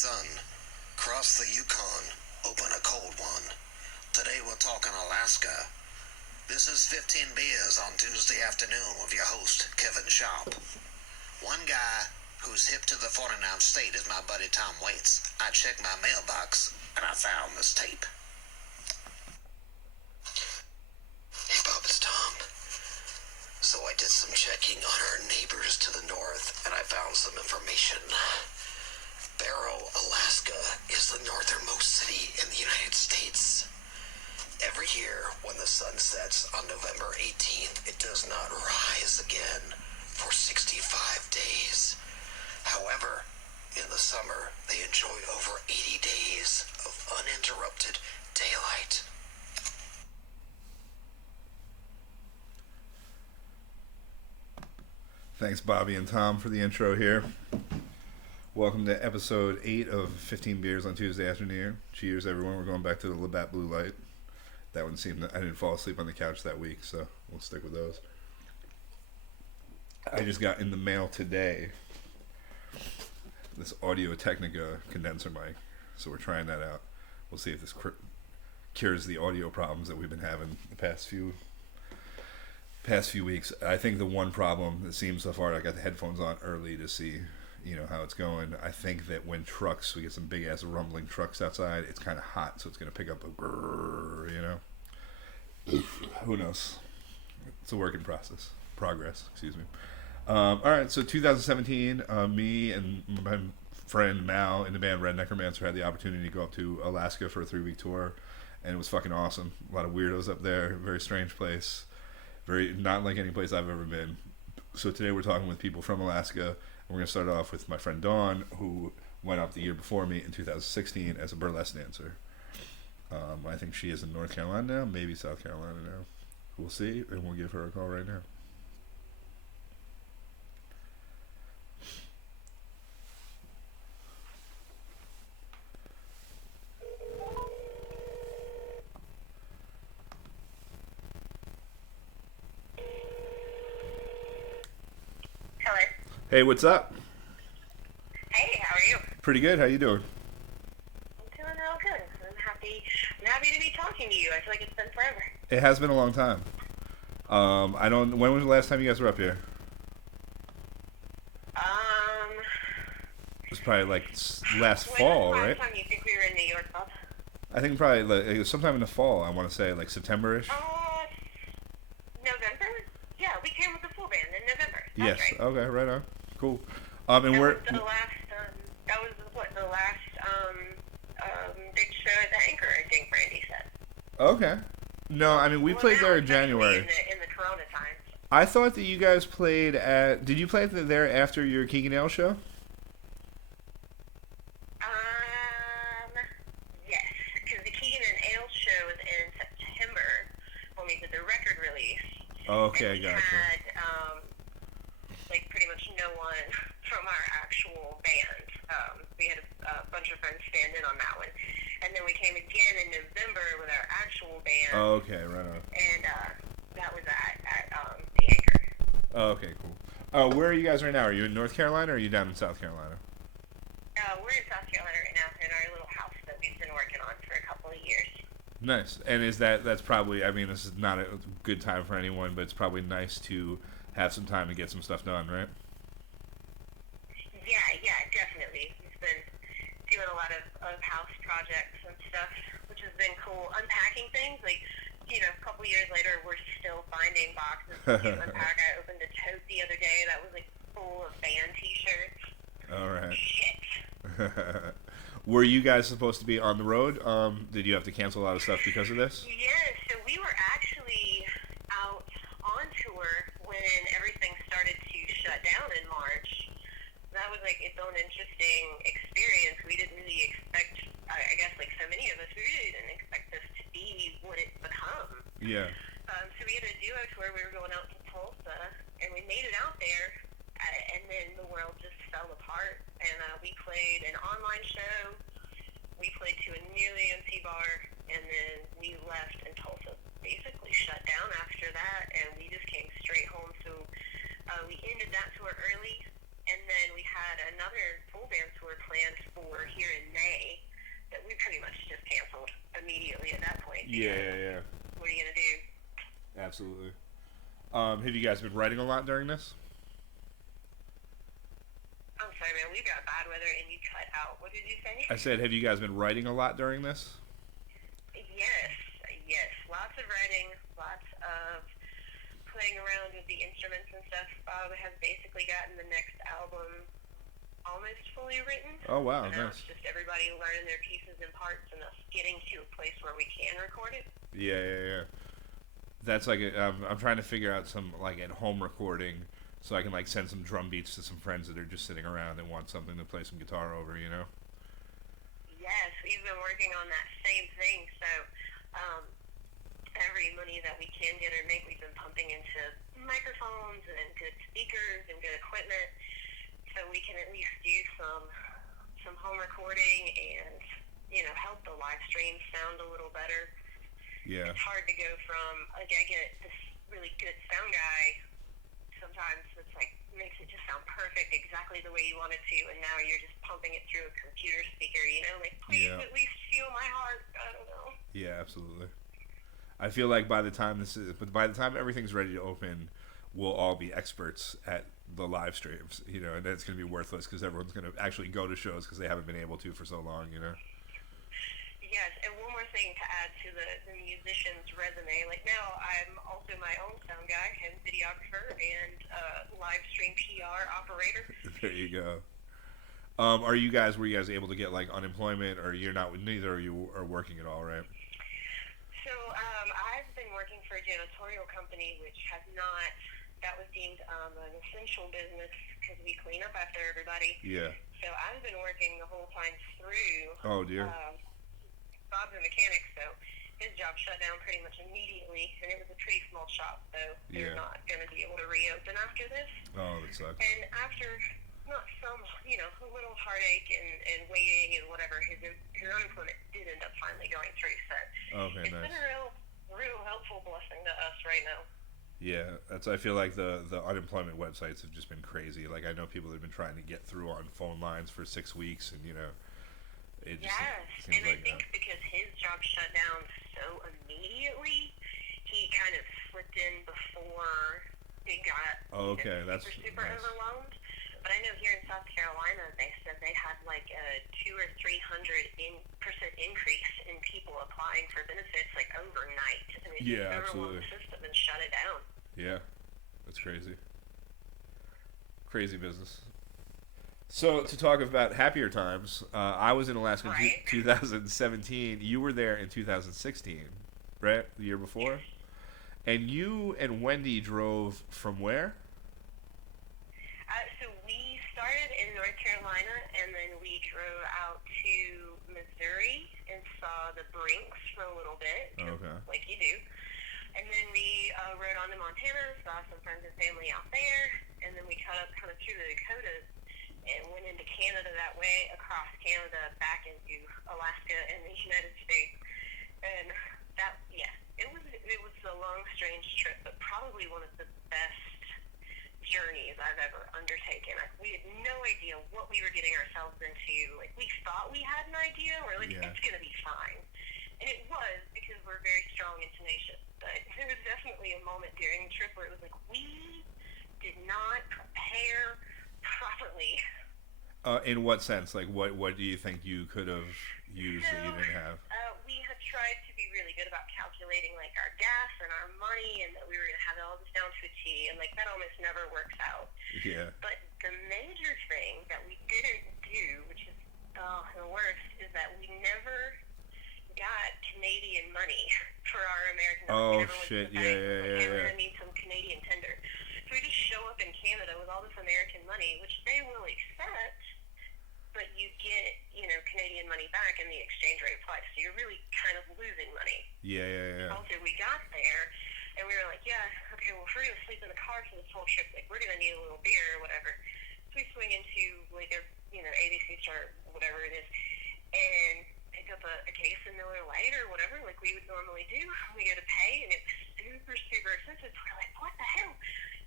sun, cross the Yukon, open a cold one. Today we're talking Alaska. This is 15 Beers on Tuesday afternoon with your host, Kevin Sharp. One guy who's hip to the 49th state is my buddy Tom Waits. I checked my mailbox and I found this tape. Hey Bob, it's Tom. So I did some checking on our neighbors to the north and I found some information. Barrow, Alaska is the northernmost city in the United States. Every year, when the sun sets on November 18th, it does not rise again for 65 days. However, in the summer, they enjoy over 80 days of uninterrupted daylight. Thanks, Bobby and Tom, for the intro here. Welcome to episode 8 of 15 Beers on Tuesday afternoon. Cheers, everyone. We're going back to the Labatt Blue Light. That one seemed... I didn't fall asleep on the couch that week, so we'll stick with those. I just got in the mail today this Audio-Technica condenser mic, so we're trying that out. We'll see if this cures the audio problems that we've been having the past few weeks. I think the one problem that seems so far, I got the headphones on early to see, how it's going. I think that when we get some big ass rumbling trucks outside, it's kind of hot, so it's going to pick up a grrr, Who knows? It's a work in progress, excuse me. Alright, so 2017, me and my friend Mal in the band Red Necromancer had the opportunity to go up to Alaska for a 3-week tour, and it was fucking awesome. A lot of weirdos up there, very strange place. Very not like any place I've ever been. So today we're talking with people from Alaska. And we're going to start off with my friend Dawn, who went up the year before me in 2016 as a burlesque dancer. I think she is in North Carolina now, maybe South Carolina now. We'll see, and we'll give her a call right now. Hey, what's up? Hey, how are you? Pretty good. How you doing? I'm doing real good. I'm happy to be talking to you. I feel like it's been forever. It has been a long time. When was the last time you guys were up here? It was probably like last fall, right? When was the last time you think we were in New York, Bob? I think probably it was sometime in the fall. I want to say like September-ish. November? Yeah, we came with the full band in November. Yes. Right. Okay. Right on. Cool. That was the last big show at the Anchor, I think Brandy said. Okay. No, I mean we played there in January. In the Corona times. I thought that you guys played at. Did you play there after your Keegan Ale show? Yes, because the Keegan and Ale show was in September when we did the record release. Okay, and gotcha. We had pretty much no one from our actual band. We had a bunch of friends stand in on that one. And then we came again in November with our actual band. Okay, right on. And that was at the Anchor. Okay, cool. Where are you guys right now? Are you in North Carolina or are you down in South Carolina? We're in South Carolina right now in our little house that we've been working on for a couple of years. Nice. And that's probably, I mean, this is not a good time for anyone, but it's probably nice to have some time to get some stuff done, right? Yeah, definitely. We've been doing a lot of house projects and stuff, which has been cool. Unpacking things, a couple years later, we're still finding boxes to unpack. I opened a tote the other day that was full of band t-shirts. All right. Shit. Were you guys supposed to be on the road? Did you have to cancel a lot of stuff because of this? Yeah, so we were actually out on tour when everything started to shut down in March. That was its own interesting experience. We didn't really expect, I guess so many of us, we really didn't expect this to be what it's become. Yeah. So we had a duo tour. We were going out to Tulsa, and we made it out there, and then the world just fell apart. And we played an online show. We played to a nearly empty bar, and then we left, and Tulsa basically shut down after that, and we just came straight home. So we ended that tour early, and then we had another full band tour planned for here in Yeah, because yeah, yeah. what are you gonna do? Absolutely. Have you guys been writing a lot during this? I'm sorry, man. We've got bad weather, and you cut out. What did you say? I said, have you guys been writing a lot during this? Yes, yes. Lots of writing, lots of playing around with the instruments and stuff. Bob has basically gotten the next album almost fully written. Oh wow, So now nice. it's just everybody learning their pieces and parts and us getting to a place where we can record it. Yeah, yeah, yeah. That's like I'm trying to figure out some like at home recording, so I can like send some drum beats to some friends that are just sitting around and want something to play some guitar over. You know. Yes, we've been working on that same thing. So um, every money that we can get or make, we've been pumping into microphones and good speakers and good equipment, so we can at least do some home recording and help the live stream sound a little better. Yeah. It's hard to go from like I get this really good sound guy. Sometimes it's like makes it just sound perfect, exactly the way you want it to, and now you're just pumping it through a computer speaker. Like please Yeah. at least feel my heart. I don't know. Yeah, absolutely. I feel like by the time everything's ready to open, we'll all be experts at the live streams. And then it's going to be worthless because everyone's going to actually go to shows because they haven't been able to for so long. Yes, and one more thing to add to the musician's resume. Like now, I'm also my own sound guy and videographer and live stream PR operator. There you go. Were you guys able to get like unemployment, or you're not? Neither of you are working at all, right? So I've been working for a janitorial company, which has not. That was deemed an essential business because we clean up after everybody. Yeah. So I've been working the whole time through. Oh dear. Bob's a mechanic, so his job shut down pretty much immediately, and it was a pretty small shop, so they're Yeah. not going to be able to reopen after this. Oh, that sucks. And after not some, a little heartache and waiting and whatever, his unemployment did end up finally going through. So Okay, it's nice. been a real helpful blessing to us right now. Yeah, I feel like the unemployment websites have just been crazy. Like I know people that have been trying to get through on phone lines for 6 weeks, and it just Yes, seems and I like think because his job shut down so immediately, he kind of slipped in before it got Okay, that's super nice. overwhelmed. But I know here in South Carolina, they said they had like a 200 or 300% increase in people applying for benefits like overnight, and it Yeah, just overwhelmed absolutely. the system and shut it down. Yeah, that's crazy. Crazy business. So to talk about happier times, I was in Alaska in Right. 2017. You were there in 2016, right? The year before. And you and Wendy drove from where? So we started in North Carolina, and then we drove out to Missouri and saw the Brinks for a little bit, 'cause, Okay. like you do. And then we rode on to Montana, saw some friends and family out there, and then we cut up kind of through the Dakotas and went into Canada that way, across Canada, back into Alaska and the United States. And that, yeah, it was a long, strange trip, but probably one of the best journeys I've ever undertaken. We had no idea what we were getting ourselves into. Like, we thought we had an idea. We're like, Yeah. it's going to be fine. And it was, because we're very strong and tenacious. But there was definitely a moment during the trip where it was like, we did not prepare properly. In what sense? Like, what do you think you could have used that you didn't have? We had tried to be really good about calculating like our gas and our money, and that we were going to have all this down to a T, and like that almost never works out. Yeah. But the major thing that we didn't do, which is the worst, is that we never got Canadian money for our American dollars. Oh, We never went to shit. the Yeah, bank. yeah, Like, yeah, hey, we're yeah. going to need some Canadian tender. So we just show up in Canada with all this American money, which they will accept, but you get, Canadian money back and the exchange rate applies. So you're really kind of losing money. Yeah. Also, we got there, and we were like, yeah, okay, well, if we're going to sleep in the car for this whole trip, like, we're going to need a little beer or whatever. So we swing into, like, a, ABC store, whatever it is, and pick up a case of Miller Lite or whatever, like we would normally do. We go to pay, and it's super, super expensive. We're like, what the hell?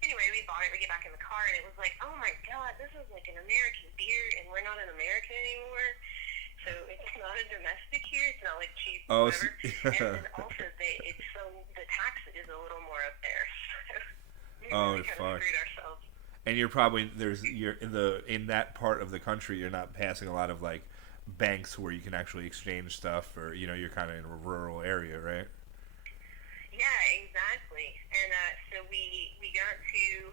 Anyway, we bought it. We get back in the car, and it was like, oh my god, this is like an American beer, and we're not in America anymore. So it's not a domestic here. It's not like cheap, Oh, whatever. And then also the tax is a little more up there. So we oh, really kind fuck. of screwed ourselves. And you're in that part of the country. You're not passing a lot of like banks where you can actually exchange stuff, or you're kind of in a rural area, right? Yeah, exactly. And so we got to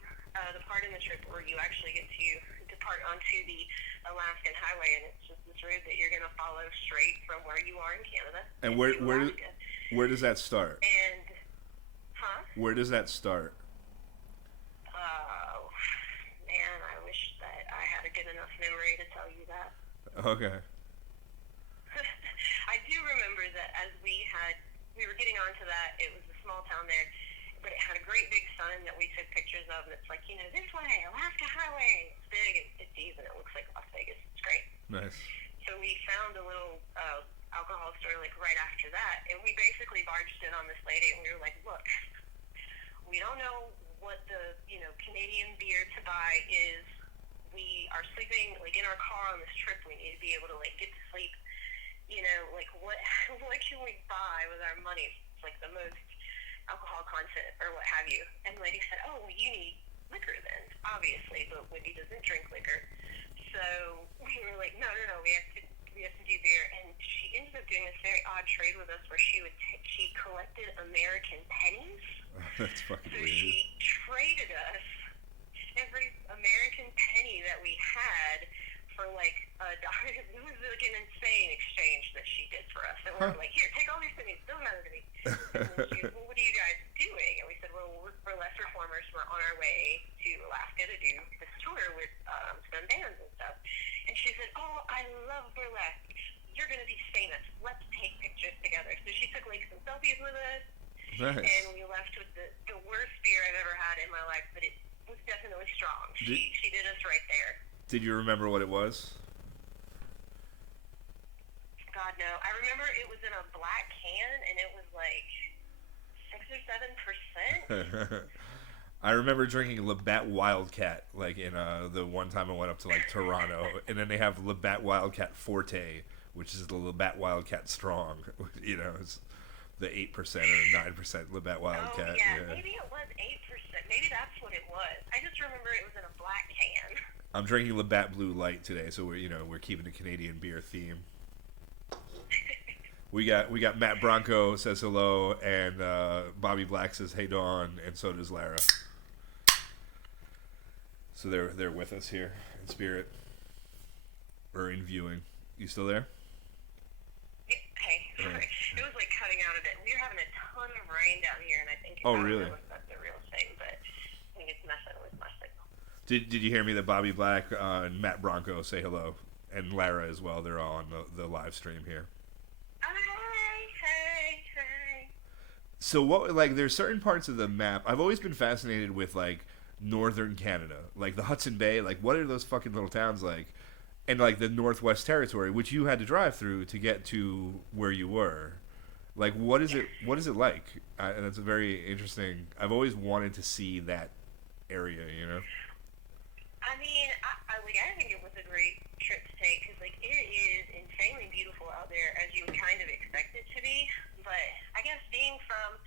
the part in the trip where you actually get to depart onto the Alaskan highway, and it's just this road that you're going to follow straight from where you are in Canada And into Alaska. where does that start? And, huh? Where does that start? Oh, man, I wish that I had a good enough memory to tell you that. Okay. I do remember that as we were getting onto that, it was a small town there, but it had a great big sign that we took pictures of, and it's like, this way, Alaska Highway. It's big, it's deep, and it looks like Las Vegas. It's great. Nice. So we found a little alcohol store like right after that, and we basically barged in on this lady, and we were like, look, we don't know what the Canadian beer to buy is. We are sleeping like in our car on this trip. We need to be able to like get to sleep. Like what can we buy with our money? It's like the most alcohol content or what have you. And the lady said, oh, well, you need liquor then, obviously, but Whitney doesn't drink liquor. So we were like, no, we have to do beer. And she ended up doing this very odd trade with us where she collected American pennies. Oh, that's fucking So weird. she traded us every American penny that we had for like $1. It was like an insane exchange that she did for us. And we were like, here, take all these pennies, don't matter to me. And then she was, well, what are you guys doing? And we said, well, we're less reformers. We're on our way to Alaska to do this tour with some bands and stuff. And she said, oh, I love burlesque. You're going to be famous. Let's take pictures together. So she took like some selfies with us. Nice. And we left with the worst beer I've ever had in my life, but it was definitely strong. She did us right there. Did you remember what it was? God, no. I remember it was in a black can, and it was like 6 or 7%. I remember drinking Labatt Wildcat, like in the one time I went up to like Toronto, and then they have Labatt Wildcat Forte, which is the Labatt Wildcat Strong. It's the 8% or 9% Labatt Wildcat. Oh, yeah, maybe it was 8%. Maybe that's what it was. I just remember it was in a black can. I'm drinking Labatt Blue Light today, so we're keeping the Canadian beer theme. We got Matt Bronco says hello, and Bobby Black says hey Dawn, and so does Lara. So they're with us here in spirit or in viewing. You still there? Yeah, hey, sorry. It was like cutting out a bit. We were having a ton of rain down here, and I think Oh, I don't really? know if that's the real thing, but I think it's messing with my signal. Did you hear me that Bobby Black and Matt Bronco say hello, and Lara as well? They're all on the live stream here. Hey. So what? Like, there's certain parts of the map. I've always been fascinated with like northern Canada, like the Hudson Bay. Like, what are those fucking little towns like? And like the Northwest Territory, which you had to drive through to get to where you were. Like, what is it? What is it like? And it's a very interesting. I've always wanted to see that area. I mean, I think it was a great trip to take because, like, it is insanely beautiful out there as you would kind of expect it to be. But I guess being from,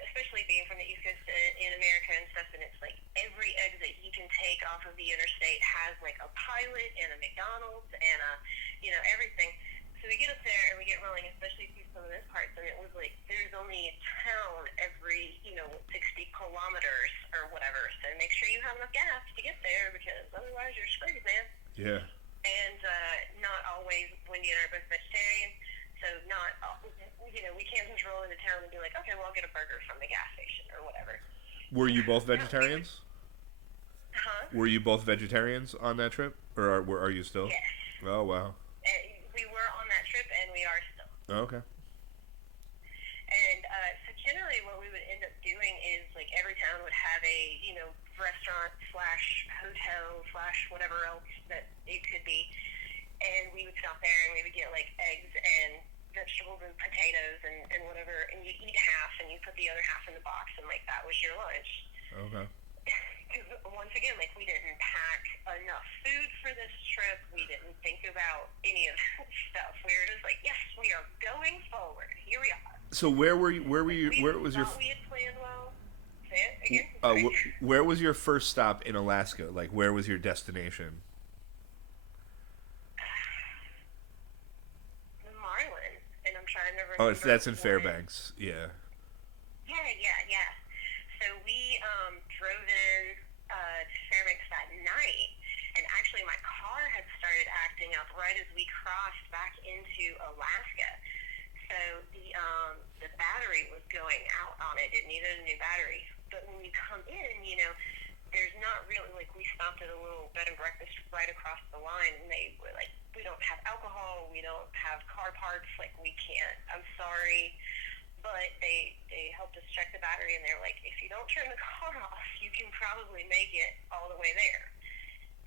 especially being from the East Coast in America and stuff, and it's like every exit you can take off of the interstate has like a Pilot and a McDonald's and everything. So we get up there and we get rolling, especially through some of those parts, and it was like there's only a town every 60 kilometers or whatever. So make sure you have enough gas to get there because otherwise you're screwed, man. Yeah. And not always when you and I are both vegetarian. So not, we can't just roll into town and be like, okay, well, I'll get a burger from the gas station or whatever. Were you both vegetarians? Huh? Were you both vegetarians on that trip, or are you still? Yes. Oh wow. We were on that trip, and we are still. Okay. And so generally what we would end up doing is, like, every town would have a, restaurant / hotel / whatever else that it could be. And we would stop there, and we would get, like, eggs and vegetables and potatoes and whatever, and you'd eat half, and you put the other half in the box, and, like, that was your lunch. Okay. Because, once again, like, we didn't pack enough food for this trip. We didn't think So where were you? Where were you? We Where was your? thought we had planned well. Say it again. Sorry. Where was your first stop in Alaska? Like, where was your destination? The Marlin, and I'm trying to Oh, remember. that's in where- Fairbanks. Yeah. Yeah. So we drove in to Fairbanks that night, and actually my car had started acting up right as we crossed back into Alaska. So the battery was going out on it. It needed a new battery. But when you come in, there's not really, like, we stopped at a little bed and breakfast right across the line, and they were like, we don't have alcohol, we don't have car parts, like, we can't, I'm sorry. But they helped us check the battery, and they're like, if you don't turn the car off, you can probably make it all the way there.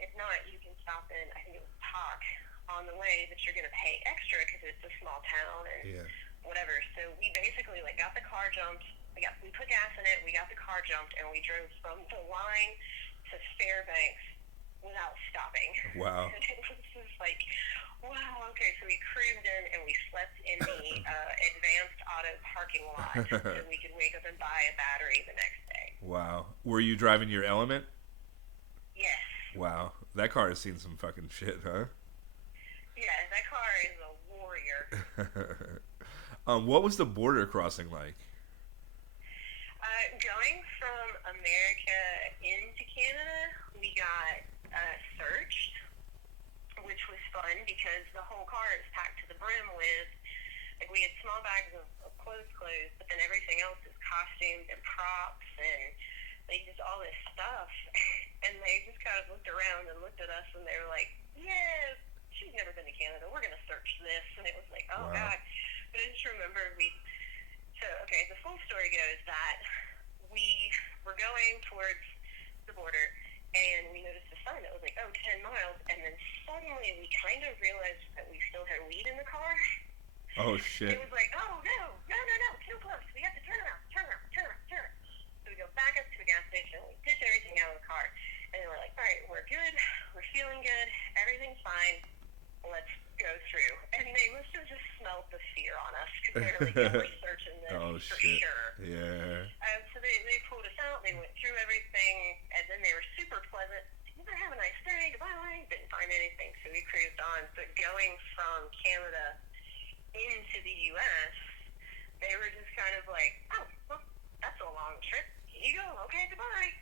If not, you can stop in, I think it was Talk, on the way, that you're going to pay extra because it's a small town and whatever. So we basically, like, got the car jumped, we put gas in it, we got the car jumped, and we drove from the line to Fairbanks without stopping. Wow. And it was just like, wow, okay, so we cruised in and we slept in the advanced auto parking lot so we could wake up and buy a battery the next day. Wow. Were you driving your Element? Yes. Wow. That car has seen some fucking shit, huh? Yeah, that car is a warrior. What was the border crossing like? Going from America into Canada, we got searched, which was fun because the whole car is packed to the brim with, like, we had small bags of clothes, but then everything else is costumes and props and, like, just all this stuff. And they just kind of looked around and looked at us, and they were like, yeah, she's never been to Canada, we're going to search this. And it was like, oh, Wow. God. But I just remember the full story goes that we were going towards the border, and we noticed a sign that was like, 10 miles, and then suddenly we kind of realized that we still had weed in the car. Oh, shit. It was like, oh, no, too close, we have to turn around. So we go back up to the gas station, we ditch everything out of the car, and then we're like, all right, we're good, we're feeling good, everything's fine, let's go through. And they must have just smelled the fear on us, because they're like, yeah, we're searching this Oh, for shit. sure. Yeah. So they pulled us out, they went through everything, and then they were super pleasant. You better have a nice day, goodbye. Didn't find anything, so we cruised on. But going from Canada into the U.S., they were just kind of like, oh, well, that's a long trip. Here you go, okay, goodbye.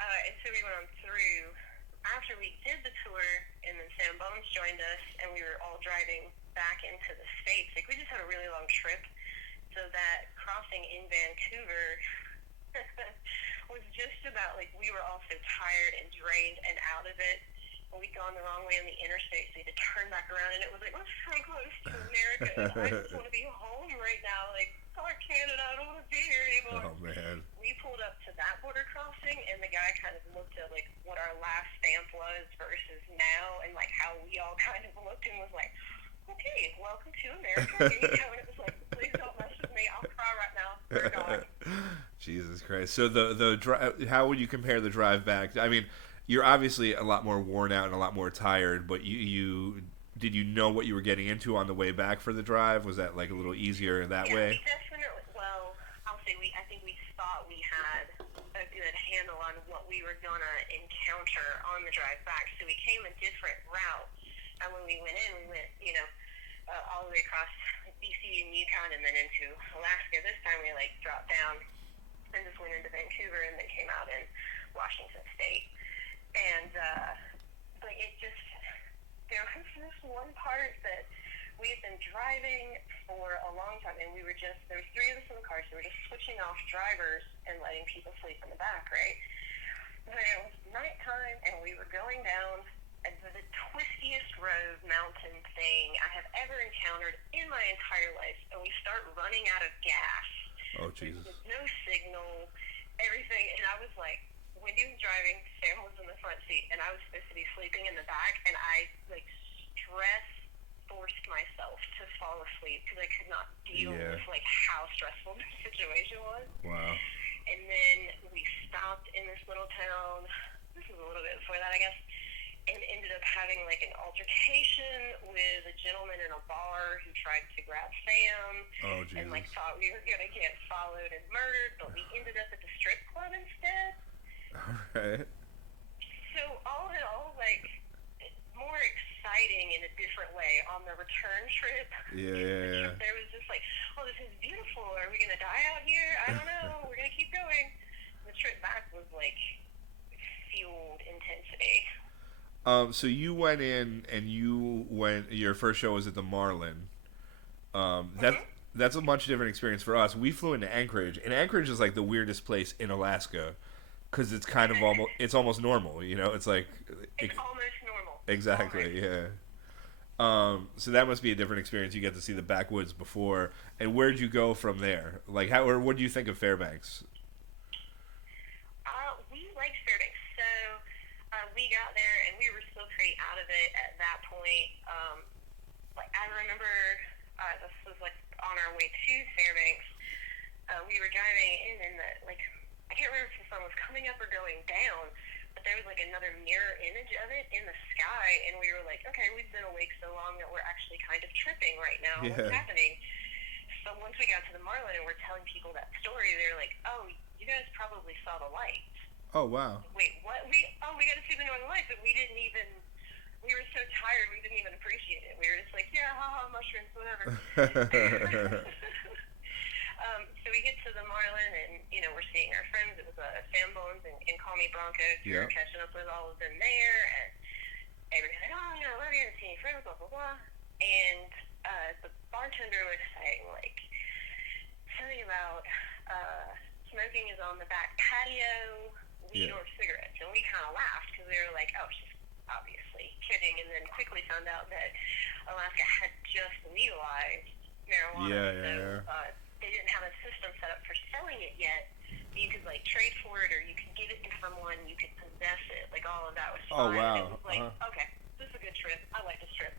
And so we went on through. After we did the tour, and then Sam Bones joined us, and we were all driving back into the States. Like, we just had a really long trip, so that crossing in Vancouver was just about, like, we were all so tired and drained and out of it. And we'd gone the wrong way on the interstate, so we had to turn back around, and it was like, we're so close to America, and I just want to be home right now. Like, sorry, Canada, I don't want to be here anymore. Oh, man. We pulled up to that border crossing, and the guy kind of looked at, like, what our last stamp was versus now, and, like, how we all kind of looked, and was like, okay, welcome to America. Here you go. And it was like, please don't mess with me. I'll cry right now. We're gone. Jesus Christ. So the drive, how would you compare the drive back? I mean, you're obviously a lot more worn out and a lot more tired, but you did you know what you were getting into on the way back for the drive? Was that, like, a little easier that way? We definitely, well, I'll say I think we thought we had a good handle on what we were going to encounter on the drive back. So we came a different route. And when we went in, we went, all the way across BC and Yukon and then into Alaska. This time we, like, dropped down and just went into Vancouver and then came out in Washington State. And, but it just, there was this one part that we had been driving for a long time, and there were 3 of us in the car, so we were just switching off drivers and letting people sleep in the back, right? But it was nighttime, and we were going down the twistiest road mountain thing I have ever encountered in my entire life, and we start running out of gas. Oh, Jesus. There's no signal, everything, and I was like, Wendy was driving, Sam was in the front seat, and I was supposed to be sleeping in the back, and I, like, forced myself to fall asleep because I could not deal with, like, how stressful the situation was. Wow. And then we stopped in this little town. This was a little bit before that, I guess. and ended up having like an altercation with a gentleman in a bar who tried to grab Sam Oh, and like Jesus. thought we were gonna get followed and murdered, but we ended up at the strip club instead. All right. So all in all, like more exciting in a different way on the return trip. Yeah, The yeah, trip yeah. there was just like, oh, this is beautiful. Are we gonna die out here? I don't know. We're gonna keep going. The trip back was like fueled intensity. So you went in and you went. Your first show was at the Marlin. That Hmm. that's a much different experience for us. We flew into Anchorage, and Anchorage is like the weirdest place in Alaska because it's kind of almost normal. You know, it's like it, It's almost normal. exactly, Almost. yeah. So that must be a different experience. You get to see the backwoods before, and where'd you go from there? Like, how or what do you think of Fairbanks? We liked Fairbanks, so we got there and we were still pretty out of it at that point. Like I remember, this was like on our way to Fairbanks. We were driving in, and the like I can't remember if the sun was coming up or going down, but there was like another mirror image of it in the sky, and we were like, okay, we've been awake so long that we're actually kind of tripping right now. What's Yeah. happening? So once we got to the Marlin and we're telling people that story, they're like, oh, you guys probably saw the light. Oh wow. Wait, what? We got to see the Northern Lights, but we didn't even. We were so tired, we didn't even appreciate it. We were just like, yeah, haha, mushrooms, whatever. So we get to the Marlin, and we're seeing our friends. It was Sam Bones and Call Me Bronco. So we Yeah. were catching up with all of them there, and everybody's like, oh, I love you, and seeing friends, blah blah blah. And the bartender was saying like something about smoking is on the back patio, weed Yeah. or cigarettes, and we kind of laughed because we were like, oh, she's obviously kidding, and then quickly found out that Alaska had just legalized marijuana, Yeah, so yeah. they didn't have a system set up for selling it yet. You could like trade for it, or you could get it from one, you could possess it, like all of that was Oh, fine. wow. And it was like, Uh-huh. okay, this is a good trip. I like this trip.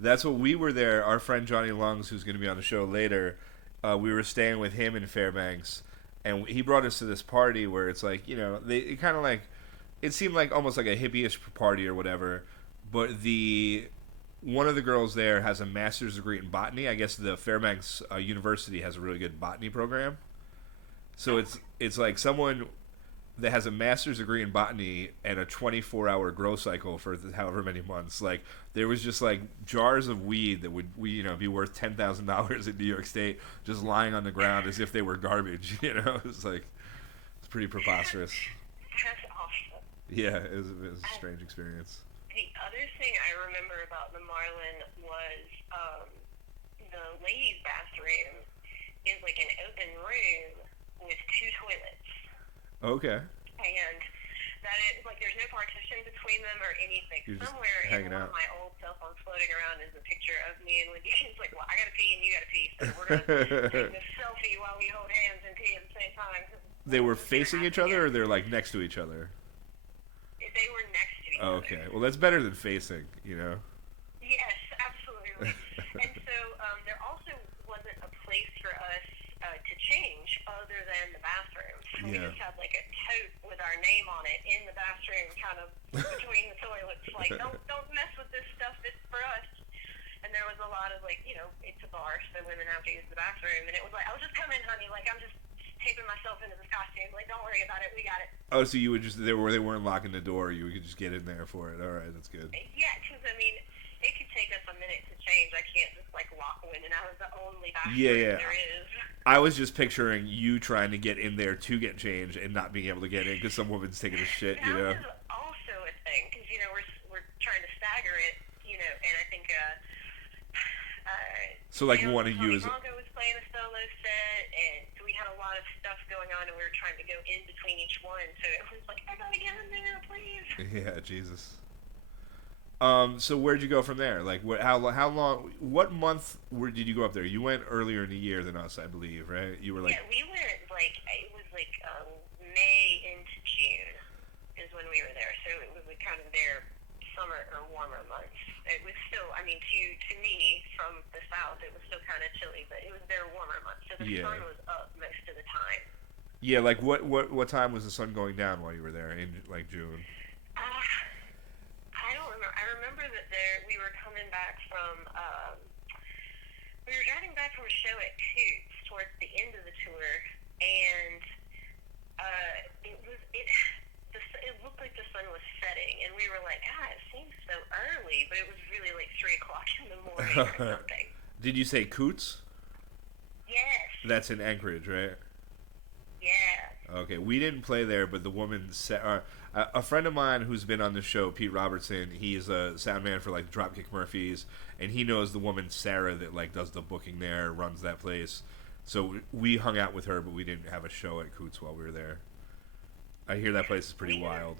That's what we were there. Our friend Johnny Lungs, who's going to be on the show later, we were staying with him in Fairbanks, and he brought us to this party where it's like it kind of like it seemed like almost like a hippie-ish party or whatever, but the one of the girls there has a master's degree in botany. I guess the Fairbanks University has a really good botany program. So it's like someone that has a master's degree in botany and a 24-hour grow cycle for however many months. Like there was just like jars of weed that would be worth $10,000 in New York State just lying on the ground as if they were garbage. It's like it's pretty preposterous. That's awesome. Yeah, it was a strange experience. The other thing I remember about the Marlin was the ladies' bathroom is like an open room with two toilets. Okay. And that is like there's no partition between them or anything. You're just Somewhere in hanging one out. of my old cell phones floating around is a picture of me and Wendy. It's like, well, I gotta pee and you gotta pee, so we're gonna take this selfie while we hold hands and pee at the same time. 'Cause They were this is gonna facing each happen other, or again. they're like next to each other. They were next to each Oh, other. okay. Well, that's better than facing. Yes, absolutely. And so there also wasn't a place for us to change other than the bathroom. So we Yeah. just had like a tote with our name on it in the bathroom, kind of between the toilets. Like, don't mess with this stuff. It's for us. And there was a lot of like, it's a bar, so women have to use the bathroom. And it was like, oh, just come in, honey. Like, I'm just taping myself into this costume. Like, don't worry about it. We got it. Oh, so you would just they weren't locking the door. You could just get in there for it. All right, that's good. Yeah, because I mean, it could take us a minute to change. I can't just like walk in and out of the only bathroom Yeah. there is. I was just picturing you trying to get in there to get change and not being able to get in because some woman's taking a shit. That was also a thing because we're trying to stagger it, and I think So like one of you is Bronco was playing a solo set, and so we had a lot of stuff going on, and we were trying to go in between each one. So it was like, I gotta get in there, please. yeah, Jesus. So where'd you go from there? Like how long? What month did you go up there? You went earlier in the year than us, I believe, right? You were like Yeah, we went it was like May into June is when we were there. So it was like kind of their summer or warmer months. It was still, I mean, to me from the south, it was still kind of chilly, but it was their warmer months. So the Yeah. sun was up most of the time. yeah, like what time was the sun going down while you were there in like June? back from a show at Coots towards the end of the tour, and it looked like the sun was setting, and we were like, it seems so early, but it was really like 3:00 in the morning or something. Did you say Coots? Yes. That's in Anchorage, right? Yeah. Okay, we didn't play there, but the woman a friend of mine who's been on the show, Pete Robertson, he's a sound man for like Dropkick Murphys, and he knows the woman Sarah that like does the booking there, runs that place. So we hung out with her, but we didn't have a show at Coots while we were there. I hear that place is pretty wild.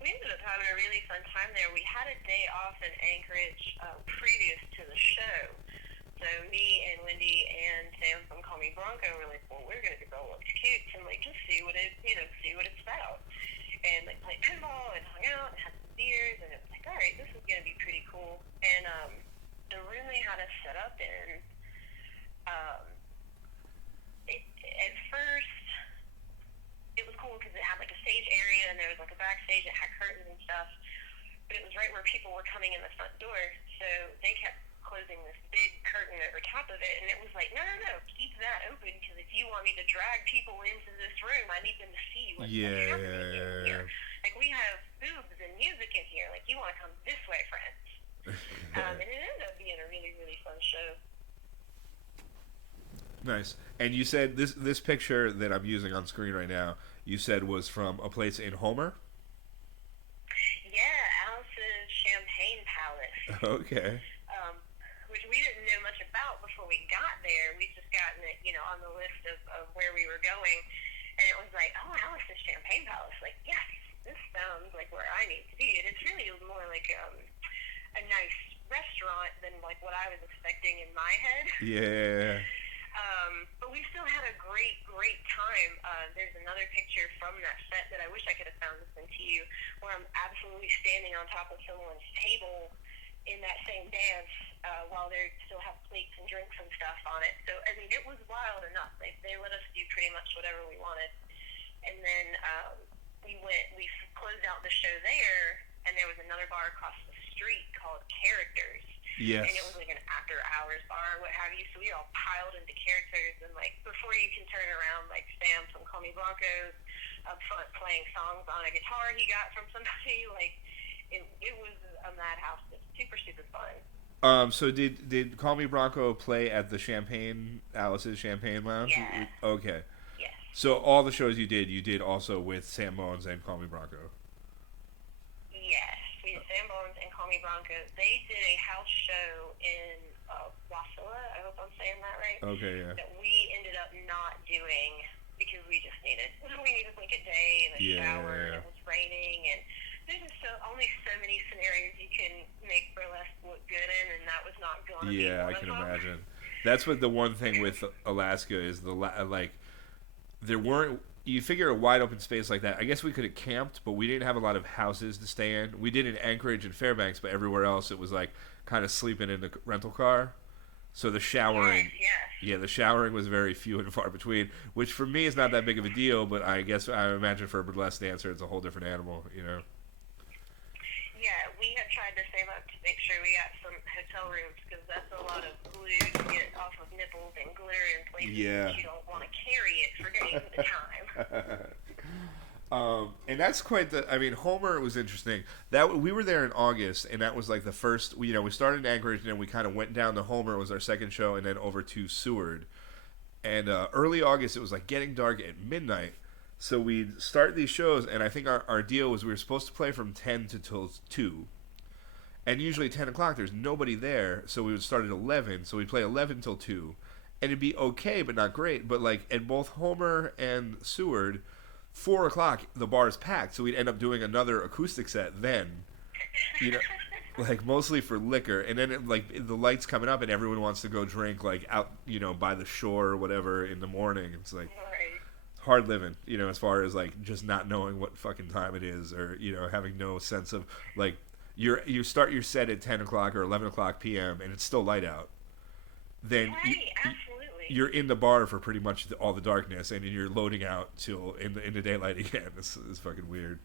We ended up having a really fun time there. We had a day off in Anchorage previous to the show. So me and Wendy and Sam from Call Me Bronco were like, well, we're going to go up to Coots and like just see what it's about. And like played pinball and hung out and had some beers, and it was like, all right, this is going to be pretty cool. And the room they had us set up in, at first, it was cool because it had like a stage area and there was like a backstage that had curtains and stuff. But it was right where people were coming in the front door, so they kept closing this big curtain over top of it, and it was like, no, keep that open, because if you want me to drag people into this room, I need them to see what's happening in here. Like, we have boobs and music in here. Like, you want to come this way, friends. And it ended up being a really, really fun show. Nice. And you said this picture that I'm using on screen right now, you said was from a place in Homer? Yeah, Alice's Champagne Palace. Okay. Which we didn't know much about before we got there. We just gotten it, on the list of where we were going. And it was like, oh, Alice's Champagne Palace. Like, yes, this sounds like where I need to be. And it's really more like a nice restaurant than like what I was expecting in my head. Yeah. But we still had a great, great time. There's another picture from that set that I wish I could have found and sent to you, where I'm absolutely standing on top of someone's table in that same dance while they still have plates and drinks and stuff on it. So, I mean, it was wild enough. They let us do pretty much whatever we wanted. And then we closed out the show there, and there was another bar across the street called Characters. Yes. And it was like an after-hours bar, what have you. So we all piled into Characters, and like before you can turn around, like Sam from Call Me Broncos up front playing songs on a guitar he got from somebody. Like it was a madhouse. It's super, super fun. So did Call Me Bronco play at the Alice's Champagne Lounge? Yeah. Okay. Yes. So all the shows you did also with Sam Bones and Call Me Bronco. Yes, we did Sam Bones and Call Me Bronco. They did a house show in Wasilla. I hope I'm saying that right. Okay, yeah. That we ended up not doing because we needed like a day and a shower, and it was raining, and there's just only so many scenarios you can make burlesque look good in, and that was not going to be one I of can them. imagine. That's what the one thing with Alaska is there weren't. You figure a wide open space like that. I guess we could have camped, but we didn't have a lot of houses to stay in. We did in Anchorage and Fairbanks, but everywhere else it was like kind of sleeping in the rental car. So the showering, the showering was very few and far between, which for me is not that big of a deal, but I imagine for a burlesque dancer it's a whole different animal, Yeah, we have tried to save up to make sure we got some hotel rooms, because that's a lot of glue to get off of nipples and glitter in places that you don't want to carry it for days at a time. And that's quite Homer was interesting. That we were there in August, and that was like the first. We started in Anchorage, and then we kind of went down to Homer. It was our second show, and then over to Seward. And early August, it was like getting dark at midnight. So we'd start these shows, and I think our deal was we were supposed to play from 10 till 2. And usually 10 o'clock, there's nobody there, so we would start at 11. So we'd play 11 till 2. And it'd be okay, but not great. But like at both Homer and Seward, 4 o'clock, the bar is packed. So we'd end up doing another acoustic set then. Like mostly for liquor. And then the lights coming up, and everyone wants to go drink like out, by the shore or whatever in the morning. It's like... hard living, as far as like just not knowing what fucking time it is, or having no sense of like you start your set at 10 o'clock or 11 o'clock p.m. and it's still light out. Then Absolutely. You're in the bar for pretty much all the darkness, and then you're loading out till in the daylight again. It's fucking weird.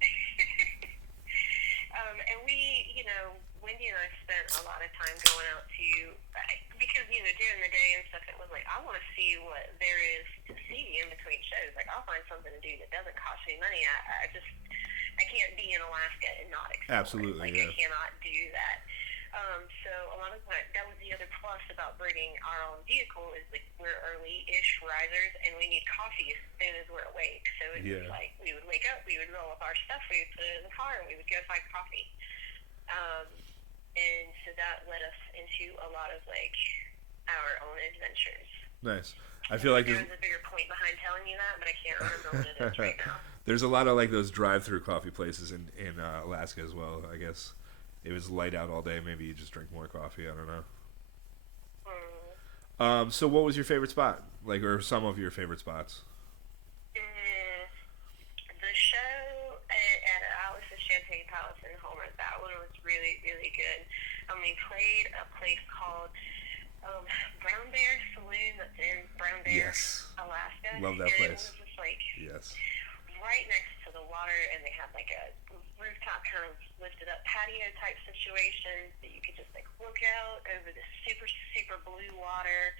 And we, Wendy and I spent spent a lot of time going out to, because, during the day and stuff, it was like, I want to see what there is to see in between shows. Like, I'll find something to do that doesn't cost me money. I can't be in Alaska and not explore. Absolutely, Like, yeah. I cannot do that. So a lot of that was the other plus about bringing our own vehicle is like we're early-ish risers and we need coffee as soon as we're awake. So it was like we would wake up, we would roll up our stuff, we would put it in the car, and we would go find coffee. And so that led us into a lot of like our own adventures. Nice. I feel like there was a bigger point behind telling you that, but I can't remember what it is right now. There's a lot of like those drive-through coffee places in Alaska as well. I guess it was light out all day. Maybe you just drink more coffee. I don't know. So what was your favorite spot? Like, or some of your favorite spots? The show at Alice's Champagne Palace in Homer. That one was really, really good. We played a place called Brown Bear Saloon that's in Brown Bear, Alaska. Love that place. It was just like Yes. right next to the water, and they had like a rooftop kind of lifted up patio type situation that you could just like look out over the super, super blue water.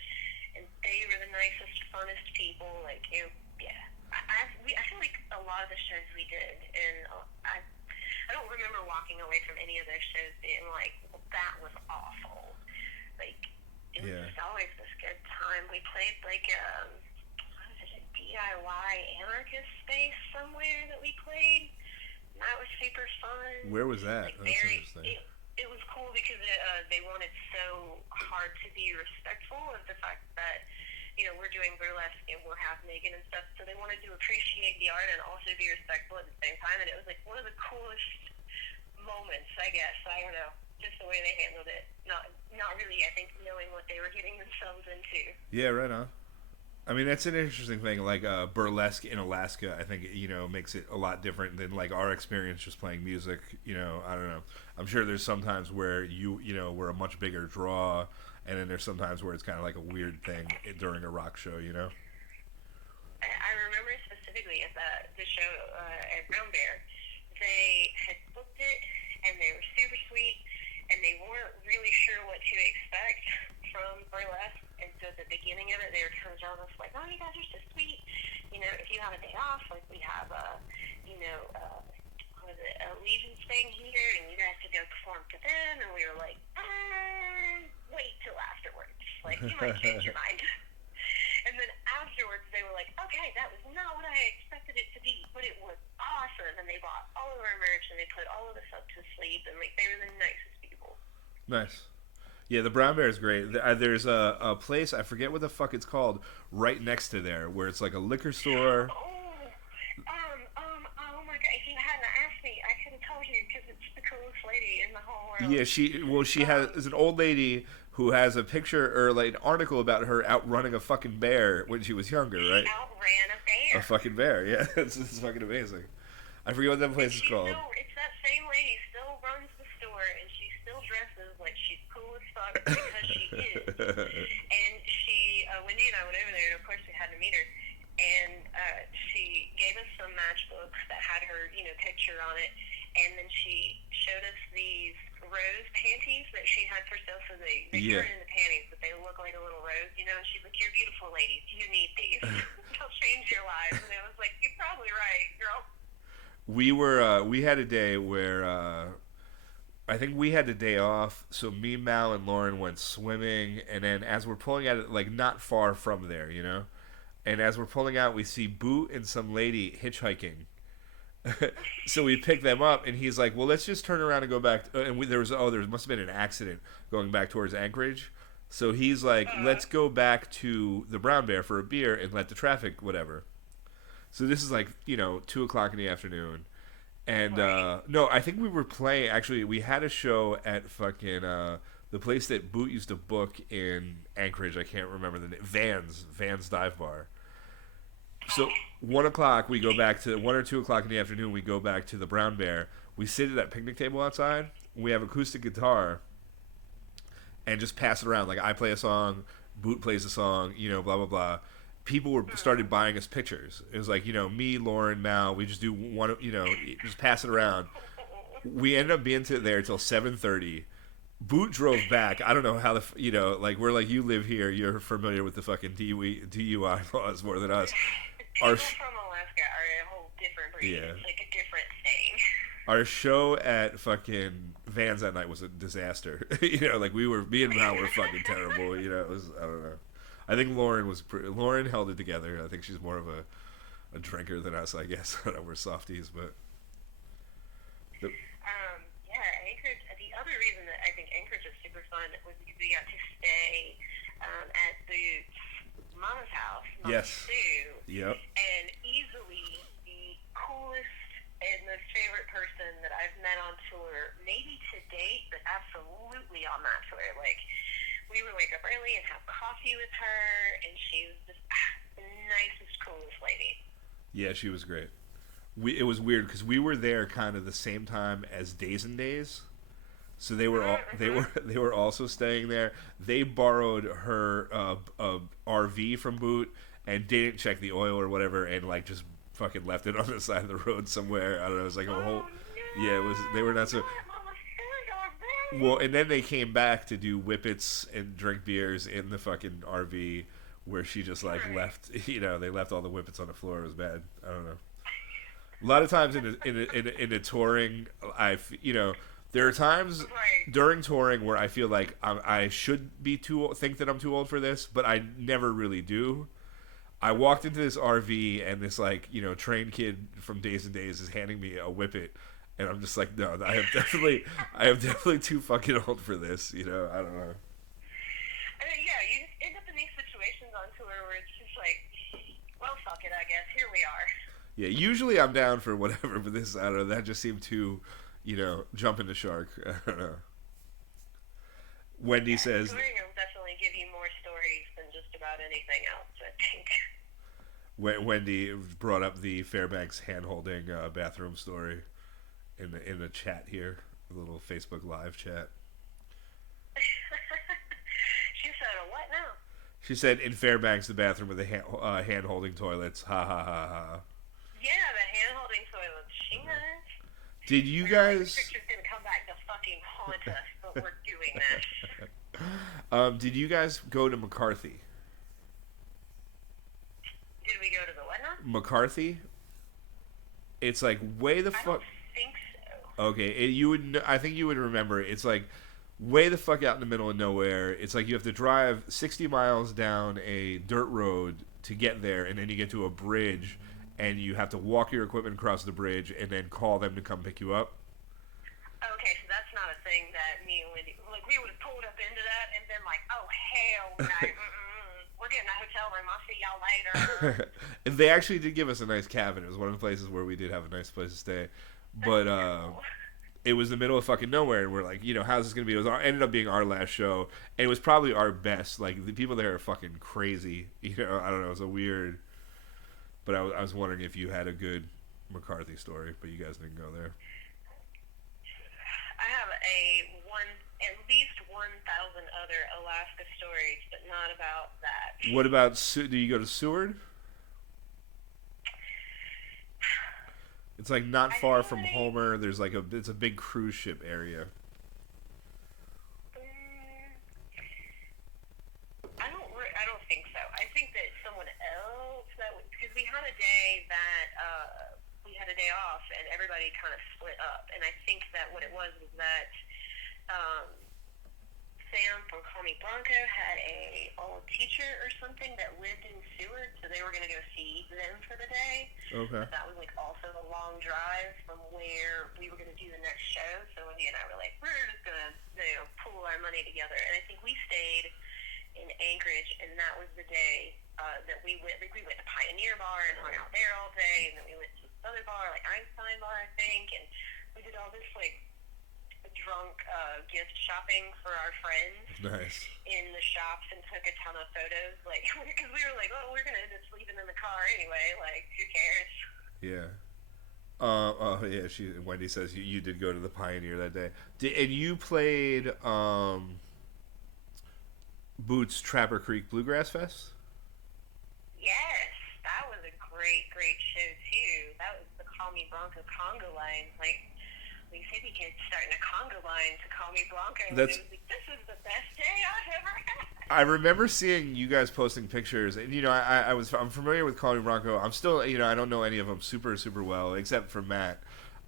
And they were the nicest, funnest people. Like, I feel like a lot of the shows we did, and I don't remember walking away from any of those shows being like, well, that was awful. Like, it was just always this good time. We played like a DIY anarchist space somewhere that we played. And that was super fun. Where was that? Like, That's interesting. It was cool because they wanted so hard to be respectful of the fact that, we're doing burlesque and we're half naked and stuff, so they wanted to appreciate the art and also be respectful at the same time, and it was like one of the coolest moments, I guess. I don't know, just the way they handled it. Not really, I think, knowing what they were getting themselves into. Yeah, right on. I mean, that's an interesting thing. Like burlesque in Alaska, I think makes it a lot different than like our experience just playing music. I don't know. I'm sure there's sometimes where we're a much bigger draw, and then there's sometimes where it's kind of like a weird thing during a rock show. I remember specifically at the show at Brown Bear, they had booked it, and they were super sweet, and they weren't really sure what to expect from burlesque. And so at the beginning of it, they were kind of jealous, like, oh, you guys are so sweet. If you have a day off, like we have what is it, Allegiance thing here, and you guys could go perform to them. And we were like, wait till afterwards. Like, you might change your mind. And then afterwards, they were like, okay, that was not what I expected it to be, but it was awesome. And they bought all of our merch, and they put all of us up to sleep, and like they were the nicest people. Nice. Yeah, the Brown Bear is great. There's a place, I forget what the fuck it's called, right next to there, where it's like a liquor store. Oh my god, if you hadn't asked me, I could have told you, because it's the coolest lady in the whole world. Yeah, she has an old lady who has a picture or like an article about her outrunning a fucking bear when she was younger, right? She outran a bear. A fucking bear, yeah. It's fucking amazing. I forget what that place is called. It's that same lady still runs the store, and she still dresses like she's cool as fuck because she is. And she, Wendy and I went over there, and of course we had to meet her. And she gave us some matchbooks that had her, picture on it. And then she showed us these rose panties that she had for sale. So they turn into panties, but they look like a little rose, And she's like, "You're beautiful, ladies. You need these. They'll change your lives." And I was like, "You're probably right, girl." We had a day where I think we had the day off, so me, Mal, and Lauren went swimming, and then as we're pulling out, like not far from there, and as we're pulling out, we see Boot and some lady hitchhiking. So we pick them up, and he's like, "Well, let's just turn around and go back." There must have been an accident going back towards Anchorage. So he's like, "Let's go back to the Brown Bear for a beer and let the traffic whatever." So this is like 2:00 in the afternoon, and no, I think we were playing. Actually, we had a show at fucking the place that Boot used to book in Anchorage. I can't remember the name. Vans Dive Bar. So 1:00 we go back to 1 or 2:00 in the afternoon. We go back to the Brown Bear. We sit at that picnic table outside. We have acoustic guitar, and just pass it around. Like I play a song, Boot plays a song. Blah blah blah. People started buying us pictures. It was like me, Lauren, Mal. We just do one. Just pass it around. We ended up being there till 7:30. Boot drove back. I don't know how like we're like you live here. You're familiar with the fucking DUI laws more than us. Our People from Alaska are a whole different breed. Yeah. It's like a different thing. our show at fucking Vans that night was a disaster. Like me and Mal were fucking terrible. It was, I don't know. I think Lauren held it together. I think she's more of a drinker than us, I guess. I don't know, we're softies, but. Yeah, Anchorage. The other reason that I think Anchorage is super fun was because we got to stay at Boots' Mama's house, Mama Yes. Sue, Yep. and easily the coolest and most favorite person that I've met on tour, maybe to date, but absolutely on that tour. Like, we would wake up early and have coffee with her, and she was just the nicest, coolest lady. Yeah, she was great. It was weird because we were there kind of the same time as Days and Days, so they were also staying there. They borrowed her RV from Boot and didn't check the oil or whatever, and like just fucking left it on the side of the road somewhere. I don't know. It was like a whole. Yeah, it was. They were not so. Well, and then they came back to do whippets and drink beers in the fucking RV, where she just like left. They left all the whippets on the floor. It was bad. I don't know. A lot of times in a touring, there are times during touring where I feel like I should be think that I'm too old for this, but I never really do. I walked into this RV and this train kid from Days and Days is handing me a whippet, and I'm just like, no, I am definitely too fucking old for this. I don't know. I mean, yeah, you just end up in these situations on tour where it's just like, well, fuck it, I guess. Here we are. Yeah, usually I'm down for whatever, but this, I don't know, that just seemed too, jumping the shark. I don't know. Wendy says... Touring will definitely give you more stories than just about anything else, I think. Wendy brought up the Fairbanks hand-holding bathroom story in the chat here, a little Facebook Live chat. She said, what now? She said, in Fairbanks, the bathroom with the hand-holding toilets. Ha, ha, ha, ha. Yeah, the hand-holding toilets. She knows. Did you guys... This picture's going to come back to fucking haunt us, but we're doing this. Did you guys go to McCarthy? Did we go to the what now? McCarthy? It's like way the fuck... I don't think so. Okay, I think you would remember. It's like way the fuck out in the middle of nowhere. It's like you have to drive 60 miles down a dirt road to get there, and then you get to a bridge, and you have to walk your equipment across the bridge and then call them to come pick you up. Okay, so that's not a thing that me and Wendy, like, we would have pulled up into that and been like, oh, hell no, we're getting a hotel room, I'll see y'all later. And they actually did give us a nice cabin. It was one of the places where we did have a nice place to stay. But it was the middle of fucking nowhere, and we're like, how's this going to be? Ended up being our last show, and it was probably our best. Like, the people there are fucking crazy. I don't know, it was a weird... But I was wondering if you had a good McCarthy story, but you guys didn't go there. I have at least 1,000 other Alaska stories, but not about that. What about, do you go to Seward? It's like not far from Homer. There's like it's a big cruise ship area. I don't think so. I think that someone else because we had a day that we had a day off and everybody kind of split up, and I think that what it was that Sam from Call Me Bronco had a old teacher or something that lived in Seward, so they were going to go see them for the day. Okay. But that was like also a long drive from where we were going to do the next show, so Wendy and I were like, we're just going to pool our money together, and I think we stayed in Anchorage, and that was the day that we went. Like, we went to Pioneer Bar and hung out there all day, and then we went to this other bar, like Einstein Bar, I think, and we did all this like drunk gift shopping for our friends. Nice. In the shops, and took a ton of photos, like, because we were like, oh, we're gonna end up sleeping in the car anyway. Like, who cares? Yeah. Yeah. Wendy says you did go to the Pioneer that day, and you played Boots Trapper Creek Bluegrass Fest. Yes, that was a great show too. That was the Call Me Bronco Conga line. Like, these hippie kids starting a conga line to call me Blanco. And That's- it was like, this is the best day I've ever had. I remember seeing you guys posting pictures, and I'm familiar with Call Me Bronco. I'm still, I don't know any of them super well, except for Matt.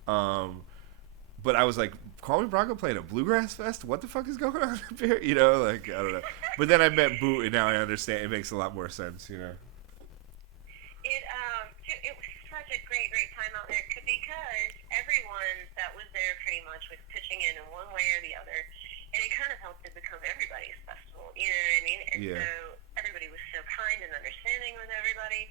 But I was like, Call Me Bronco playing a bluegrass fest? What the fuck is going on up here? I don't know. But then I met Boot, and now I understand. It makes a lot more sense. It was such a great time out there because everyone that was there pretty much was pitching in one way or the other, and it kind of helped it become everybody's festival. You know what I mean? And Yeah. so everybody was so kind and understanding with everybody.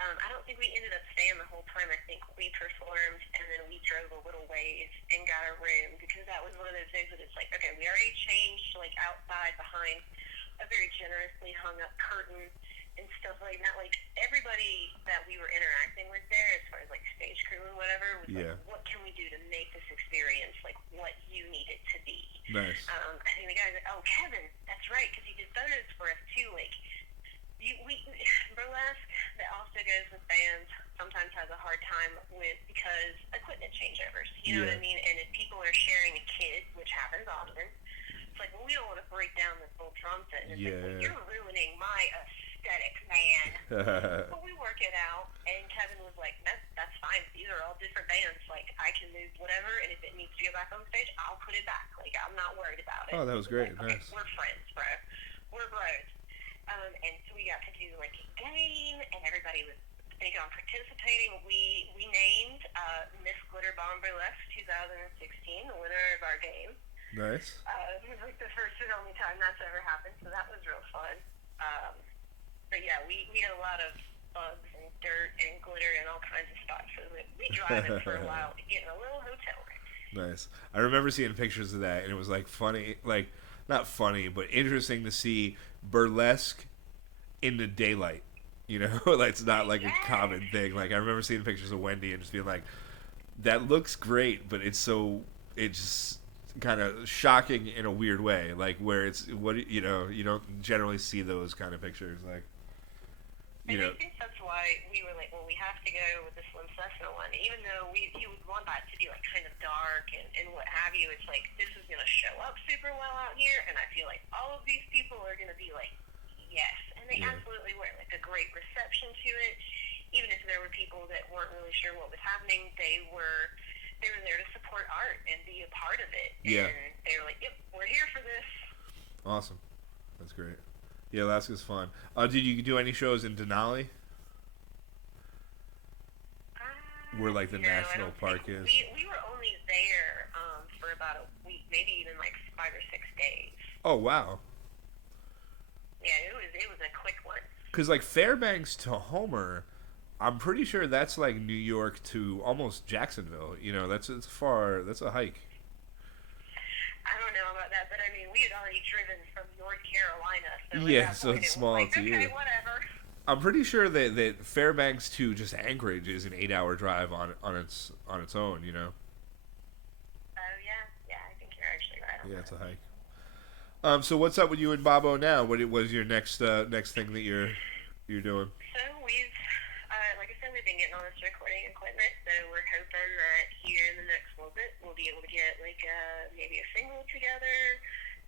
I don't think we ended up staying the whole time. I think we performed and then we drove a little ways and got a room because that was one of those days that it's like, okay, we already changed like outside behind a very generously hung up curtain and stuff like that. Like everybody that we were interacting with there, as far as like stage crew and whatever, was Yeah. like, what can we do to make this experience like what you need it to be? Nice. I think the guy's like, oh, Kevin, that's right, because he did photos for us too. Like, burlesque that also goes with bands sometimes has a hard time with because equipment changeovers. You know what I Yeah. mean? And if people are sharing a kit, which happens often, it's like, well, we don't want to break down this whole drum set. And it's like, well, Yeah. you're ruining my aesthetic, man. But we work it out, and Kevin was like, that's fine. These are all different bands. Like, I can move whatever, and if it needs to go back on stage, I'll put it back. Like, I'm not worried about it. Oh, that was great. Like, okay, Nice. we're friends, bro. We're bros. And so we got to do like a game, and everybody was big on participating. We named Miss Glitter Bomb Burlesque 2016 the winner of our game. Nice. It was like the first and only time that's ever happened, so that was real fun. But yeah, we had a lot of bugs and dirt and glitter and all kinds of spots, so we driving for a while to get in a little hotel room. Nice. I remember seeing pictures of that, and it was like funny, like not funny, but interesting to see burlesque in the daylight. Like it's not like a common thing. Like I remember seeing pictures of Wendy and just being like, that looks great, but it's just kind of shocking in a weird way. Like where you don't generally see those kind of pictures. Like, And I think that's why we were like, well, we have to go with the Slim Cessna one, even though you would want that to be like kind of dark and what have you. It's like this is going to show up super well out here, and I feel like all of these people are going to be like, yes, and they absolutely were. Like a great reception to it. Even if there were people that weren't really sure what was happening, they were there to support art and be a part of it. Yeah. And they were like, yep, we're here for this. Awesome. That's great. Yeah, Alaska's fun. Did you do any shows in Denali? Where like the No, I national don't park think- is? We were only there for about a week, maybe even like 5 or 6 days. Oh wow. Yeah, it was a quick one. Because like Fairbanks to Homer, I'm pretty sure that's like New York to almost Jacksonville. It's far. That's a hike. I don't know about that, but I mean, we had already driven from North Carolina, so at Yeah, that so point it's it was small like, to okay, you. whatever. I'm pretty sure that Fairbanks to just Anchorage is an 8-hour drive on its own. Oh yeah, I think you're actually right on Yeah, that. it's a hike. So what's up with you and Bobo now? What was your next thing that you're doing? So we've, like I said, we've been getting all this recording equipment, so we're hoping that here in the next little bit we'll be able to get like maybe a single together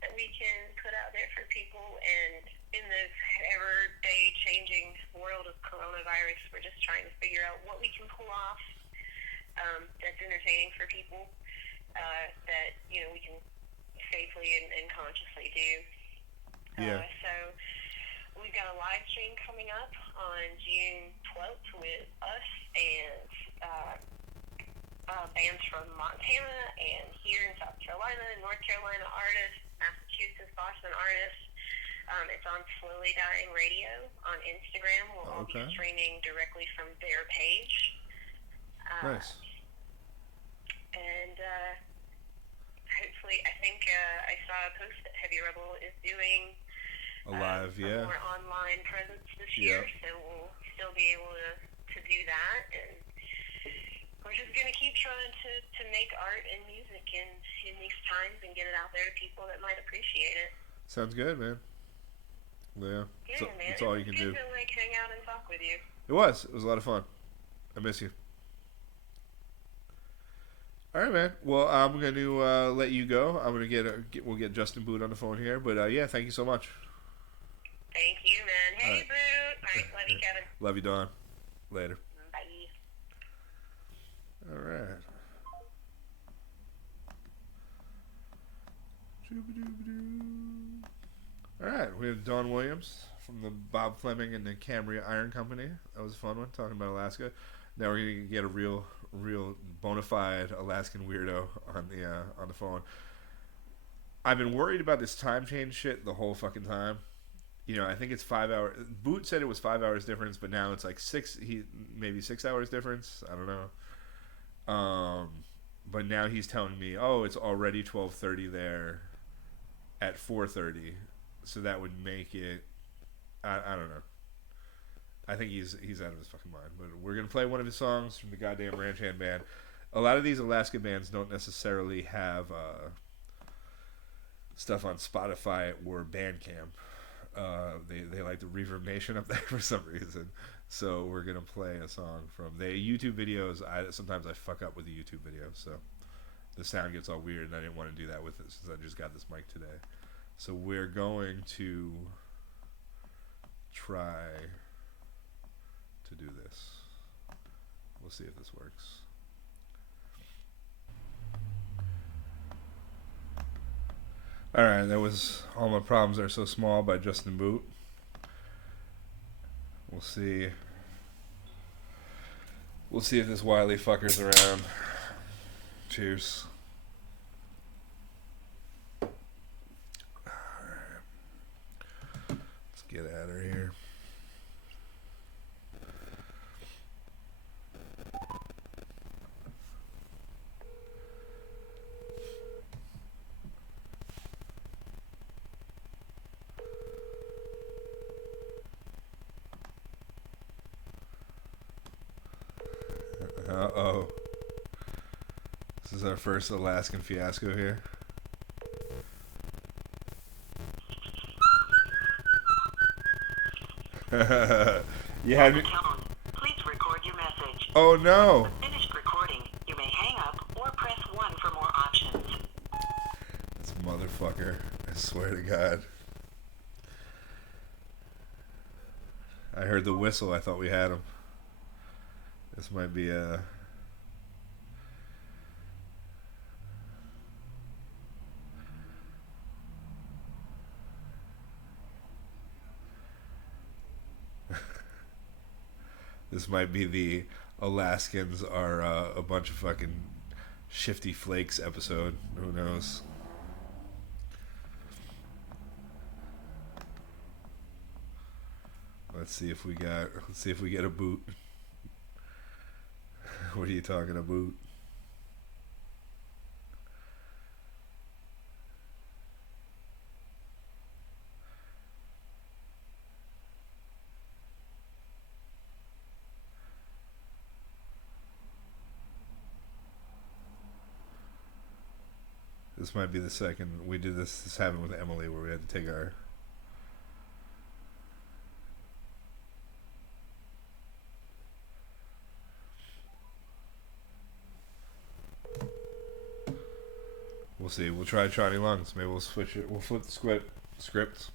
that we can put out there for people. And in this ever-day changing world of coronavirus, we're just trying to figure out what we can pull off that's entertaining for people, that we can safely and consciously do. Yeah. So we've got a live stream coming up on June 12th with us and bands from Montana and here in South Carolina, North Carolina artists, Massachusetts, Boston artists. It's on Slowly Dying Radio on Instagram. We'll all be Okay. streaming directly from their page. Nice. And hopefully, I think I saw a post that Heavy Rebel is doing Alive, a yeah. more online presence this Yeah. year, so we'll still be able to do that. And we're just going to keep trying to make art and music in these times and get it out there to people that might appreciate it. Sounds good, man. Yeah. Yeah, man. That's all you can It's do. good to like hang out and talk with you. It was a lot of fun. I miss you. All right, man. Well, I'm going to let you go. I'm going to we'll get Justin Boot on the phone here. But yeah, thank you so much. Thank you, man. Hey, All right. Boo. All right, love you, Kevin. Love you, Dawn. Later. Bye. All right. All right, we have Dawn Williams from the Bob Fleming and the Cambria Iron Company. That was a fun one, talking about Alaska. Now we're gonna get a real bona fide Alaskan weirdo on the phone. I've been worried about this time change shit the whole fucking time. You know, I think it's 5 hours. Boot said it was 5 hours difference, but now it's like maybe 6 hours difference. I don't know. But now he's telling me, oh, it's already 12:30 there at 4:30, so that would make it. I don't know. I think he's out of his fucking mind. But we're gonna play one of his songs from the goddamn Ranch Hand Band. A lot of these Alaska bands don't necessarily have stuff on Spotify or Bandcamp. They like the Reverb Nation up there for some reason. So we're gonna play a song from the YouTube videos. Sometimes I fuck up with the YouTube videos, so the sound gets all weird, and I didn't want to do that with it since I just got this mic today. So we're going to try to do this. We'll see if this works. Alright, that was All My Problems Are So Small by Justin Boot. We'll see. We'll see if this wily fucker's around. Cheers. Alright. Let's get at her here. Uh-oh. This is our first Alaskan fiasco here. You had me. Please record your message. Oh no! Finished recording. You may hang up or press 1 for more options. This motherfucker. I swear to God. I heard the whistle. I thought we had him. This might be a... This might be the Alaskans are a bunch of fucking shifty flakes episode. Who knows? Let's see if we get a boot. What are you talking about? This might be the second. We did this. This happened with Emily, where we had to take our. We'll see. We'll try Johnny Lungs. Maybe we'll switch it. We'll flip the scripts.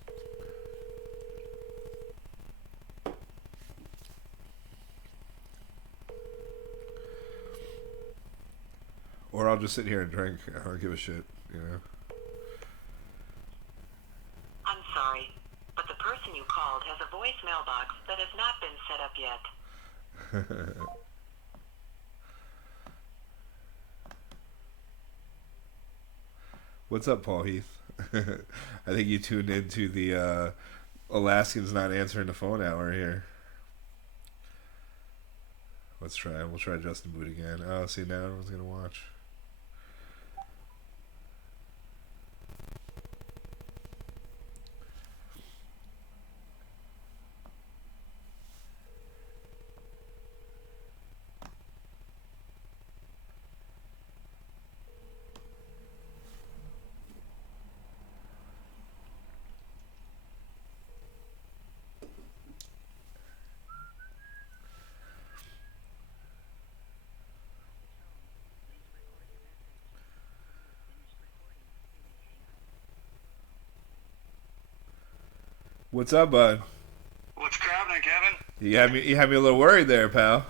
Or I'll just sit here and drink. I don't give a shit, you know. I'm sorry, but the person you called has a voicemail box that has not been set up yet. What's up, Paul Heath? I think you tuned into the Alaskans not answering the phone hour here. Let's try. We'll try Justin Boot again. Oh, see, now everyone's gonna watch. What's up, bud? What's happening, Kevin? You had me a little worried there, pal.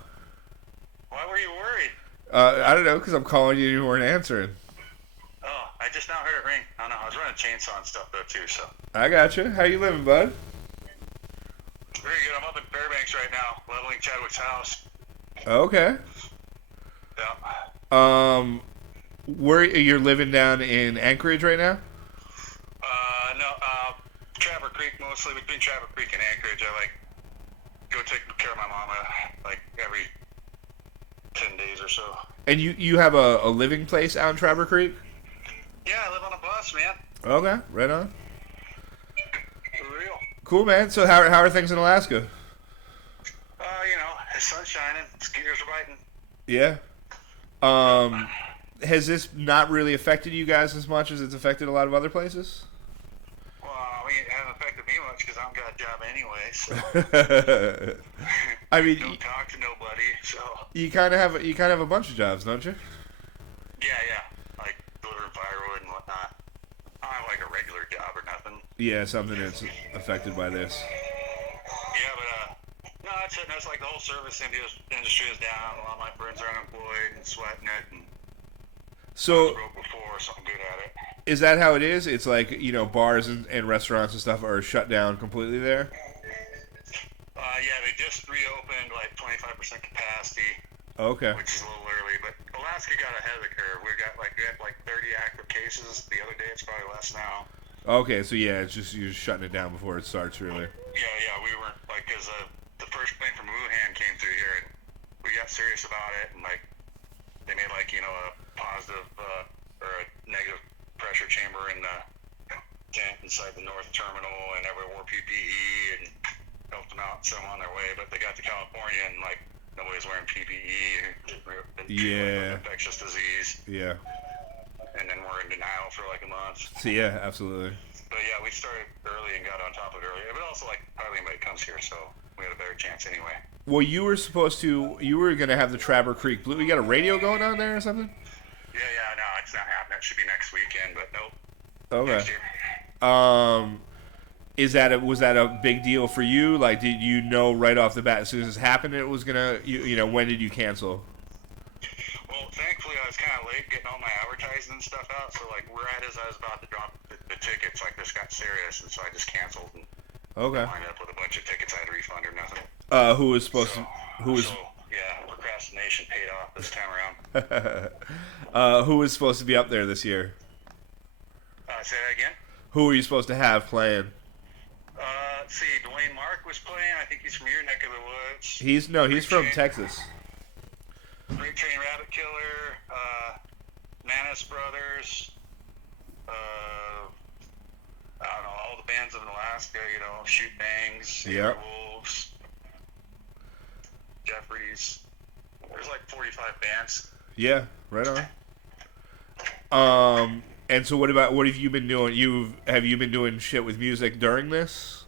Why were you worried? I don't know, because I'm calling you and you weren't answering. Oh, I just now heard it ring. I don't know. I was running chainsaw and stuff though too. So I got you. How you living, bud? very good. I'm up in Fairbanks right now, leveling Chadwick's house. Okay. Yeah. Where you're living down in Anchorage right now? No. Trapper Creek mostly. Between Trapper Creek and Anchorage, I like go take care of my mama like every 10 days or so. And you have a living place out in Trapper Creek? Yeah, I live on a bus, man. Okay, right on. For real. Cool, man. So how are things in Alaska? The sun's shining, mosquitoes are biting. Yeah. Has this not really affected you guys as much as it's affected a lot of other places? Well, it hasn't affected me much because I don't got a job anyway. So I mean, don't talk to nobody. So you kind of have a bunch of jobs, don't you? yeah, like delivering firewood and whatnot. I don't have like a regular job or nothing. Yeah, something that's affected by this. Yeah, but no, that's it. That's like the whole service industry is down. A lot of my friends are unemployed and sweating it. And So broke before, so I'm good at it. is that how it is? It's like, bars and restaurants and stuff are shut down completely there? Yeah, they just reopened like 25% capacity, Okay. which is a little early. But Alaska got ahead of the curve. We had like 30 active cases the other day. It's probably less now. Okay, so yeah, it's just you're shutting it down before it starts, really. Yeah, we weren't like because the first plane from Wuhan came through here, and we got serious about it, and like they made like a positive or a negative pressure chamber in the tent inside the north terminal, and everyone wore PPE and helped them out some on their way. But they got to California, and like nobody's wearing PPE, and Yeah. infectious disease, Yeah. and then we're in denial for like a month. So yeah, absolutely. But yeah, we started early and got on top of it early. But also, like, hardly anybody comes here, so we had a better chance anyway. Well, you were gonna have the Trapper Creek Blue. You got a radio going on there or something? Yeah, no, it's not happening. It should be next weekend, but nope. Okay. Next year. Was that a big deal for you? Like, did you know right off the bat as soon as this happened it was gonna? When did you cancel? Well, thankfully, I was kind of late getting all my advertising and stuff out, so, like, right as I was about to drop the tickets, like, this got serious, and so I just canceled and Okay. lined up with a bunch of tickets I had to refund or nothing. Who was supposed to? So, yeah, procrastination paid off this time around. Who was supposed to be up there this year? Say that again? Who were you supposed to have playing? Let's see, Dwayne Mark was playing. I think he's from your neck of the woods. He's from Texas. Great Train Rabbit Killer, Manis Brothers, I don't know, all the bands of Alaska, Shoot Bangs, Yep. Wolves, Jeffries. There's like 45 bands. Yeah, right on. And so what have you been doing? Have you been doing shit with music during this?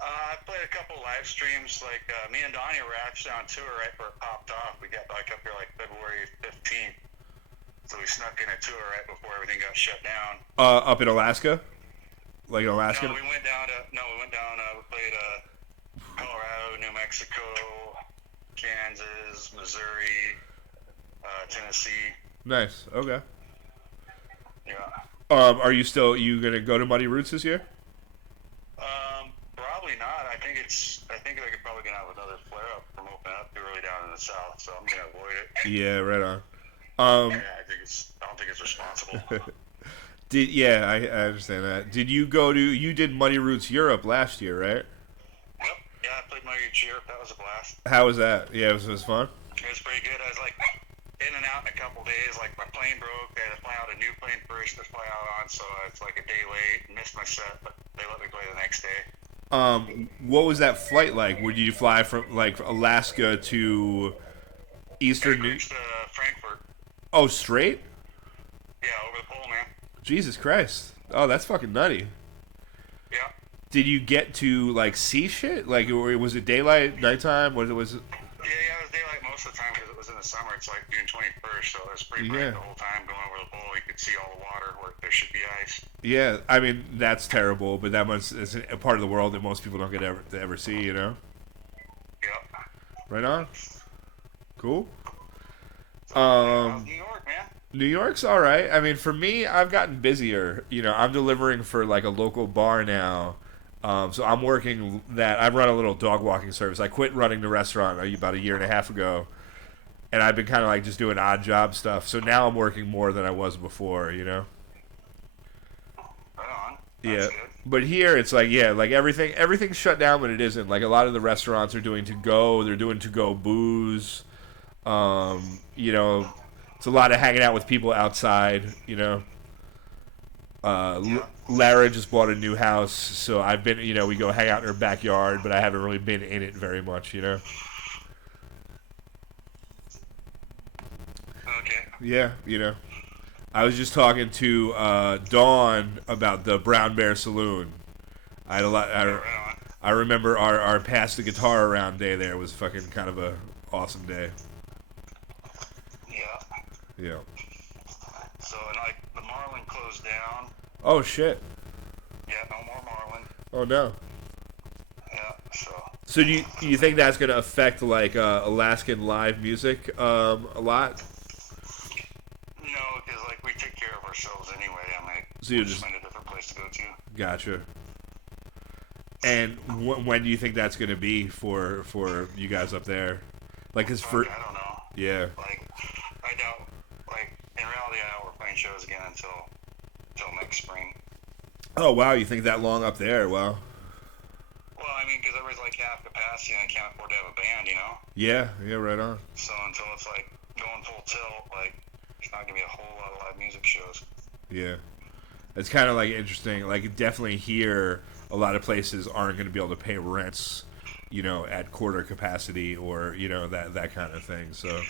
I played a couple live streams. Like me and Donnie were actually on tour right before it popped off. We got back up here like February 15th, so we snuck in a tour right before everything got shut down. Up in Alaska, like in Alaska. We went down. We played Colorado, New Mexico, Kansas, Missouri, Tennessee. Nice. Okay. Yeah. Are you gonna go to Muddy Roots this year? Probably not. I think they could probably get out with another flare up from opening up too early down in the south, so I'm gonna avoid it. Yeah, right on. Yeah, I don't think it's responsible. I understand that. You did Muddy Roots Europe last year, right? Yep. Yeah, I played Muddy Roots Europe. That was a blast. How was that? Yeah, it was fun. It was pretty good. I was like in and out in a couple days. Like my plane broke. They had to fly out a new plane first to fly out on, so it's like a day late. Missed my set, but they let me play the next day. What was that flight like? Would you fly from like Alaska to Eastern? Anchorage to Frankfurt. Oh, straight? Yeah, over the pole, man. Jesus Christ! Oh, that's fucking nutty. Yeah. Did you get to like see shit? Like, was it daylight, nighttime? Was it? Yeah, it was daylight most of the time because it was in the summer. It's like June 21st, so it was pretty bright the whole time going over the pole. You could see all the water where there should be ice. Yeah, I mean that's terrible, but that must is a part of the world that most people don't get to ever see. You know. Yep. Right on. Cool. How's New York, man? New York's all right. I mean, for me, I've gotten busier. You know, I'm delivering for like a local bar now. So I'm working that. I run a little dog walking service. I quit running the restaurant about a year and a half ago, and I've been kind of like just doing odd job stuff. So now I'm working more than I was before. You know. Right on. Yeah. That's good. But here it's like like everything's shut down when it isn't. Like a lot of the restaurants are doing to go. They're doing to go booze. You know, it's a lot of hanging out with people outside. You know. Lara just bought a new house, so I've been, you know, we go hang out in her backyard, but I haven't really been in it very much, you know. Okay. Yeah, you know. I was just talking to Dawn about the Brown Bear Saloon. I had a lot. Right on. I remember our pass the guitar around day there was fucking kind of a awesome day. Yeah. Yeah. So, and like, the Marlin closed down. Oh shit. Yeah, no more Marlin. Oh no. Yeah, so. So do you think that's gonna affect like Alaskan live music a lot? No, because, like, we take care of ourselves anyway. I mean, So you we'll just- find a different place to go to. Gotcha. And when do you think that's gonna be for you guys up there? Like, cause for I don't know. yeah. Like, I doubt, like, in reality, I doubt we're playing shows again until next spring. Oh wow, you think that long up there? Wow. Well, I mean, because everybody's like half capacity and I can't afford to have a band, you know? Yeah, right on. So until it's like going full tilt, like, there's not going to be a whole lot of live music shows. Yeah. It's kind of like interesting. Like definitely here, a lot of places aren't going to be able to pay rents, you know, at quarter capacity or you know that kind of thing. So.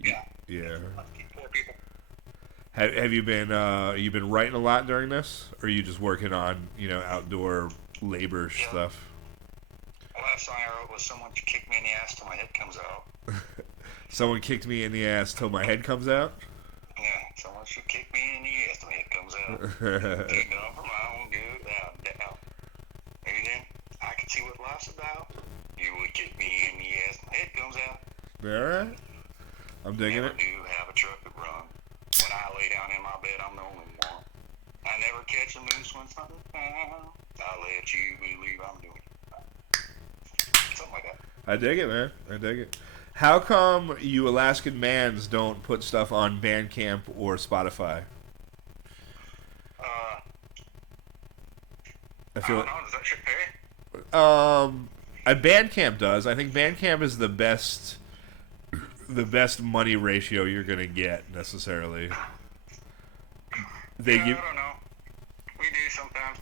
Yeah. Yeah. Poor people. Have you been writing a lot during this, or are you just working on outdoor labor Yeah. stuff? The last song I wrote was "Someone Kick Me in the Ass Till My Head Comes Out." Someone kicked me in the ass till my head comes out. Yeah, someone should kick me in the ass till my head comes out. Take off for my own good out down. Maybe then I can see what life's about. You would kick me in the ass till my head comes out. All right, I'm digging Never it. do have a truck to run. When I lay down in my bed, I'm the only one. I never catch a moose when something's found. I let you believe I'm doing it. Something like that. I dig it, man. I dig it. How come you Alaskan mans don't put stuff on Bandcamp or Spotify? I I feel don't know. Does that shit pay? Bandcamp does. I think Bandcamp is the best money ratio you're gonna get necessarily. They Yeah, give. I don't know. We do sometimes.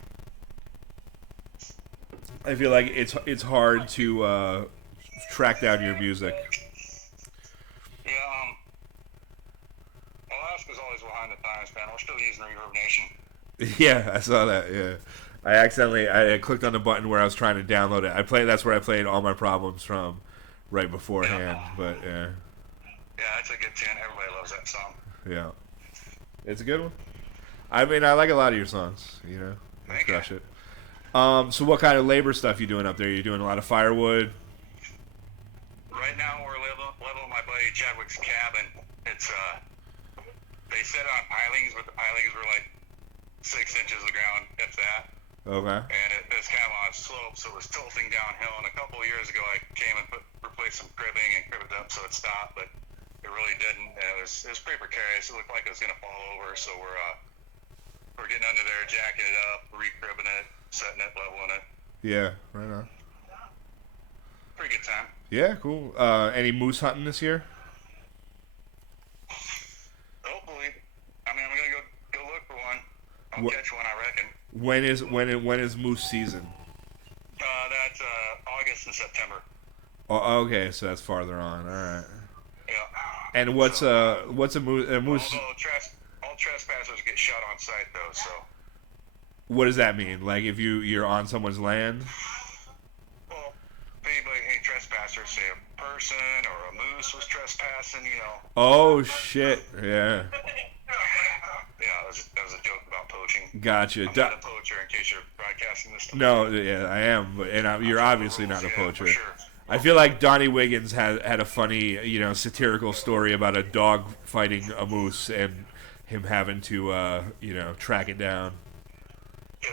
I feel like it's hard to track down your music. Yeah, Alaska's always behind the times, man. We're still using Reverb Nation. Yeah, I saw that. Yeah, I clicked on the button where I was trying to download it. That's where I played All My Problems from right beforehand. But yeah, Yeah, that's a good tune. Everybody loves that song. yeah, it's a good one. I mean, I like a lot of your songs. You know, I Thank you. crush it. So what kind of labor stuff you doing up there? You doing a lot of firewood? Right now, we're leveling my buddy Chadwick's cabin. It's they set it on pilings, but the pilings were like 6 inches of ground, if that. Okay. And it's kind of on a slope, so it was tilting downhill. And a couple of years ago, I came and replaced some cribbing and cribbed it up so it stopped, but it really didn't. And it was pretty precarious. It looked like it was gonna fall over, so we're getting under there, jacking it up, re-cribbing it, setting it, leveling it. Yeah, right on. Pretty good time. Yeah, cool. Any moose hunting this year? Hopefully, I mean, I'm gonna go look for one. I'll What- catch one, I reckon. When is moose season? That's August and September. Oh, okay, so that's farther on. All right. Yeah. And what's a moose? Although all trespassers get shot on site, though. So. What does that mean? Like if you're on someone's land? Well, any trespassers, say a person or a moose was trespassing, you know. Oh shit! Yeah, Yeah, that was a joke about poaching. gotcha. I'm not a poacher, in case you're broadcasting this. No, yeah, I am, you're obviously not a Yeah, poacher. for sure. I feel like Donnie Wiggins had a funny, satirical story about a dog fighting a moose and him having to, track it down. Yeah.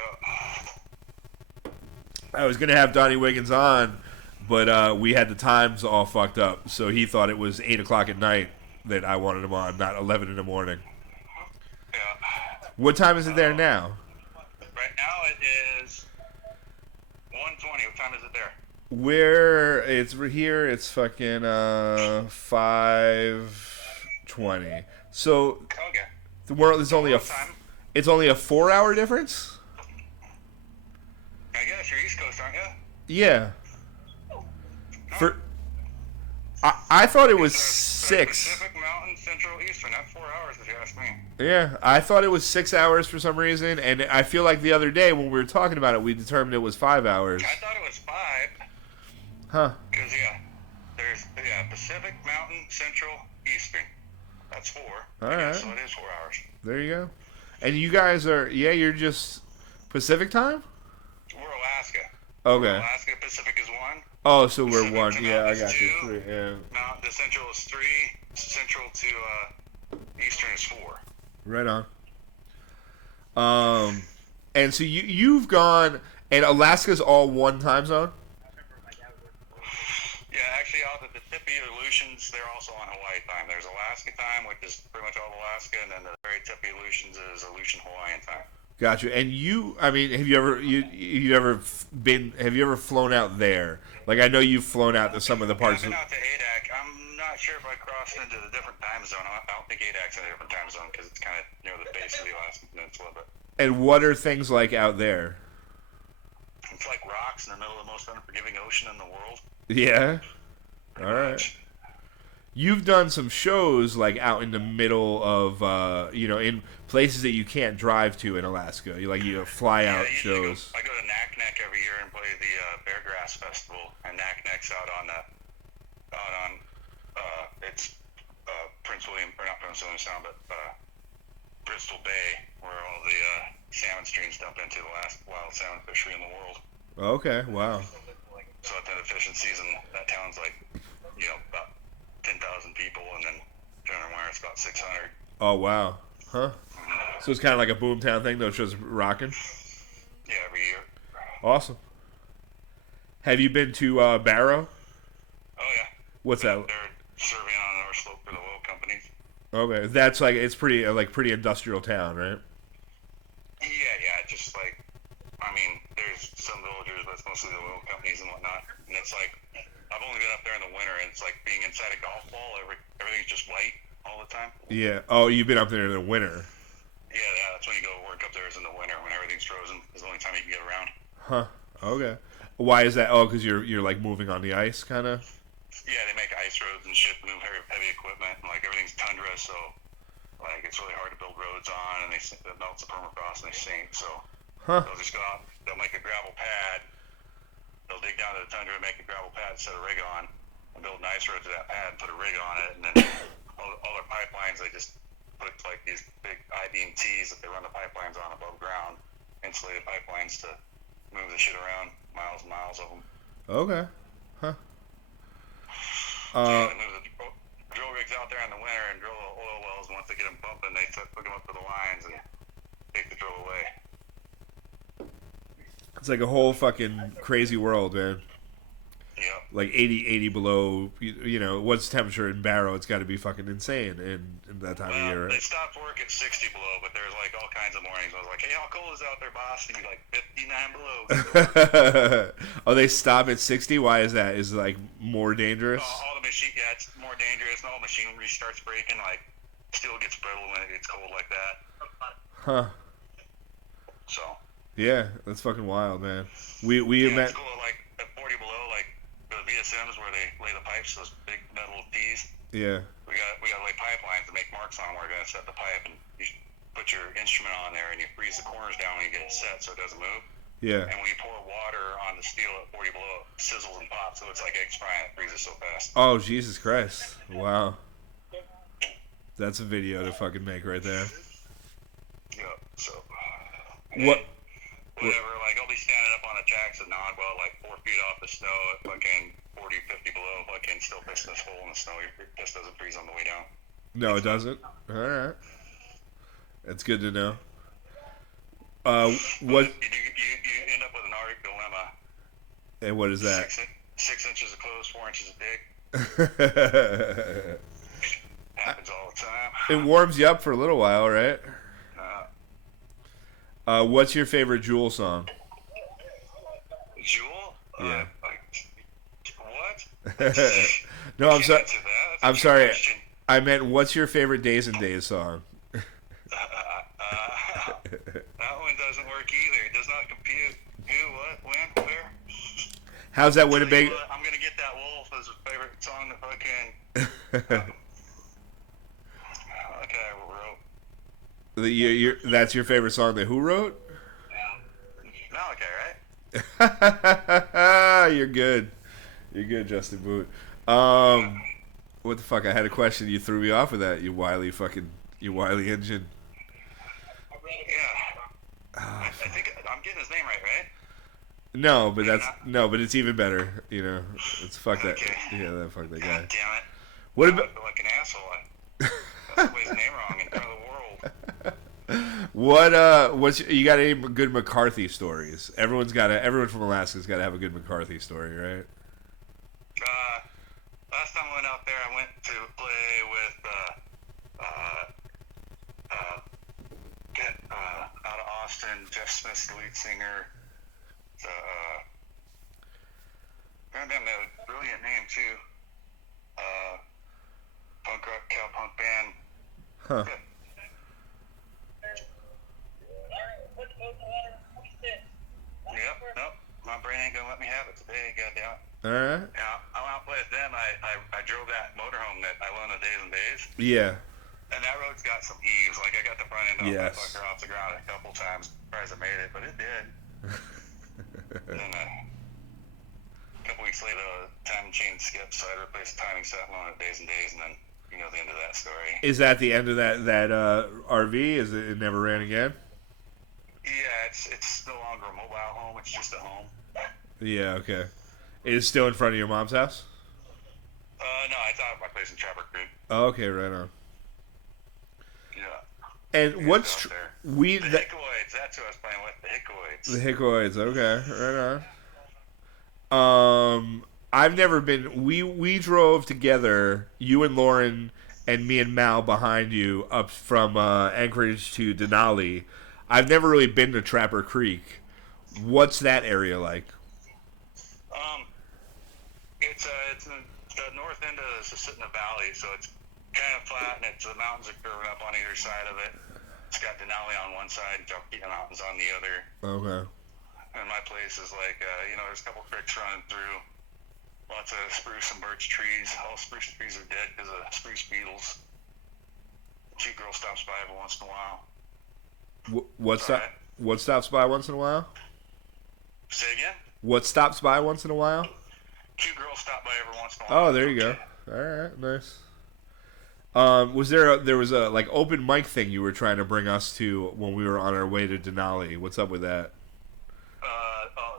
I was gonna have Donnie Wiggins on, but we had the times all fucked up, so he thought it was 8 o'clock at night that I wanted him on, not 11 in the morning. Yeah. What time is it there now? Right now it is 1:20. What time is it there? Where it's here, it's fucking 5:20. So Okay. the world is only What time? it's only a 4-hour difference. I guess you're East Coast, aren't you? Yeah. For I thought it was So 6. Pacific, Mountain, Central, Eastern. That's 4 hours if you ask me. Yeah, I thought it was 6 hours for some reason, and I feel like the other day when we were talking about it, we determined it was 5 hours. I thought it was 5. Huh. Because, there's Pacific, Mountain, Central, Eastern. That's 4. All Yeah, right. so it is 4 hours. There you go. And you guys are you're just Pacific time? We're Alaska. Okay. Alaska, Pacific is 1. Oh, so we're Pacific 1. to Yeah, I Mountain is got you. 2. 3. Yeah. The Central is 3. Central to Eastern is 4. Right on. And so you've gone, and Alaska's all one time zone? Yeah, actually, all the tippy Aleutians, they're also on Hawaii time. There's Alaska time, which is pretty much all of Alaska, and then the very tippy Aleutians is Aleutian Hawaiian time. Gotcha. And have you ever flown out there? Like, I know you've flown out to some of the parts I've been of... out to ADAC. I'm not sure if I crossed into the different time zone. I don't think ADAC's in a different time zone because it's kind of near the base of the Alaskan Peninsula. But And what are things like out there? it's like rocks in the middle of the most unforgiving ocean in the world. Yeah. All right. You've done some shows like out in the middle of, in places that you can't drive to in Alaska. You fly out shows. I go to Naknek every year and play the Beargrass Festival, and Naknek's out on it's Prince William, or not Prince William Sound, but Bristol Bay, where all the salmon streams dump into the last wild salmon fishery in the world. Okay. Wow. So at the fishing season, that town's like, about 10,000 people, and then Turner Wire it's about 600. Oh wow. Huh. So it's kind of like a boomtown thing, though. It's just rocking. Yeah, every year. Awesome. Have you been to Barrow? Oh yeah. What's that? They're surveying on the North Slope for the oil companies. Okay, that's like it's pretty industrial town, right? Yeah. Just like, there's some villagers, but it's mostly the oil companies and whatnot. And it's like, I've only been up there in the winter, and it's like being inside a golf ball. Everything's just white all the time. Yeah. Oh, you've been up there in the winter. Yeah, that's when you go work up there is in the winter when everything's frozen. It's the only time you can get around. Huh. Okay. Why is that? Oh, because you're like moving on the ice, kind of. Yeah, they make ice roads and shit, move heavy equipment, and like everything's tundra, so like it's really hard to build roads on, and it melts the permafrost and they sink. So they'll just go out, they'll make a gravel pad, they'll dig down to the tundra, make a gravel pad, set a rig on, and build an ice road to that pad, and put a rig on it, and then all their pipelines they just put like these big I-beam T's that they run the pipelines on above ground, insulated pipelines to move the shit around, miles and miles of them. Okay. Huh. So they move the drill rigs out there in the winter and drill the oil wells, and once they get them pumping, they hook them up to the lines and take the drill away. It's like a whole fucking crazy world, man. Yeah. Like 80 below, what's the temperature in Barrow? It's got to be fucking insane in that time of year, They right? stopped work at 60 below, but there's like all kinds of mornings. I was like, hey, how cold is it out there, boss? And you'd be like, 59 below. Oh, they stop at 60? Why is that? Is it like more dangerous? All the machine, it's more dangerous, and all machinery starts breaking. Like, steel gets brittle when it gets cold like that. Huh. So. Yeah, that's fucking wild, man. We Yeah, met. it's cool. Like at 40 below, like the VSMs where they lay the pipes, those big metal T's. Yeah. We got to lay pipelines to make marks on where we're gonna set the pipe, and you put your instrument on there, and you freeze the corners down when you get it set so it doesn't move. Yeah. And when you pour water on the the steel at 40 below. It sizzles and pops, so it's like eggs frying. It freezes so fast. Oh, Jesus Christ. Wow. That's a video to fucking make right there. Yeah, so. What? Whatever, like, I'll be standing up on the tracks at Nodwell, like 4 feet off the snow at fucking 40, 50 below, fucking still pissing this hole in the snow. It just doesn't freeze on the way down. No, it doesn't. All right. That's good to know. What? You end up with an Arctic dilemma. And what is that? 6 inches of clothes, 4 inches of dick. Happens all the time. It warms you up for a little while, right? What's your favorite Jewel song? Jewel? Yeah. What? No, I'm sorry. I'm sorry. Question. I meant, what's your favorite Days and Days song? That one doesn't work either. It does not compute. Who, what, when, where? How's that Winnipeg? I'm gonna get that Wolf as a favorite song that fucking. Okay, I wrote. That's your favorite song that who wrote? Malachi, right? You're good. You're good, Justin Boot. What the fuck? I had a question. You threw me off with that. You wily engine. Yeah. I think I'm getting his name right? No, but it's even better. You know, it's fuck that. Okay. Yeah, fuck that guy. God damn it. What I about? feel like an asshole. That's the way his name wrong in front of the world. What's you got any good McCarthy stories? Everyone from Alaska's got to have a good McCarthy story, right? Last time I went out there, I went to play with out of Austin, Jeff Smith's the lead singer. Goddamn, they have a brilliant name too. Punk rock, cow punk band. Huh. Good. Yep, nope. My brain ain't gonna let me have it today, goddamn it. All right. Yeah, I went out with them. I drove that motorhome that I loaned the Days and Days. Yeah. And that road's got some heaves. Like, I got the front end off that Yes. fucker off the ground a couple times. Surprised I made it, but it did. And then a couple weeks later, time chain skipped, so I replaced the timing set on it Days and Days, and then, you know, the end of that story. Is that the end of that RV? Is it never ran again? Yeah, it's no longer a mobile home. It's just a home. Yeah. Okay. It is still in front of your mom's house? No, it's out of my place in Trapper Creek. Oh, okay, right on. Yeah. And what's Out there. the The Hickoids, that's who I was playing with, the Hickoids. the Hickoids? Okay, right on. I've never been. We drove together, you and Lauren, and me and Mal behind you, up from Anchorage to Denali. I've never really been to Trapper Creek. What's that area like? It's in the north end of the Susitna Valley, so it's kind of flat, and the mountains are curving up on either side of it. It's got Denali on one side, and Jalpena Mountains on the other. Okay. And my place is like, there's a couple creeks running through. Lots of spruce and birch trees. All spruce trees are dead because of spruce beetles. Cute girl stops by every once in a while. What stops by once in a while? Say again? What stops by once in a while? Cute girls stop by every once in a while. Oh, there you go. All right, nice. Was there was a like open mic thing you were trying to bring us to when we were on our way to Denali? What's up with that?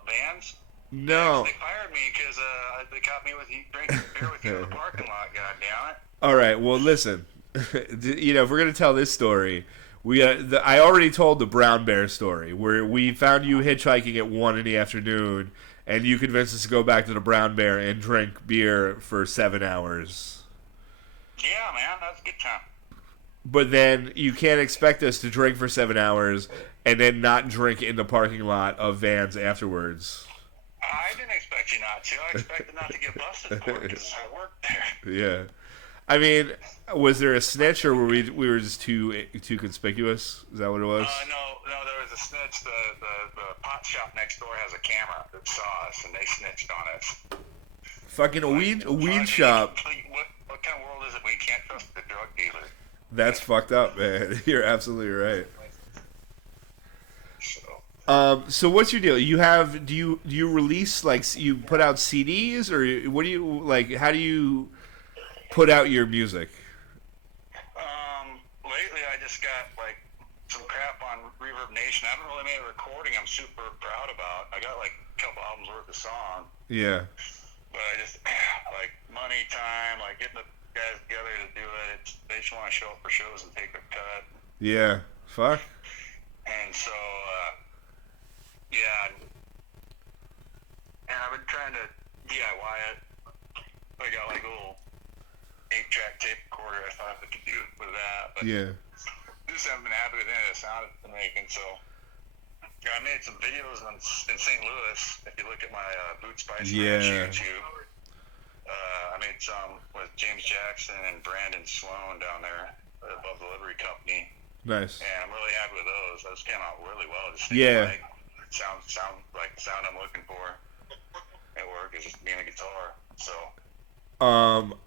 Vans? No. They fired me because they caught me with drinking beer with you in the parking lot. God damn it! All right. Well, listen. If we're gonna tell this story, I already told the brown bear story where we found you hitchhiking at 1 in the afternoon, and you convinced us to go back to the brown bear and drink beer for 7 hours. Yeah, man, that was a good time. But then you can't expect us to drink for 7 hours and then not drink in the parking lot of Vans afterwards. I didn't expect you not to. I expected not to get busted for it because I worked there. Yeah. I mean, was there a snitch, or were we were just too conspicuous? Is that what it was? No, there was a snitch. The pot shop next door has a camera that saw us, and they snitched on us. Fucking a weed shop. What kind of world is it when you can't trust the drug dealer? That's fucked up, man. You're absolutely right. So, So what's your deal? Do you release like you put out CDs or what do you like? How do you put out your music? Lately I just got like some crap on Reverb Nation. I haven't really made a recording I'm super proud about. I got like a couple albums worth of song, Yeah, but I just like money, time, like getting the guys together to do it. They just want to show up for shows and take their cut. yeah. Fuck. And so, yeah. And I've been trying to DIY it. I got like a little 8-track tape recorder. I thought I could do it with that, but Yeah, just haven't been happy with any of the sound it's been making. So, yeah, I made some videos in St. Louis. If you look at my Boot Spice Yeah. YouTube, I made some with James Jackson and Brandon Sloan down there above the Livery Company. nice. And I'm really happy with those. Those came out really well. Just Yeah. like, sound like the sound I'm looking for at work is just being a guitar. So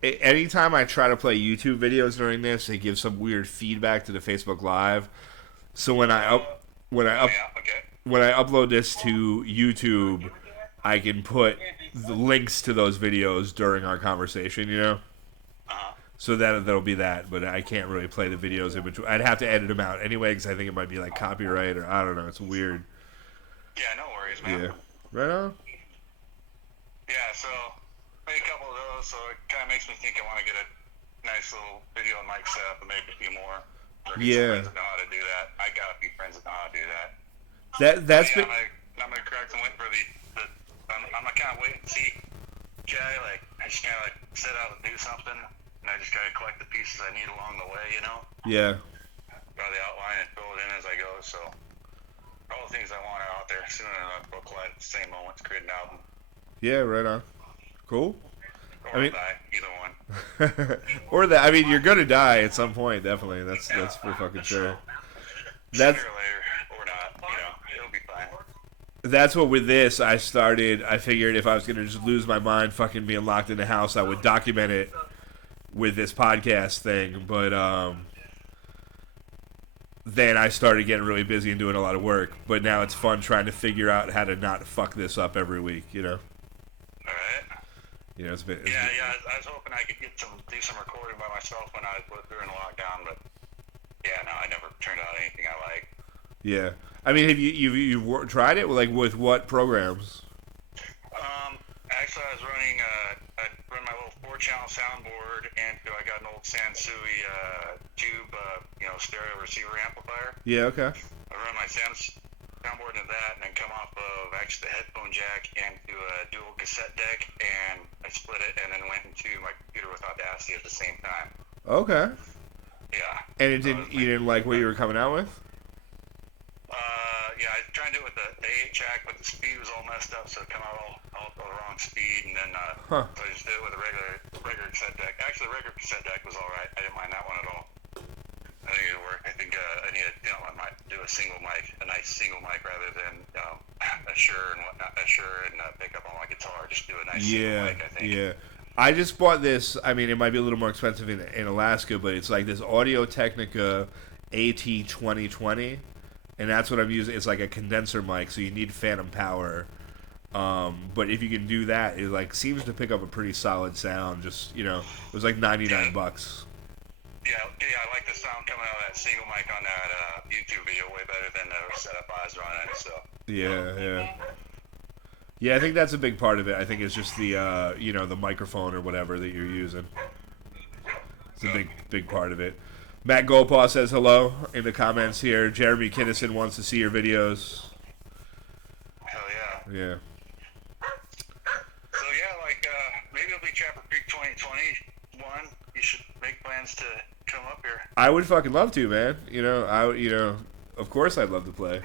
Anytime I try to play YouTube videos during this, it gives some weird feedback to the Facebook Live. So when I yeah, okay. when I upload this to YouTube, I can put the links to those videos during our conversation, you know? So that'll be that, but I can't really play the videos in between. I'd have to edit them out anyway because I think it might be like copyright or I don't know. It's weird. Yeah, no worries, man. Yeah. Right on. Yeah, so made a couple of those, so it kind of makes me think I want to get a nice little video and mic set up and make a few more. Or get Yeah. some friends that know how to do that. I got a few friends that know how to do that. That's Yeah, been I'm gonna correct and wait for I'm a kind of wait and see guy. Like I just kind of like set out and do something, and I just gotta collect the pieces I need along the way, you know. yeah. Draw the outline and fill it in as I go. So all the things I want are out there. Sooner than enough, we'll collide at the same moment to create an album. Yeah, right on. Cool. Or I mean- die, either one. Or that I mean you're gonna die at some point, definitely. That's for fucking sure. That's Sooner or later, or not, you know, it'll be fine. that's what with this I figured if I was gonna just lose my mind fucking being locked in the house, I would document it with this podcast thing, but then I started getting really busy and doing a lot of work. But now it's fun trying to figure out how to not fuck this up every week, you know? All right. You know, it's been Yeah. I was hoping I could do some recording by myself when I was during lockdown, but yeah, no, I never turned out anything I like. yeah. I mean, have you've tried it? Like with what programs? Actually, I was running. I run my little 4-channel soundboard, and I got an old Sansui tube, stereo receiver amplifier. Yeah, okay. I run my soundboard into that, and then come off of actually the headphone jack into a dual cassette deck, and I split it, and then went into my computer with Audacity at the same time. Okay. Yeah. And you didn't like what you were coming out with? Yeah, I was trying to do it with the 8-track, but the speed was all messed up, so it came out all the wrong speed, and then so I just did it with a regular cassette deck. Actually, the regular cassette deck was all right. I didn't mind that one at all. I think it'll work. I think I need I might do a single mic, a nice single mic rather than a Shure and whatnot, a Shure and pick up on my guitar. Just do a nice single mic, I think. Yeah. I just bought this. I mean, it might be a little more expensive in Alaska, but it's like this Audio Technica AT2020, and that's what I'm using. It's like a condenser mic, so you need phantom power. But if you can do that, it like seems to pick up a pretty solid sound. Just it was like $99. Yeah, I like the sound coming out of that single mic on that YouTube video way better than the setup I was running. So Yeah, I think that's a big part of it. I think it's just the the microphone or whatever that you're using. It's a big part of it. Matt Goldpaw says hello in the comments here. Jeremy Kinnison wants to see your videos. hell yeah. Yeah. So yeah, maybe it'll be Trapper Creek 2021. You should make plans to come up here. I would fucking love to, man. Of course I'd love to play.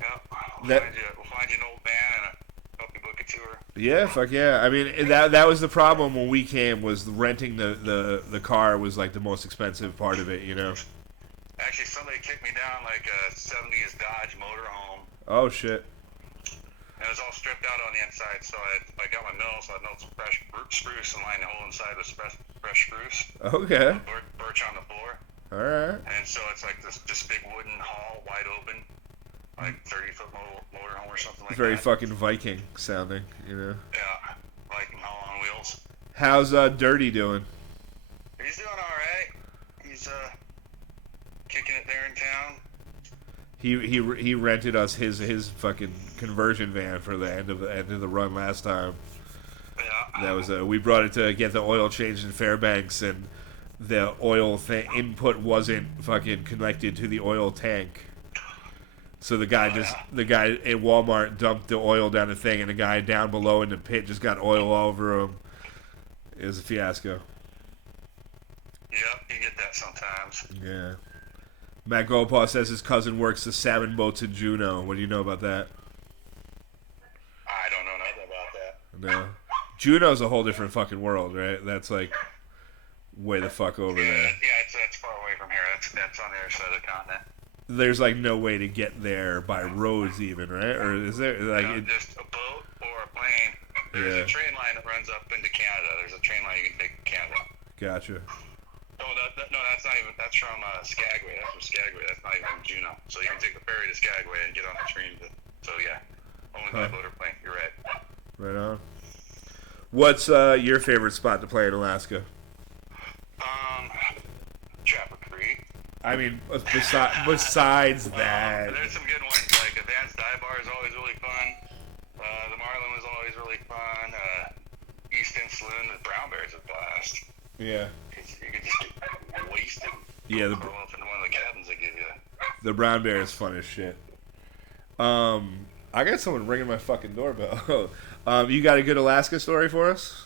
Yeah, we'll find you an old band and help you book a tour. Yeah, fuck yeah. I mean, that was the problem when we came, was renting the car was like the most expensive part of it, Actually, somebody kicked me down like a 70s Dodge motorhome. Oh, shit. And it was all stripped out on the inside, so I got my mill, so I milled some fresh spruce and lined the hole inside with fresh spruce. Okay. Birch on the floor. All right. And so it's like this big wooden hall, wide open, like 30-foot motorhome or something like Very that. fucking Viking sounding, you know. Yeah, Viking haul on wheels. How's Dirty doing? He's doing all right. He's kicking it there in town. He rented us his fucking conversion van for the end of the run last time. Yeah. That was we brought it to get the oil changed in Fairbanks, and the oil input wasn't fucking connected to the oil tank. So the guy at Walmart dumped the oil down the thing, and the guy down below in the pit just got oil all over him. It was a fiasco. Yep, you get that sometimes. Yeah. Matt Goldpaw says his cousin works the salmon boats in Juneau. What do you know about that? I don't know nothing about that. No. Juneau's a whole different fucking world, right? That's like way the fuck over there. Yeah, it's far away from here. That's on the other side of the continent. There's like no way to get there by roads even, right? Or is there like Just a boat or a plane. There's a train line that runs up into Canada. There's a train line you can take to Canada. Gotcha. No, that's not even. That's from Skagway. That's from Skagway. That's not even from Juneau. So you can take the ferry to Skagway and get on the train. So yeah, only by boat or plane. You're right. Right on. What's your favorite spot to play in Alaska? Trapper Creek. I mean, besides that, There's some good ones. Like Advanced Dive Bar is always really fun. The Marlin was always really fun. East End Saloon, the Brown Bear's a blast. yeah, You can just get wasted. Yeah, Curl up into one of the cabins they give you. the brown bear is fun as shit. I got someone ringing my fucking doorbell. You got a good Alaska story for us?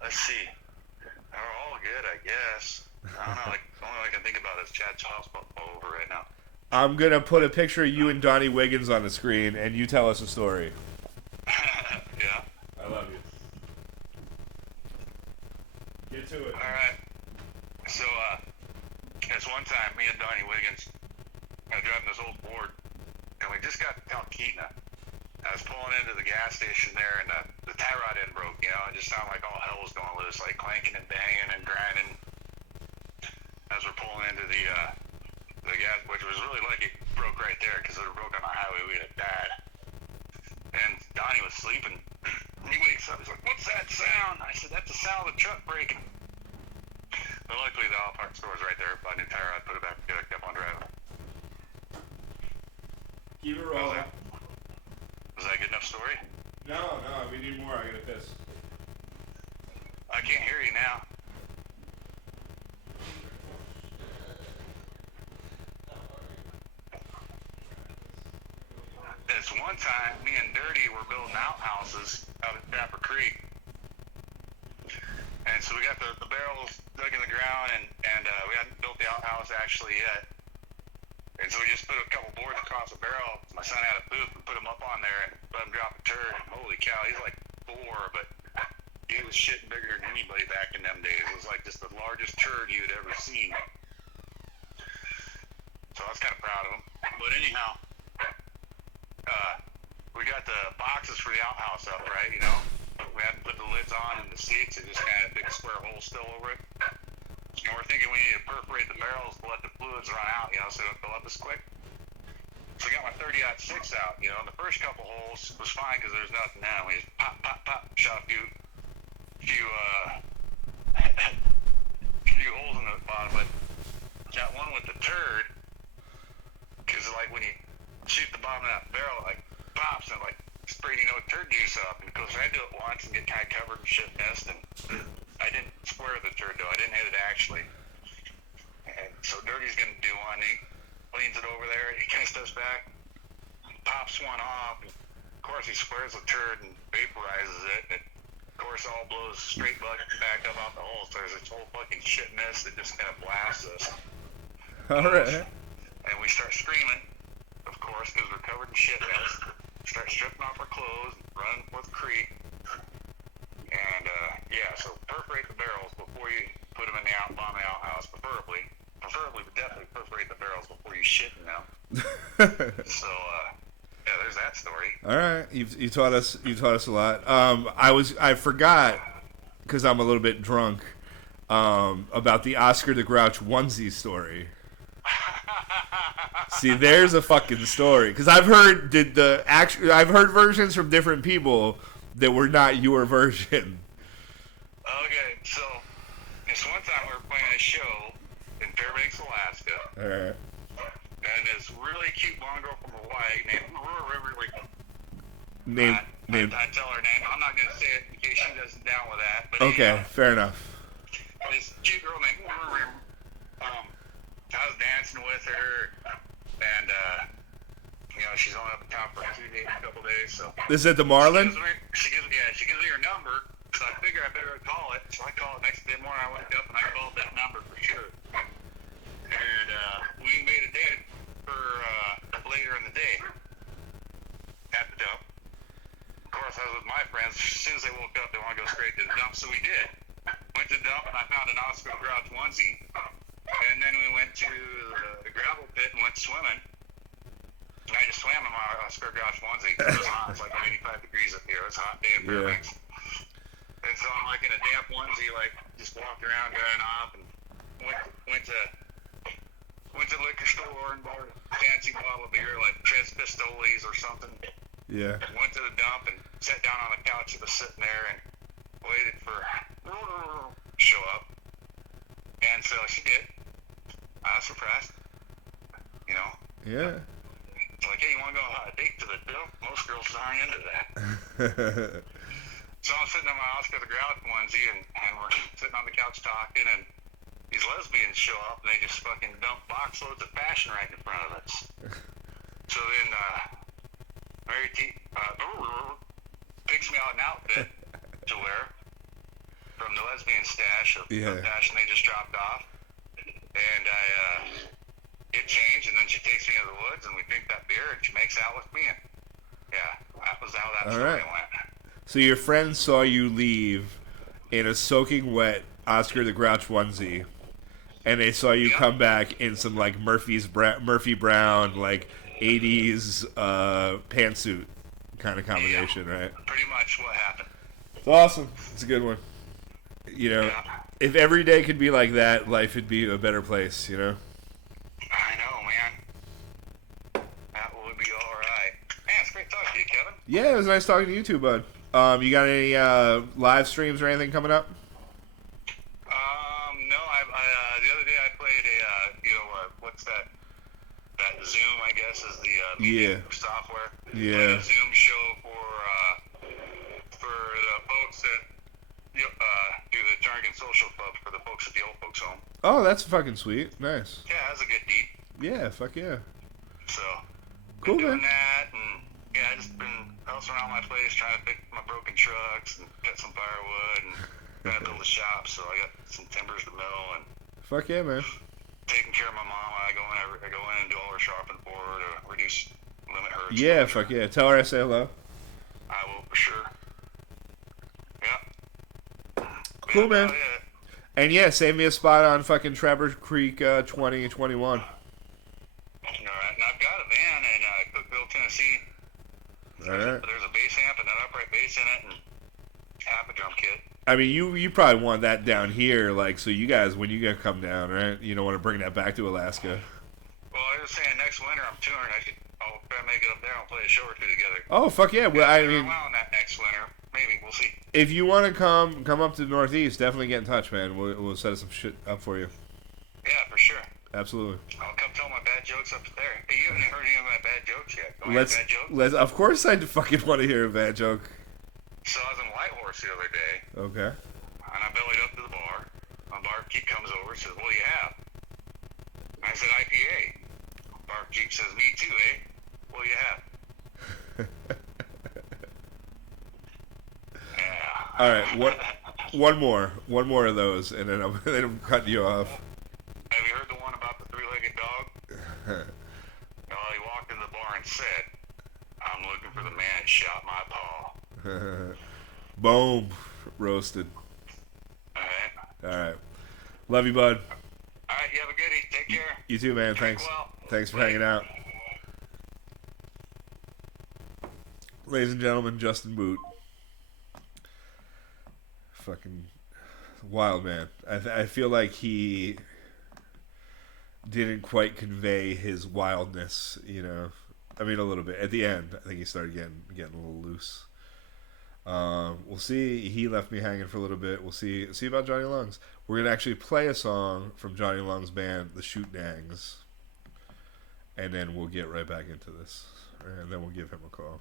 Let's see. They're all good, I guess. I don't know. Like, the only one I can think about is Chad's hospital over right now. I'm gonna put a picture of you and Donnie Wiggins on the screen, and you tell us a story. Yeah. I love you. Get to it. All right. So, this one time, me and Donnie Wiggins are driving this old Ford, and we just got to Talkeetna. I was pulling into the gas station there, and the tie rod end broke. You know, it just sounded like all hell was going loose, like clanking and banging and grinding. As we're pulling into the gas, which was really lucky, it broke right there because if it broke on the highway, we'd have died. And Donnie was sleeping. He wakes up, he's like, "What's that sound?" I said, "That's the sound of the truck braking." But luckily, the auto parts store was right there. Bought a new tire rod, put it back together, kept on driving. Keep it rolling. Was that a good enough story? No, we need more. I gotta piss. I can't hear you now. This one time, me and Dirty were building outhouses out at Trapper Creek. And so we got the barrels dug in the ground, and we hadn't built the outhouse actually yet. And so we just put a couple boards across the barrel. My son had a poop and put him up on there and let him drop a turd. And holy cow, he's like 4, but he was shitting bigger than anybody back in them days. It was like just the largest turd you'd ever seen. So I was kind of proud of him. But anyhow, we got the boxes for the outhouse up, right, you know? We hadn't put the lids on in the seats. It just kind of big square hole still over it. And we're thinking we need to perforate the barrels to let the fluids run out, you know, so it don't fill up as quick. So I got my 30-06 out, you know. The first couple holes was fine because there's nothing now. We just pop, shot a few holes in the bottom, but got one with the turd because like when you shoot the bottom of that barrel, it like pops and like sprayed, you know, turd juice up. And of course, I do it once and get kind of covered in shit mist, and I didn't square the turd though. I didn't hit it actually. And so Dirty's gonna do one. He leans it over there. He kind of steps back, pops one off. And of course, he squares the turd and vaporizes it. And of course, all blows straight back up out the hole. So there's this whole fucking shit mist that just kind of blasts us. All right. And we start screaming, of course, because we're covered in shit mist. Start stripping off our clothes, run for the creek. And, so perforate the barrels before you put them in the bottom of the outhouse, preferably, but definitely perforate the barrels before you shit in them. So, there's that story. All right, you taught us a lot. I forgot because I'm a little bit drunk about the Oscar the Grouch onesie story. See, there's a fucking story. Because I've heard I've heard versions from different people that were not your version. Okay, so this one time we were playing a show in Fairbanks, Alaska, Alright. and this really cute blonde girl from Hawaii Name. I tell her name. I'm not gonna say it in case she doesn't down with that. But Okay, anyhow, fair enough. this cute girl named I was dancing with her, and she's only up in town for a couple days, so. This is at the Marlin? She gives me her number, so I figure I better call it. So I call it next day morning. I wake up and I called that number for sure. And we made a date for later in the day at the dump. Of course, I was with my friends. As soon as they woke up, they want to go straight to the dump, so we did. Went to the dump and I found an Oscar Grouch onesie. And then we went to the gravel pit and went swimming. And I just swam in my Oscar Grouch onesie. It was hot. It's like 95 degrees up here. It was a hot day in Fairbanks. And so I'm like in a damp onesie, like just walked around, drying off, and went to the liquor store and bought a fancy bottle of beer, like Tres Pistoles or something. Yeah. Went to the dump and sat down on the couch that was sitting there and waited for her to show up. And so she did. I was surprised. Yeah. It's like, hey, you want to go on a date to the dump? Most girls aren't into that. So I'm sitting in my Oscar the Grouch onesie, and we're sitting on the couch talking, and these lesbians show up, and they just fucking dump box loads of fashion right in front of us. So then Mary T picks me out an outfit to wear from the lesbian stash of fashion they just dropped off. And I get changed, and then she takes me to the woods, and we drink that beer, and she makes out with me. And that was how that story went. So your friends saw you leave in a soaking wet Oscar the Grouch onesie, and they saw you come back in some like Murphy Brown like 80s pantsuit kind of combination, right? Pretty much what happened. It's awesome. It's a good one. If every day could be like that, life would be a better place, I know, man. That would be alright. Man, it's great talking to you, Kevin. Yeah, it was nice talking to you too, bud. You got any live streams or anything coming up? No. The other day I played what's that? That Zoom, I guess, is the meeting software. Yeah. Played a Zoom show for the folks that do the Jernigan Social Club for the folks at the old folks home. Oh, that's fucking sweet. Nice. Yeah, that's a good deed. Yeah, fuck yeah. So, Cool, been doing man. that, and I just been bouncing around my place trying to fix my broken trucks and cut some firewood and trying to build a shop. So I got some timbers to mill and Fuck yeah, man. taking care of my mom. I go in and do all her shopping for her to limit her. Yeah, exposure. fuck yeah. Tell her I say hello. I will for sure. Yeah. Cool, man. About it. And yeah, save me a spot on fucking Traverse Creek 2021. All right, and I've got a van in Cookeville, Tennessee. All right. There's a bass amp and an upright bass in it, and half a drum kit. I mean, you probably want that down here, like, so you guys, when you gotta come down, right? You don't want to bring that back to Alaska. Well, I was saying next winter I'm touring. I'll try to make it up there and play a show or two together. Oh, fuck yeah. Well, I If they're mean, allowing that next winter. Maybe we'll see. if you want to come up to the Northeast, definitely get in touch, man. We'll set some shit up for you. Yeah, for sure. Absolutely. I'll come tell my bad jokes up there. Hey, you haven't heard any of my bad jokes yet. Go ahead, bad joke. Let's. Of course, I fucking want to hear a bad joke. So I was in Whitehorse the other day, Okay. and I bellied up to the bar. My barkeep comes over and says, "What do you have?" And I said, "IPA." Barkeep says, "Me too, eh? What do you have?" Yeah. All right. One more of those, and then I'm cutting you off. Have you heard the one about the three-legged dog? He walked in the bar and said, "I'm looking for the man that shot my paw." Boom. Roasted. All right. All right. Love you, bud. All right, you have a goodie. Take care. You too, man. Drink Thanks. well. Thanks for hanging out. Ladies and gentlemen, Justin Boot. Fucking wild, man. I feel like he didn't quite convey his wildness, you know. I mean, a little bit. At the end, I think he started getting a little loose. We'll see. He left me hanging for a little bit. We'll see about Johnny Lungs. We're gonna actually play a song from Johnny Lungs' band, the Shoot Dangs, and then we'll get right back into this, and then we'll give him a call.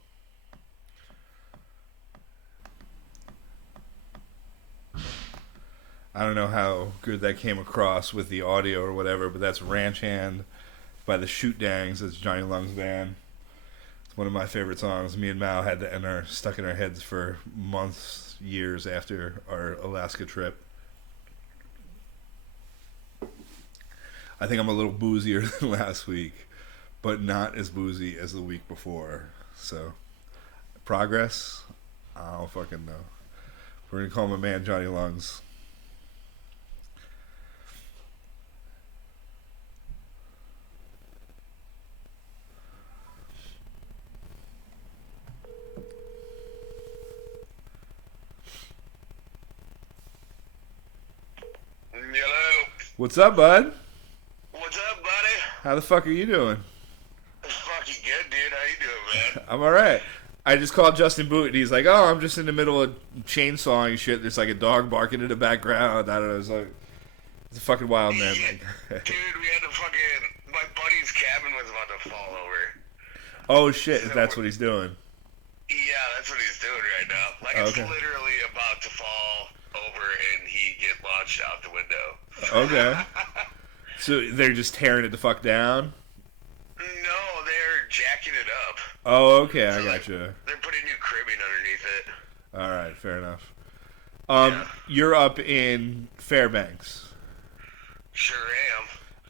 I don't know how good that came across with the audio or whatever, but that's Ranch Hand by the Shoot Dangs. It's Johnny Lungs' band. It's one of my favorite songs. Me and Mao had that in our stuck in our heads for months, years after our Alaska trip. I think I'm a little boozier than last week, but not as boozy as the week before. So, progress? I don't fucking know. We're going to call my man Johnny Lungs. Hello. What's up, bud? What's up, buddy? How the fuck are you doing? Fucking good, dude. How you doing, man? I'm alright. I just called Justin Boot and he's like, oh, I'm just in the middle of chainsawing shit. There's like a dog barking in the background. I don't know. It's like, it's a fucking wild man. Yeah, dude, we had to fucking... My buddy's cabin was about to fall over. Oh shit, if that's what he's doing. Yeah, that's what he's doing right now. Like, it's Okay. literally about to fall over and he get launched out the window. Okay. So they're just tearing it the fuck down? No, they're jacking it up. Oh, okay, I So, like, gotcha. they're putting new cribbing underneath it. Alright, fair enough. Yeah. You're up in Fairbanks. Sure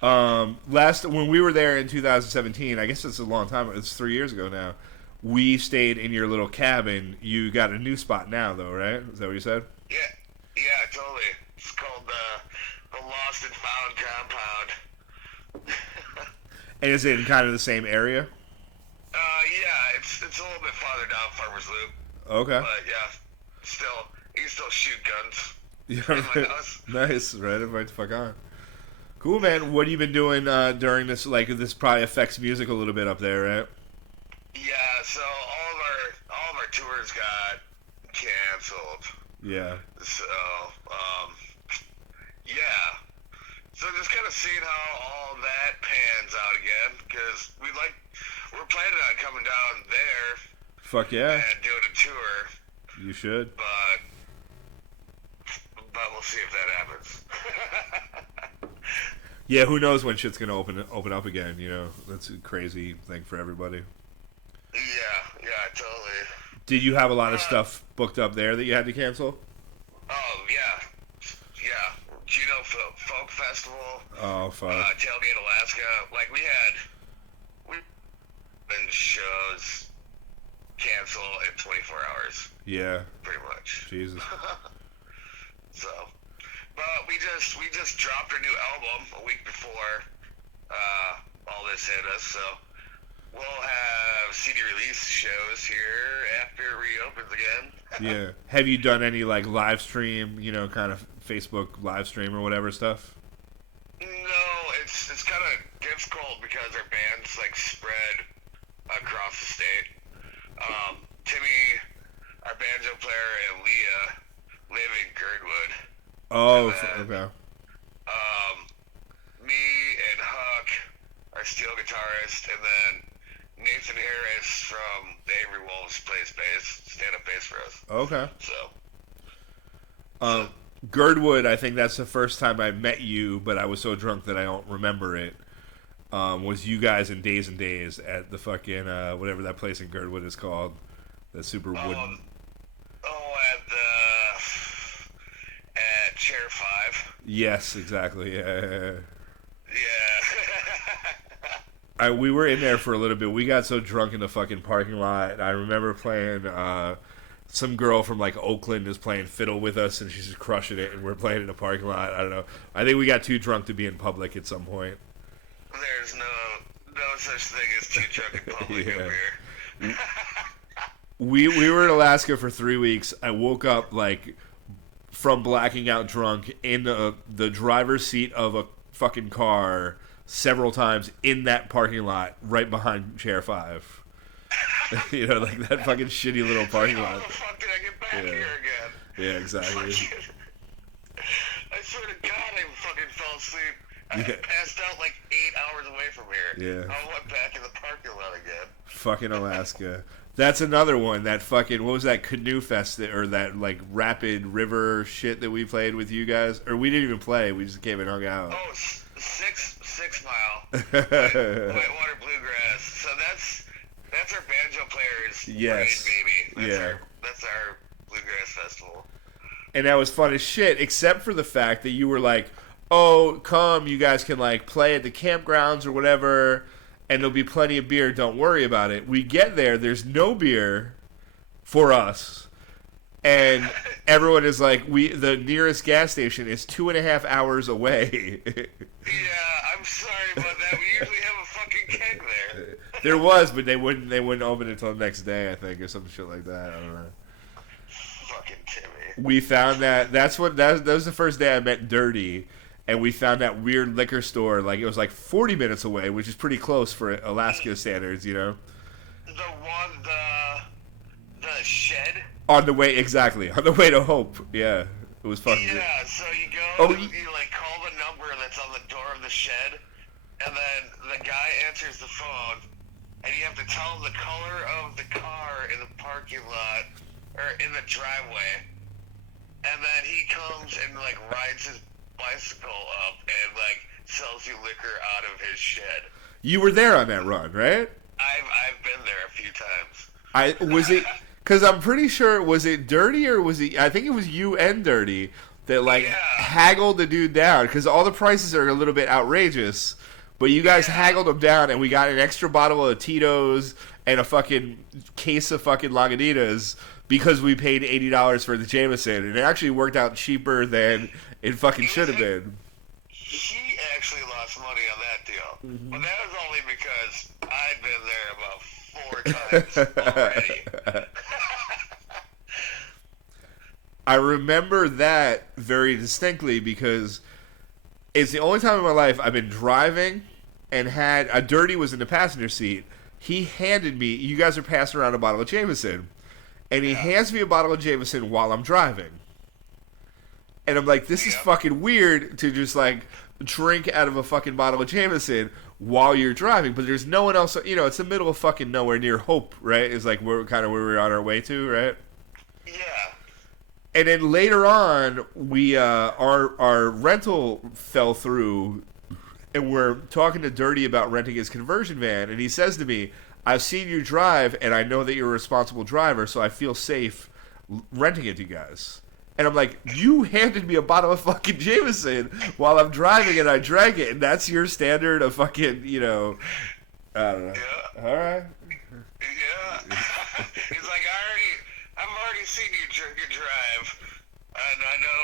am. When we were there in 2017, I guess it's a long time, it's 3 years ago now, we stayed in your little cabin. You got a new spot now, though, right? Is that what you said? Yeah, totally. It's called the Lost and Found Compound. And is it in kind of the same area? Yeah, it's a little bit farther down Farmers Loop, Okay. but yeah, you can still shoot guns. Yeah, in my house. nice, right the fuck on. Cool, man. What have you been doing during this? Like, this probably affects music a little bit up there, right? Yeah, so all of our tours got canceled. Yeah. So, yeah. So just kind of seeing how all that pans out again, because we're planning on coming down there Fuck yeah. and doing a tour, You should. but we'll see if that happens. Yeah, who knows when shit's gonna open up again? You know, that's a crazy thing for everybody. Yeah, totally. Did you have a lot of stuff booked up there that you had to cancel? Oh, yeah. Juneau Folk Festival, Oh fuck. Tailgate, Alaska. Like, we've been shows cancel in 24 hours, Yeah. pretty much. Jesus. So, but we just dropped our new album a week before all this hit us, so we'll have CD release shows here after it reopens again. Yeah. Have you done any like live stream, you know, kind of Facebook live stream or whatever stuff? No, it's kind of difficult because our band's like spread across the state. Timmy, our banjo player, and Leah live in Girdwood. Oh, And then, okay. Me and Huck, our steel guitarist, and then Nathan Harris from the Avery Wolves plays bass, stand-up bass for us. Okay. So, Girdwood, I think that's the first time I met you, but I was so drunk that I don't remember it. Was you guys in Days and Days at the fucking, whatever that place in Girdwood is called. The super wooden... at Chair 5. Yes, exactly. Yeah. Yeah. We were in there for a little bit. We got so drunk in the fucking parking lot. I remember playing... some girl from like Oakland is playing fiddle with us, and she's just crushing it, and we're playing in a parking lot. I don't know. I think we got too drunk to be in public at some point. There's no such thing as too drunk in public Yeah. over here. We were in Alaska for 3 weeks. I woke up like from blacking out drunk in the driver's seat of a fucking car several times in that parking lot right behind Chair 5. You know, like that fucking shitty little parking How lot. the fuck did I get back Yeah. here again? Yeah, exactly. I swear to God, I fucking fell asleep. I Yeah. passed out like 8 hours away from here. Yeah. I went back in the parking lot again. Fucking Alaska. That's another one. That fucking, what was that canoe fest or that like rapid river shit that we played with you guys? Or we didn't even play. We just came and hung out. Oh, 6 Mile. Whitewater Bluegrass. So that's our banjo players. Yes. Parade, baby. Yeah. That's our bluegrass festival. And that was fun as shit, except for the fact that you were like, oh, come, you guys can like play at the campgrounds or whatever, and there'll be plenty of beer, don't worry about it. We get there, there's no beer for us, and everyone is like, the nearest gas station is 2.5 hours away. Yeah, I'm sorry about that. We usually have a fucking keg there. There was, but they wouldn't open it until the next day, I think, or some shit like that. I don't know. Fucking Timmy. We found that that was the first day I met Dirty, and we found that weird liquor store. Like it was like 40 minutes away, which is pretty close for Alaska standards, you know. The shed. On the way to Hope. Yeah, it was fucking. Yeah, so you go, Oh, you like call the number that's on the door of the shed, and then the guy answers the phone, and you have to tell him the color of the car in the parking lot or in the driveway, and then he comes and like rides his bicycle up and like sells you liquor out of his shed. You were there on that run, right? I've been there a few times. Because I'm pretty sure, was it Dirty or was it? I think it was you and Dirty that like Yeah. haggled the dude down because all the prices are a little bit outrageous. But you guys haggled them down, and we got an extra bottle of Tito's and a fucking case of fucking Lagunitas because we paid $80 for the Jameson, and it actually worked out cheaper than it fucking should have been. He actually lost money on that deal, but that was only because I'd been there about 4 times already. I remember that very distinctly because it's the only time in my life I've been driving and had a Dirty was in the passenger seat. He handed me, you guys are passing around a bottle of Jameson, and he hands me a bottle of Jameson while I'm driving. And I'm like, this is fucking weird to just like drink out of a fucking bottle of Jameson while you're driving, but there's no one else, you know, it's the middle of fucking nowhere near Hope, right? Is like where we're on our way to, right? Yeah. And then later on, we our rental fell through, and we're talking to Dirty about renting his conversion van, and he says to me, "I've seen you drive, and I know that you're a responsible driver, so I feel safe renting it to you guys." And I'm like, "You handed me a bottle of fucking Jameson while I'm driving, and I drank it, and that's your standard of fucking, you know, I don't know." Yeah. All right. Yeah. He's like, I've already seen you drive, and I know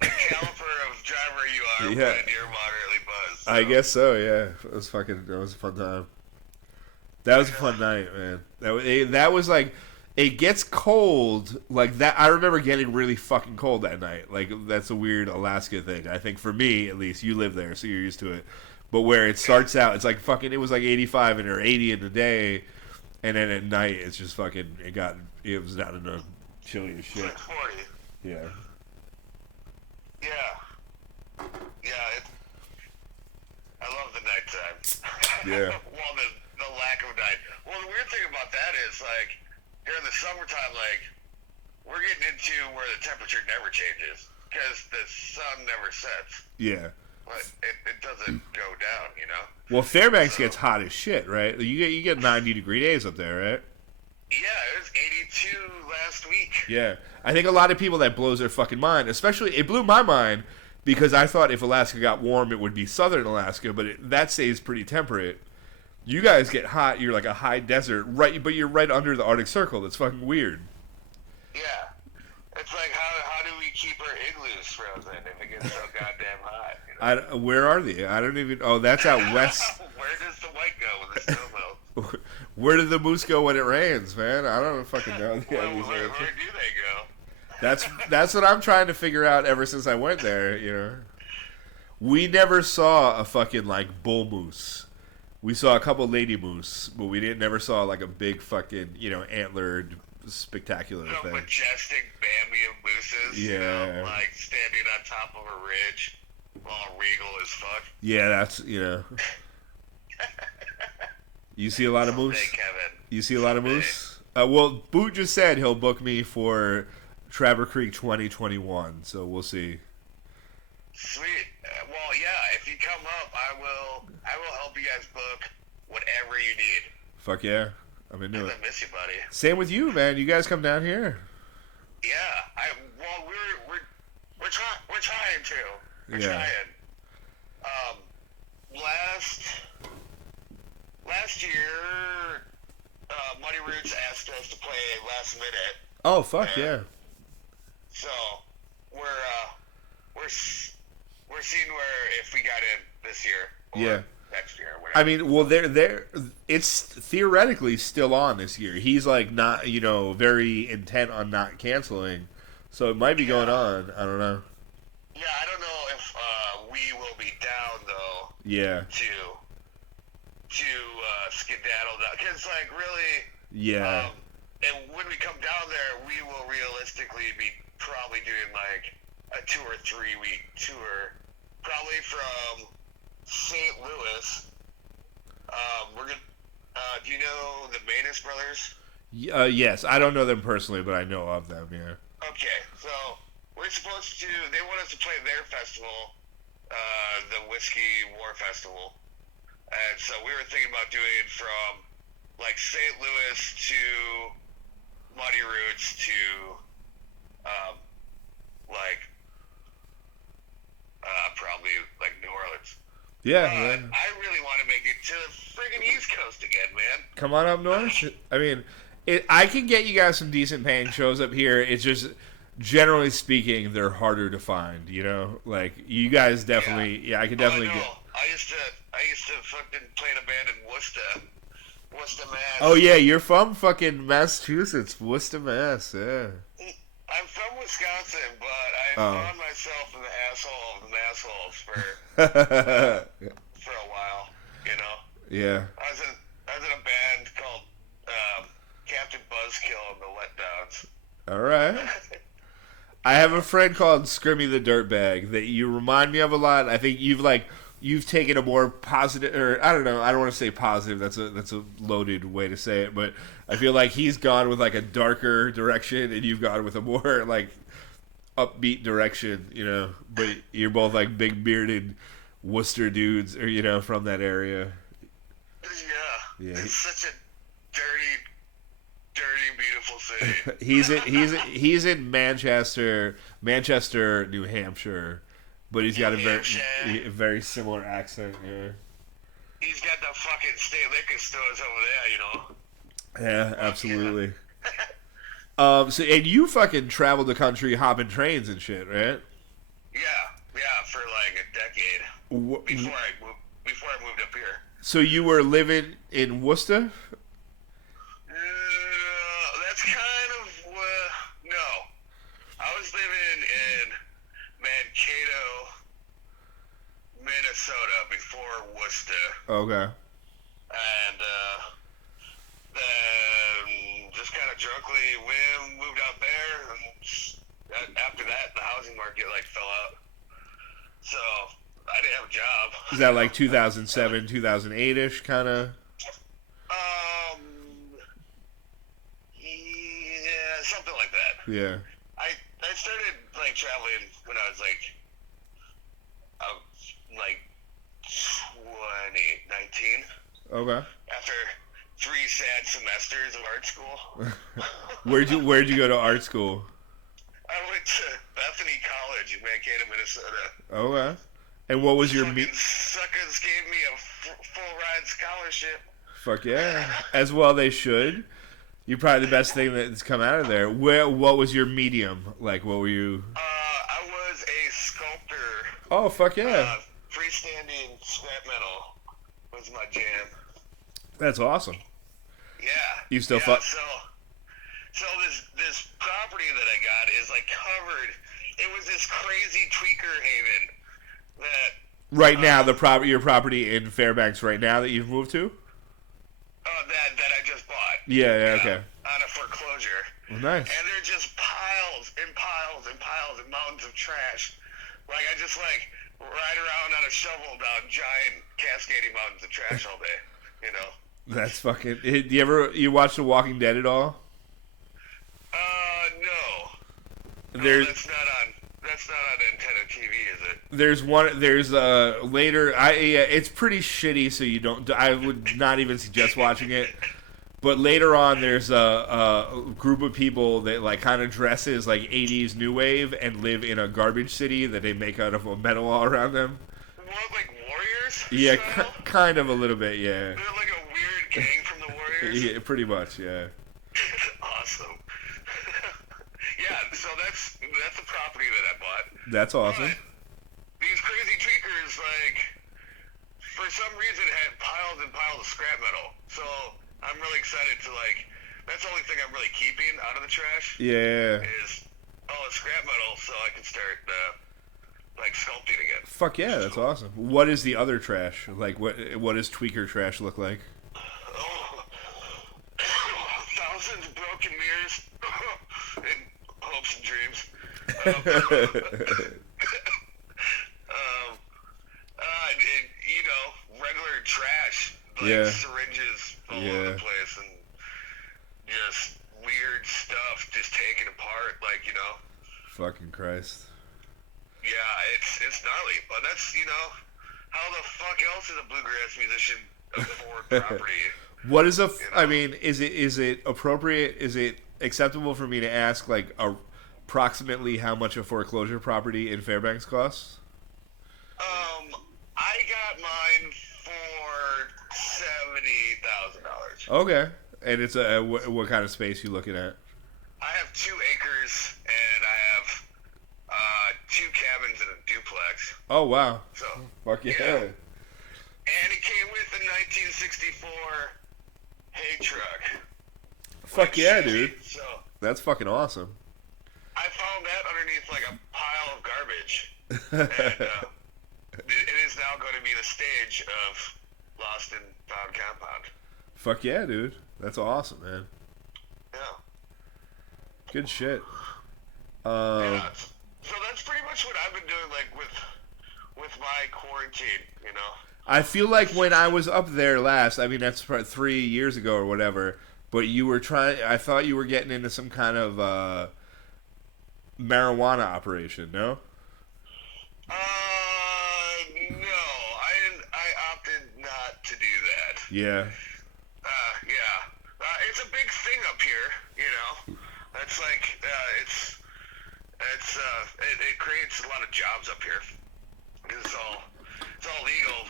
the caliber of driver you are, Yeah. but you're moderately buzzed. So. I guess so. Yeah, that was a fun time. That was a fun night, man. That was like, it gets cold like that. I remember getting really fucking cold that night. Like that's a weird Alaska thing. I think for me at least, you live there, so you're used to it. But where it starts out, it's like fucking. It was like 85 or 80 in the day, and then at night it's just fucking. It was down in the chilly as shit. Like 40. Yeah. Yeah. Yeah. I love the nighttime. Yeah. Well, the lack of night. Well, the weird thing about that is, like, during the summertime, like, we're getting into where the temperature never changes because the sun never sets. Yeah. But it doesn't go down, you know? Well, Fairbanks gets hot as shit, right? You get 90-degree days up there, right? Yeah, it was 82 last week. Yeah. I think a lot of people that blows their fucking mind, especially, it blew my mind because I thought if Alaska got warm, it would be southern Alaska, but that stays pretty temperate. You guys get hot, you're like a high desert, right? But you're right under the Arctic Circle. That's fucking weird. Yeah. It's like, how do we keep our igloos frozen if it gets so goddamn hot? You know? Where are they? I don't even. Oh, that's out west. Where does the white go when the snow melts? Where did the moose go when it rains, man? I don't fucking know. Where do they go? That's what I'm trying to figure out ever since I went there. You know. We never saw a fucking like bull moose. We saw a couple lady moose, but we never saw like a big fucking antlered spectacular The thing. majestic Bambi of mooses. You Yeah. know, like standing on top of a ridge, all regal as fuck. Yeah, that's You see a lot of Someday, moose. Kevin. You see a lot of moose. Well, Boot just said he'll book me for Traver Creek 2021, so we'll see. Sweet. Well, yeah. If you come up, I will help you guys book whatever you need. Fuck yeah, I'm into it. I miss you, buddy. Same with you, man. You guys come down here. Yeah. We're trying to. We're Yeah. trying. Last year, Muddy Roots asked us to play last minute, Oh fuck yeah. so we're seeing where if we got in this year or Yeah. next year or whatever. I mean, well, it's theoretically still on this year. He's like not, very intent on not canceling, so it might be going on. I don't know. Yeah, I don't know if we will be down though Yeah, to skedaddle down, because like really. yeah, And when we come down there, we will realistically be probably doing like a 2 or 3 week tour, probably from St. Louis. We're gonna. Do you know the Manus brothers? yes. I don't know them personally, but I know of them. Yeah. Okay, so we're supposed to. They want us to play their festival, the Whiskey War Festival, and so we were thinking about doing from like St. Louis to Muddy Roots to probably like New Orleans. Yeah, But man. I really want to make it to the friggin' East Coast again, man. Come on up north. I mean, I can get you guys some decent paying shows up here. It's just, generally speaking, they're harder to find. Like you guys definitely. Yeah, I can definitely I know. get. I used to fucking play in a band in Worcester, Mass. Oh yeah, you're from fucking Massachusetts, Worcester, Mass. Yeah. I'm from Wisconsin, but I found myself in the asshole of the assholes for a while. Yeah. I was in a band called Captain Buzzkill and the Letdowns. All right. I have a friend called Scrimmy the Dirtbag that you remind me of a lot. I think you've taken a more positive, or I don't know. I don't want to say positive. That's a loaded way to say it, but I feel like he's gone with like a darker direction, and you've gone with a more like upbeat direction. But you're both like big bearded Worcester dudes, or from that area. Yeah. Yeah. It's such a dirty, beautiful city. He's in Manchester, New Hampshire, but he's got a very similar accent. Yeah. He's got the fucking state liquor stores over there, Yeah, absolutely. So and you fucking traveled the country hopping trains and shit, right? Yeah, for like a decade before I moved up here. So you were living in Worcester? That's kind of no. I was living in Mankato, Minnesota before Worcester, Okay. and then just kind of drunkenly moved out there, and after that the housing market like fell out, so I didn't have a job. Is that like 2007, 2008-ish kind of? Yeah, something like that. Yeah. I started like traveling when I was like 2019. Okay. After 3 sad semesters of art school. Where'd you go to art school? I went to Bethany College in Mankato, Minnesota. Okay. And what was your Fucking suckers gave me a full ride scholarship. Fuck yeah. As well they should. You're probably the best thing that's come out of there. What was your medium? Like, what were you? I was a sculptor. Oh, fuck yeah. Freestanding scrap metal was my jam. That's awesome. Yeah. You still yeah, fuck? So this property that I got is like covered. It was this crazy tweaker haven that Right now, your property in Fairbanks right now that you've moved to? That I just bought. Yeah, okay. On a foreclosure. Well, nice. And they're just piles and piles and piles and mountains of trash. Like, I just, like, ride around on a shovel down giant cascading mountains of trash all day, you know? That's fucking... You watch The Walking Dead at all? No. There's... That's not on Nintendo TV, is it? There's later, it's pretty shitty, so I would not even suggest watching it. But later on, there's a group of people that like kind of dresses like 80s new wave and live in a garbage city that they make out of a metal all around them. What, like Warriors? Yeah, style? kind of a little bit, yeah. They're like a weird gang from the Warriors? Yeah, pretty much, yeah. Awesome. Yeah, so that's the property that I bought. That's awesome. But these crazy tweakers, like, for some reason had piles and piles of scrap metal. So I'm really excited to, like, that's the only thing I'm really keeping out of the trash. Yeah. Is all the scrap metal, so I can start, like, sculpting again. Fuck yeah, that's awesome. What is the other trash? Like, what does tweaker trash look like? Oh, thousands of broken mirrors and hopes and dreams. And, you know, regular trash, like Yeah. syringes all over the place, and just weird stuff just taken apart, like, you know. Fucking Christ. Yeah, it's gnarly, but that's, you know, how the fuck else is a bluegrass musician afford property? What is I mean, is it appropriate? Is it acceptable for me to ask, like, approximately how much a foreclosure property in Fairbanks costs? I got mine for $70,000. Okay, and it's what kind of space you looking at? I have 2 acres, and I have 2 cabins and a duplex. Oh wow! So Fuck yeah! And it came with a 1964 hay truck. Fuck yeah, dude! So That's fucking awesome. I found that underneath like a pile of garbage, and it is now going to be the stage of Lost and Found Compound. Fuck yeah, dude! That's awesome, man. Yeah. Good shit. Yeah. So that's pretty much what I've been doing, like with my quarantine, you know. I feel like when I was up there last, I mean that's probably 3 years ago or whatever, but you were I thought you were getting into some kind of marijuana operation, no? No, I opted not to do that. Yeah. Yeah. It's a big thing up here, you know. It's like it creates a lot of jobs up here. It's all legal,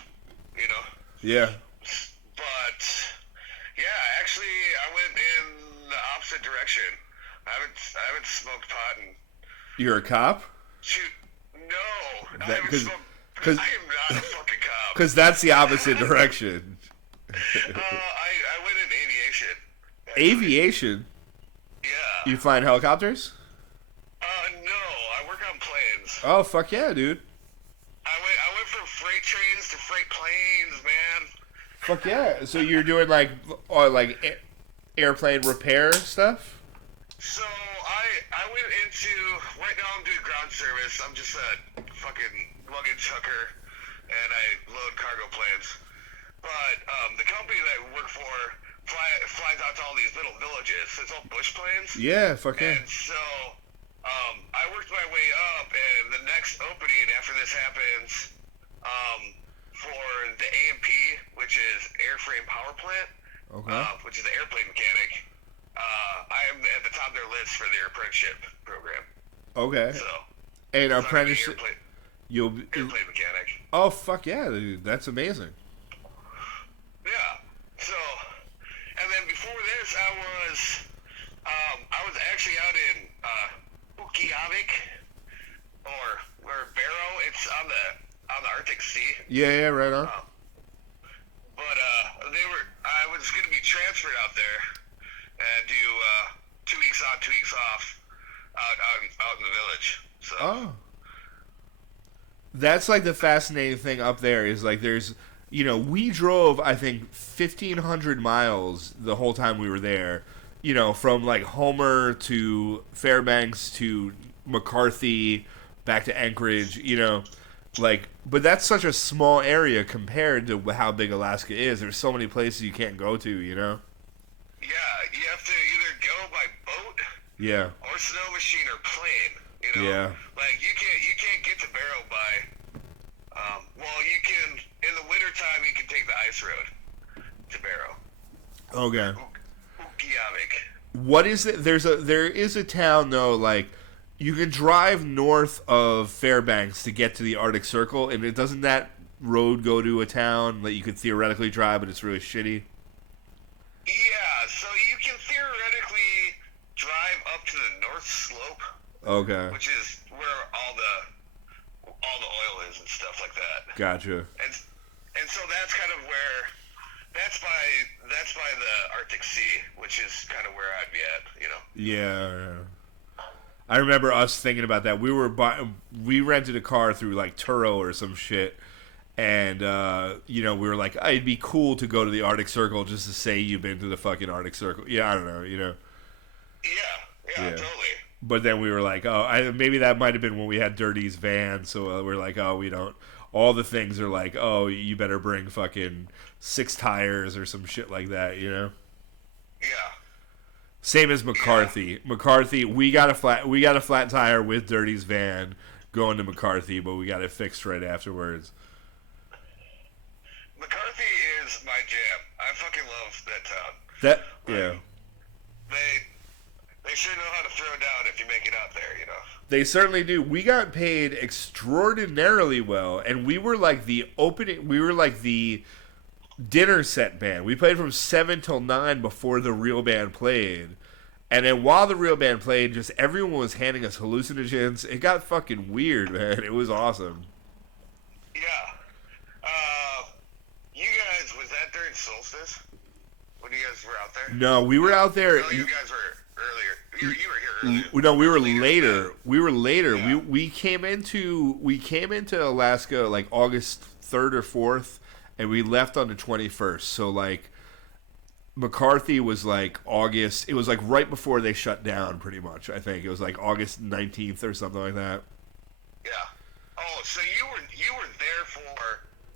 you know. Yeah. But yeah, actually, I went in the opposite direction. I haven't smoked pot in. You're a cop? Shoot, no, I That- haven't 'cause- smoked. 'cause- I am not a fucking cop. Because that's the opposite direction. I went in aviation. Aviation? Yeah. You flying helicopters? No, I work on planes. Oh, fuck yeah, dude. I went from freight trains to freight planes, man. Fuck yeah. So you're doing like airplane repair stuff? So I went into, right now I'm doing ground service. I'm just a fucking luggage hooker, and I load cargo planes. But the company that I work for flies out to all these little villages. It's all bush planes. Yeah, fuck yeah. And so I worked my way up, and the next opening after this happens for the AMP, which is Airframe Power Plant, Okay. which is an airplane mechanic. I am at the top of their list for their apprenticeship program. Okay. So, And so I'm apprenticeship, an you'll be... airplane mechanic. Oh, fuck yeah, dude. That's amazing. Yeah. So, and then before this, I was actually out in Ukijavik or Barrow. It's on the Arctic Sea. Yeah, right on. But I was going to be transferred out there and do 2 weeks on, 2 weeks off out in the village. So Oh. That's like the fascinating thing up there is like there's, we drove I think 1,500 miles the whole time we were there, from like Homer to Fairbanks to McCarthy back to Anchorage, like, but that's such a small area compared to how big Alaska is. There's so many places you can't go to, Yeah, you have to either go by boat, Yeah. or snow machine or plane. Yeah. Like you can't get to Barrow by. Well, you can in the wintertime. You can take the ice road to Barrow. Okay. Ukiyavik. What is it? There is a town though, like you can drive north of Fairbanks to get to the Arctic Circle, and doesn't that road go to a town that you could theoretically drive, but it's really shitty? Yeah, so you can theoretically drive up to the North Slope, Okay. which is where all the oil is and stuff like that. Gotcha. And so that's kind of where that's by the Arctic Sea, which is kind of where I'd be at. Yeah. I remember us thinking about that. We rented a car through like Turo or some shit, and we were like, it'd be cool to go to the Arctic Circle just to say you've been to the fucking Arctic Circle. Yeah, I don't know, Yeah, totally. But then we were like, maybe that might have been when we had Dirty's van. So we're like, we don't. All the things are like, you better bring fucking 6 tires or some shit like that, Yeah. Same as McCarthy. Yeah. McCarthy, we got a flat tire with Dirty's van going to McCarthy, but we got it fixed right afterwards. McCarthy is my jam. I fucking love that town. Yeah. They sure know how to throw down if you make it out there, They certainly do. We got paid extraordinarily well, and we were like the dinner set band. We played from 7 till 9 before the real band played. And then while the real band played, just everyone was handing us hallucinogens. It got fucking weird, man. It was awesome. Yeah. You guys, was that during Solstice? When you guys were out there? No, we were out there. No, you guys were earlier. You were here earlier. No, we were later. We were later. Yeah. We came into Alaska like August 3rd or 4th, and we left on the 21st. So like McCarthy was like August. It was like right before they shut down, pretty much. I think it was like August 19th or something like that. Yeah. Oh, so you were there for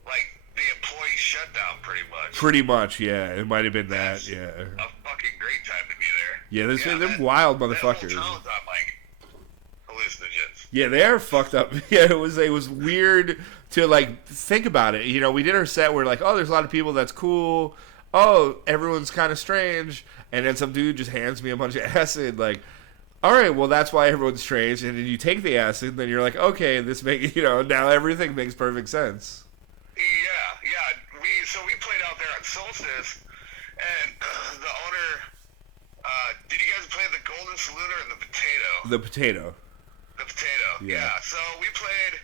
like the employee shutdown, pretty much. Pretty much, yeah. It might have been that. That's Yeah. a fucking great time to be there. Yeah, they're wild motherfuckers. That whole town's on like hallucinogens. Yeah, they are fucked up. Yeah, it was weird to like think about it. We did our set. We're like, there's a lot of people. That's cool. Everyone's kind of strange. And then some dude just hands me a bunch of acid. Like, all right, well that's why everyone's strange. And then you take the acid, and then you're like, okay, this makes now everything makes perfect sense. Yeah. We played out there on Solstice, and the owner. Did you guys play the Golden Saloon or the Potato? The Potato. The Potato. Yeah. So we played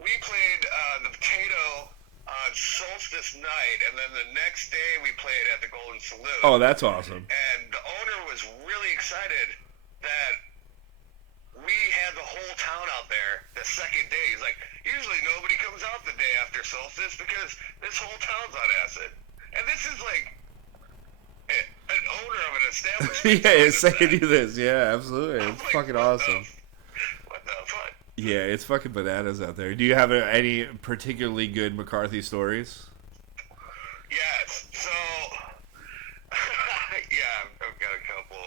the Potato on Solstice night, and then the next day we played at the Golden Saloon. Oh, that's awesome. And the owner was really excited that we had the whole town out there the second day. He's like, usually nobody comes out the day after Solstice because this whole town's on acid. And this is like an owner of an establishment. Yeah, it's saying you this. Yeah, absolutely. It's like, fucking what awesome. What the fuck? Yeah, it's fucking bananas out there. Do you have any particularly good McCarthy stories? Yes. So, yeah, I've got a couple.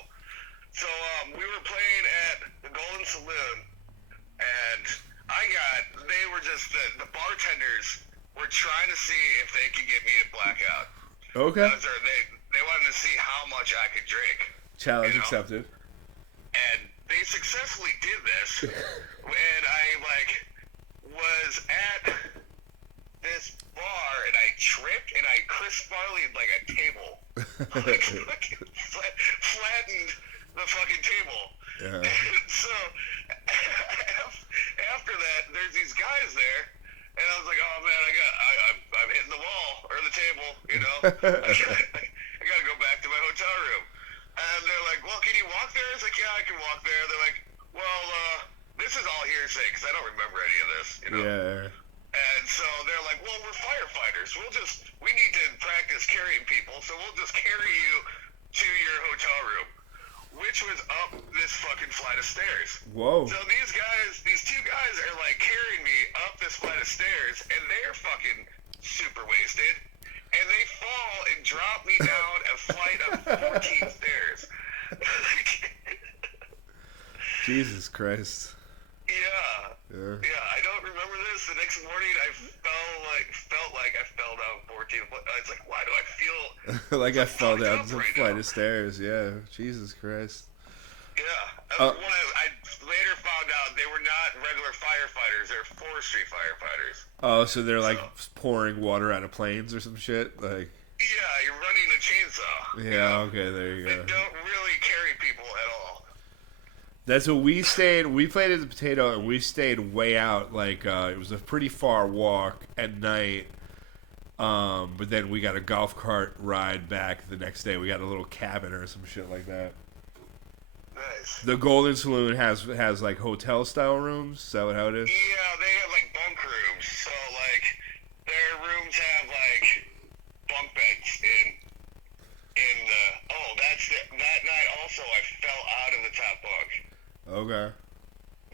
So, we were playing at the Golden Saloon, and they were just, the bartenders were trying to see if they could get me to black out. Okay. They wanted to see how much I could drink. Challenge accepted. And they successfully did this, and I was at this bar, and I tripped, and I Chris Farley'd like a table, flattened the fucking table. Yeah. And so after that, there's these guys there, and I was like, oh man, I'm hitting the wall or the table, I gotta go back to my hotel room. And they're like, well, can you walk there? I was like, yeah, I can walk there. They're like, well, this is all hearsay because I don't remember any of this, you know. Yeah. And so they're like, well, we're firefighters. We need to practice carrying people, so we'll just carry you to your hotel room, which was up this fucking flight of stairs. Whoa. So these two guys are like carrying me up this flight of stairs, and they're fucking super wasted, and they fall and drop me down a flight of 14 stairs. Jesus Christ. Yeah. Yeah. Yeah, I don't remember this. The next morning, I felt like I fell down 14. It's like, why do I feel Like I fell fucked down up some right flight now? of stairs. Yeah. Jesus Christ. Yeah. I later found out they were not regular firefighters. They're forestry firefighters. Oh, so they're like pouring water out of planes or some shit? Like. Yeah, you're running a chainsaw. you Yeah. know? Okay. There you They go. don't really carry people at all. That's what we stayed. We played at the Potato, and we stayed way out. Like it was a pretty far walk at night. But then we got a golf cart ride back the next day. We got a little cabin or some shit like that. Nice. The Golden Saloon has like hotel style rooms. Is that how it is? Yeah, they have like bunk rooms. So like their rooms have like bunk beds in the. Oh, that's it. That night also I fell out of the top bunk. Okay.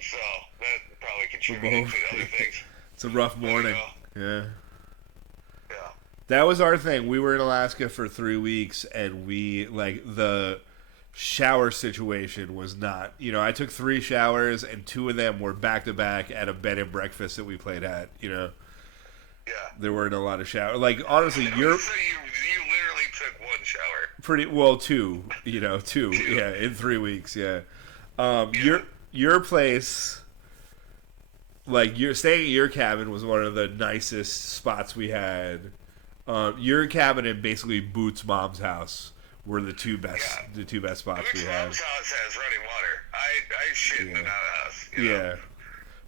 So that probably contributed to other things. It's a rough morning. Yeah. Yeah. That was our thing. We were in Alaska for 3 weeks, and we like the shower situation was not. You know, I took 3 showers, and 2 of them were back to back at a bed and breakfast that we played at. You know, Yeah. there weren't a lot of showers. Like honestly, you're So you literally took one shower. pretty well 2. You know, 2. Yeah, in 3 weeks. Yeah. Your place. Like, staying at your cabin was one of the nicest spots we had. Your cabin and basically Boots' mom's house were the two best spots we Which had. mom's house has running water? I shit in an outhouse. You know? Yeah,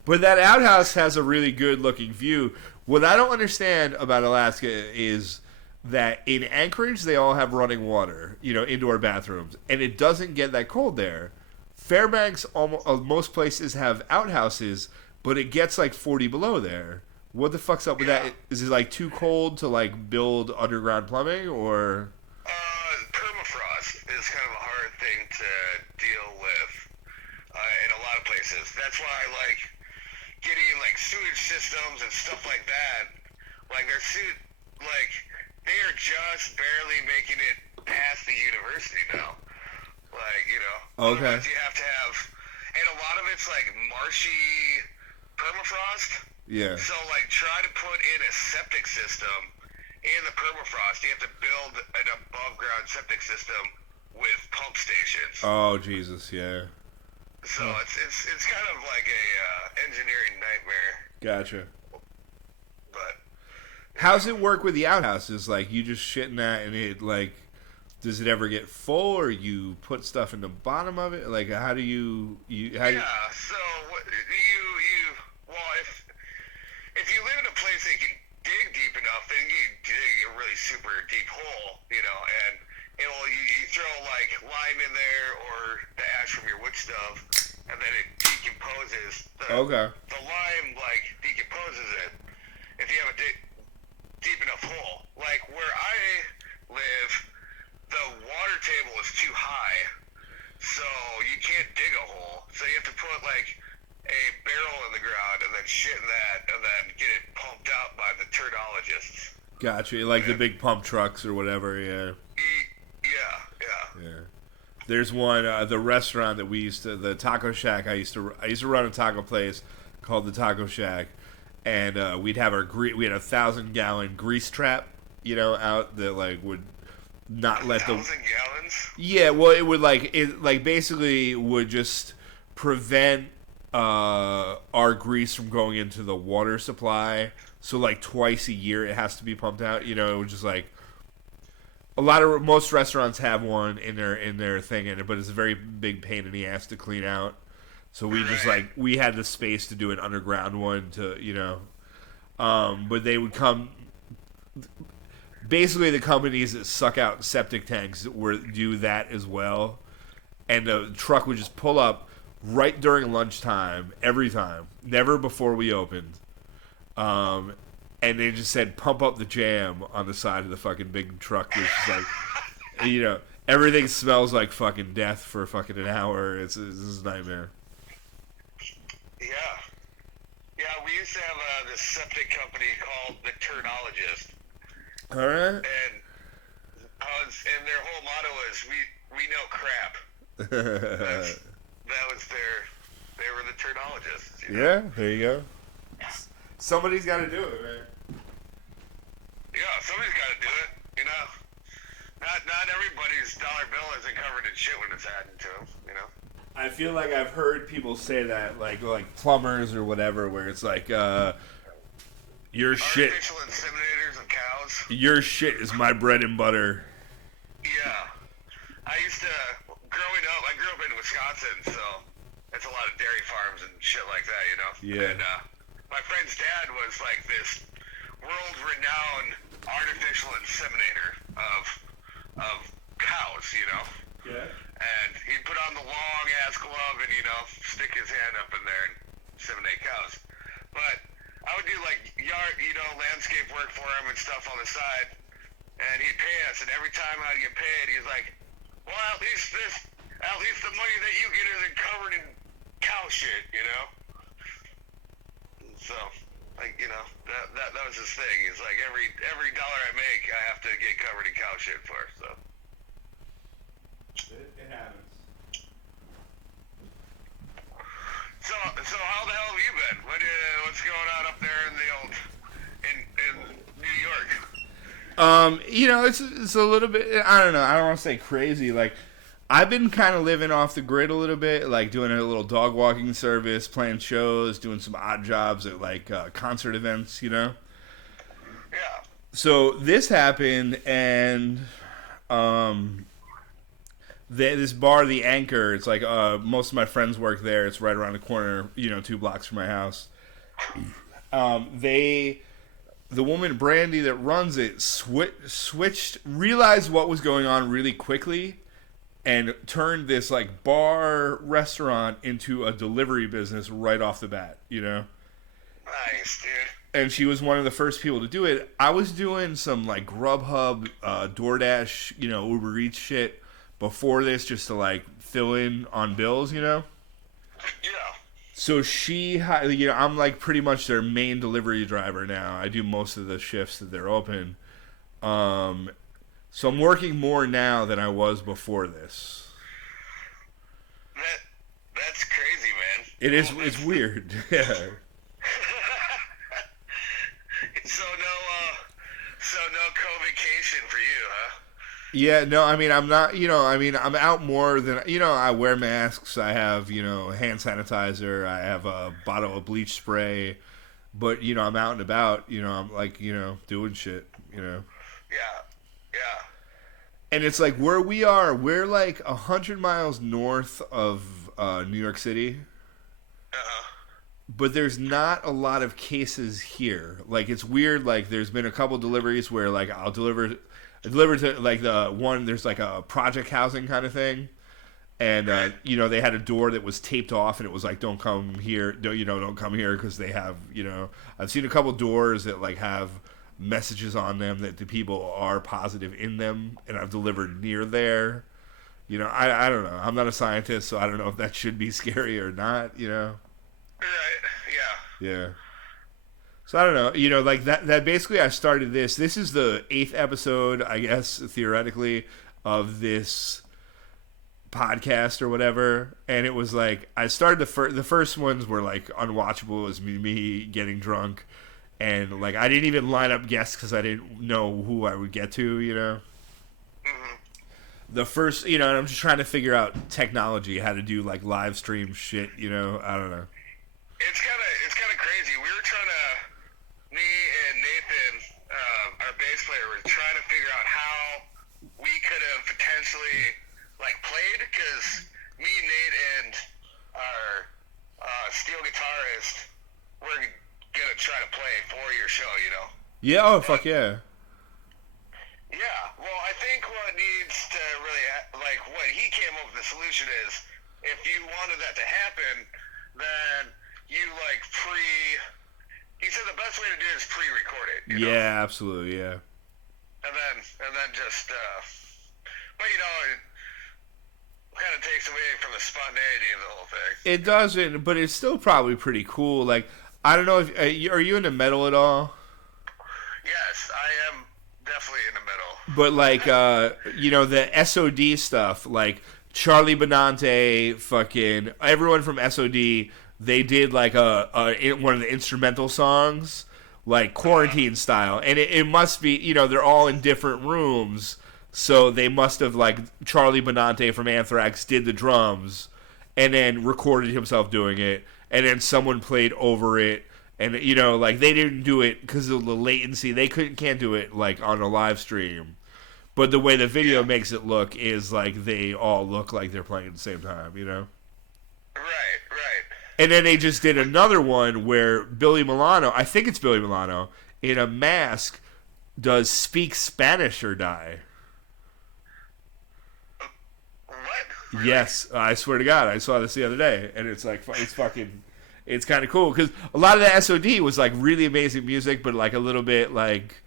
but that outhouse has a really good looking view. What I don't understand about Alaska is that in Anchorage they all have running water, you know, indoor bathrooms, and it doesn't get that cold there. Fairbanks, most places have outhouses, but it gets like 40 below there. What the fuck's up with that? Is it like too cold to like build underground plumbing, or? Permafrost is kind of a hard thing to deal with in a lot of places. That's why, like, getting like sewage systems and stuff like that, like they are just barely making it past the university now. Like, you know, Okay. otherwise you have to have, and a lot of it's like marshy permafrost. Yeah. So, like, try to put in a septic system in the permafrost. You have to build an above-ground septic system with pump stations. Oh Jesus, yeah. So it's kind of like a engineering nightmare. Gotcha. But How's it work with the outhouses? Like, you just shit in that, and it like, does it ever get full, or you put stuff in the bottom of it? Like, how do you yeah, so well, if you live in a place that you can dig deep enough, then you dig a really super deep hole, you know, and you throw like lime in there or the ash from your wood stove, and then it decomposes. Okay. The lime like decomposes it if you have a deep enough hole. Like where I live, the water table is too high, so you can't dig a hole. So you have to put like a barrel in the ground and then shit in that, and then get it pumped out by the turdologists. Gotcha. Like the big pump trucks or whatever. Yeah. Yeah. Yeah. There's one, the restaurant that we used to, the Taco Shack. I used to run a taco place called the Taco Shack, and we'd have we had a 1,000-gallon grease trap, you know, out that like would not let the 1,000 gallons. Yeah, well, it would basically would just prevent our grease from going into the water supply. So like twice a year it has to be pumped out. You know, it was just like most restaurants have one in their thing but it's a very big pain in the ass to clean out. So we just like we had the space to do an underground one to, you know, but they would come. Basically, the companies that suck out septic tanks do that as well, and the truck would just pull up, right during lunchtime every time. Never before we opened. And they just said, pump up the jam on the side of the fucking big truck. Which is like, you know, everything smells like fucking death for fucking an hour. It's a nightmare. Yeah. Yeah, we used to have this septic company called the Turnologist. All right. And their whole motto is, we know crap. That was they were the Turnologists. You know? Yeah, there you go. Somebody's got to do it, man. Yeah, somebody's got to do it. You know, not everybody's dollar bill isn't covered in shit when it's happening to them. You know. I feel like I've heard people say that, like plumbers or whatever, where it's like, your shit, artificial inseminators of cows. your shit is my bread and butter. Yeah, I used to growing up. I grew up in Wisconsin, so it's a lot of dairy farms and shit like that. You know. Yeah. And my friend's dad was like this world-renowned artificial inseminator of cows. You know. Yeah. And he'd put on the long ass glove and, you know, stick his hand up in there and inseminate cows. But I would do like yard, you know, landscape work for him and stuff on the side. And he'd pay us, and every time I'd get paid, he's like, well, at least the money that you get isn't covered in cow shit, you know? So, like, you know, that was his thing. He's like, every dollar I make, I have to get covered in cow shit for, so. It happens. So how the hell have you been? What's going on up there in New York? You know, it's a little bit, I don't know, I don't want to say crazy, like, I've been kind of living off the grid a little bit, like doing a little dog walking service, playing shows, doing some odd jobs at, like, concert events, you know? Yeah. So, this happened, and, this bar, The Anchor, it's like, most of my friends work there, it's right around the corner, you know, 2 blocks from my house. The woman Brandy that runs it switched, realized what was going on really quickly, and turned this like bar restaurant into a delivery business right off the bat. You know, Nice, dude. and she was one of the first people to do it. I was doing some like Grubhub, DoorDash, you know, Uber Eats shit before this, just to like fill in on bills. You know. Yeah. So she, you know, I'm like pretty much their main delivery driver now. I do most of the shifts that they're open. So I'm working more now than I was before this. That's crazy, man. It is, it's weird. Yeah. So no co-vacation for you, huh? Yeah, no, I mean, I'm not, you know, I mean, I'm out more than, you know, I wear masks, I have, you know, hand sanitizer, I have a bottle of bleach spray, but, you know, I'm out and about, you know, I'm like, you know, doing shit, you know. Yeah. And it's like where we are, we're like 100 miles north of New York City, but there's not a lot of cases here. Like, it's weird, like, there's been a couple deliveries where, like, I deliver to, like, the one, there's, like, a project housing kind of thing. And, you know, they had a door that was taped off, and it was like, don't come here, don't come here, because they have, you know, I've seen a couple doors that, like, have messages on them that the people are positive in them, and I've delivered near there. You know, I don't know. I'm not a scientist, so I don't know if that should be scary or not, you know? Right, yeah. Yeah. So I don't know, you know, like that basically I started this. This is the 8th episode, I guess, theoretically, of this podcast or whatever. And it was like, I started the first ones were like unwatchable. It was me getting drunk. And like, I didn't even line up guests because I didn't know who I would get to, you know? The first, you know, and I'm just trying to figure out technology, how to do like live stream shit, you know? I don't know. It's kind of crazy. We were trying to, me and Nathan, our bass player, were trying to figure out how we could have potentially like played, because me, Nate, and our steel guitarist were gonna try to play for your show, you know. Yeah, oh, fuck yeah. Yeah, well, I think what needs to really, like, what he came up with the solution is if you wanted that to happen, then you like he said the best way to do it is pre-record it. You know? Yeah, absolutely, yeah. And then just, but you know, it kind of takes away from the spontaneity of the whole thing. It doesn't, but it's still probably pretty cool. Like, I don't know if are you into metal at all? Yes, I am definitely in the middle. But like, you know, the SOD stuff, like Charlie Benante, fucking everyone from SOD, they did like one of the instrumental songs, like quarantine style, and it must be, you know, they're all in different rooms, so they must have like Charlie Benante from Anthrax did the drums, and then recorded himself doing it, and then someone played over it. And, you know, like, they didn't do it because of the latency. They can't do it, like, on a live stream. But the way the video makes it look is, like, they all look like they're playing at the same time, you know? Right. And then they just did another one where Billy Milano, I think it's Billy Milano, in a mask, does Speak Spanish or Die. What? Yes, I swear to God, I saw this the other day. And it's, like, it's fucking... It's kind of cool because a lot of the SOD was like really amazing music, but like a little bit like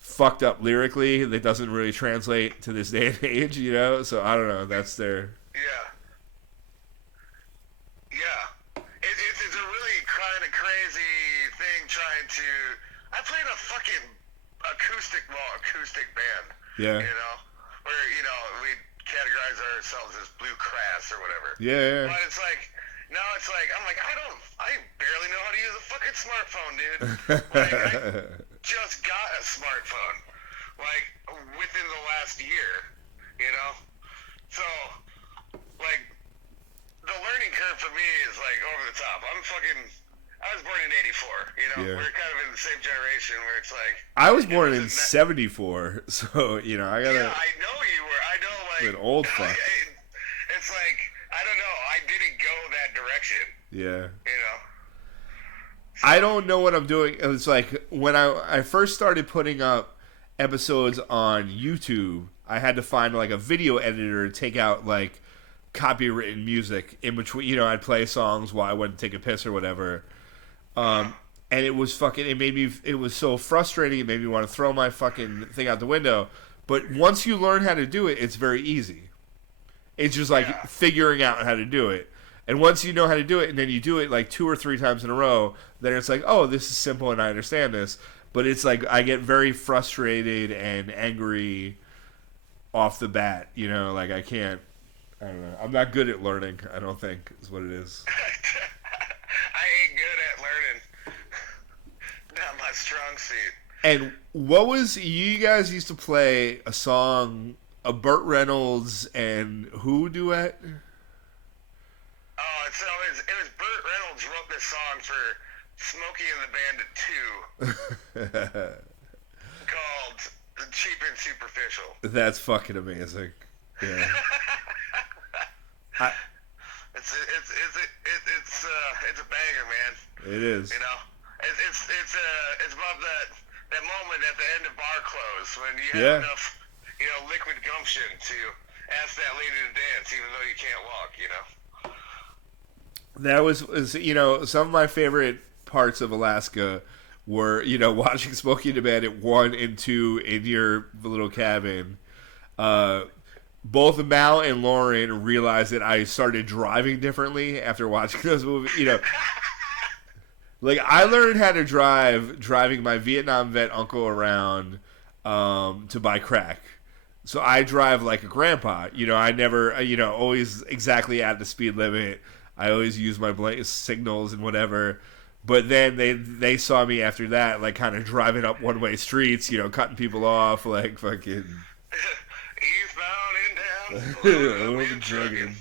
fucked up lyrically that doesn't really translate to this day and age, you know? So I don't know. That's their... Yeah. It's a really kind of crazy thing trying to... I played a fucking acoustic band. Yeah. You know? Where, you know, we categorize ourselves as blue crass or whatever. Yeah. But it's like... Now it's like, I'm like, I barely know how to use a fucking smartphone, dude. Like, I just got a smartphone, like, within the last year, you know? So, like, the learning curve for me is, like, over the top. I was born in 84, you know? Yeah. We're kind of in the same generation where it's like... I was born in 74, so, you know, I gotta... Yeah, I know you were. I know, like... An old fuck. It's like, I don't know, I didn't go that direction, Yeah. you know? I don't know what I'm doing. It was like when I first started putting up episodes on YouTube, I had to find like a video editor to take out like copywritten music in between. You know, I'd play songs while I went to take a piss or whatever. And it was it was so frustrating. It made me want to throw my fucking thing out the window. But once you learn how to do it, it's very easy. It's just like figuring out how to do it. And once you know how to do it, and then you do it like 2 or 3 times in a row, then it's like, oh, this is simple and I understand this. But it's like I get very frustrated and angry off the bat. You know, like I don't know. I'm not good at learning, I don't think, is what it is. I ain't good at learning. Not my strong suit. And what was, you guys used to play a song, a Burt Reynolds and who duet? Oh, so it was Burt Reynolds wrote this song for Smokey and the Bandit 2 called Cheap and Superficial. That's fucking amazing. Yeah. It's a banger, man. It is. You know, it's about that moment at the end of bar close when you have enough, you know, liquid gumption to ask that lady to dance even though you can't walk, you know. That was, you know, some of my favorite parts of Alaska were, you know, watching Smokey and the Bandit 1 and 2 in your little cabin. Both Mal and Lauren realized that I started driving differently after watching those movies. You know, like I learned how to driving my Vietnam vet uncle around to buy crack. So I drive like a grandpa. You know, I never, you know, always exactly at the speed limit. I always use my signals and whatever. But then they saw me after that, like kind of driving up one-way streets, you know, cutting people off, like fucking... Eastbound and down. Drugging.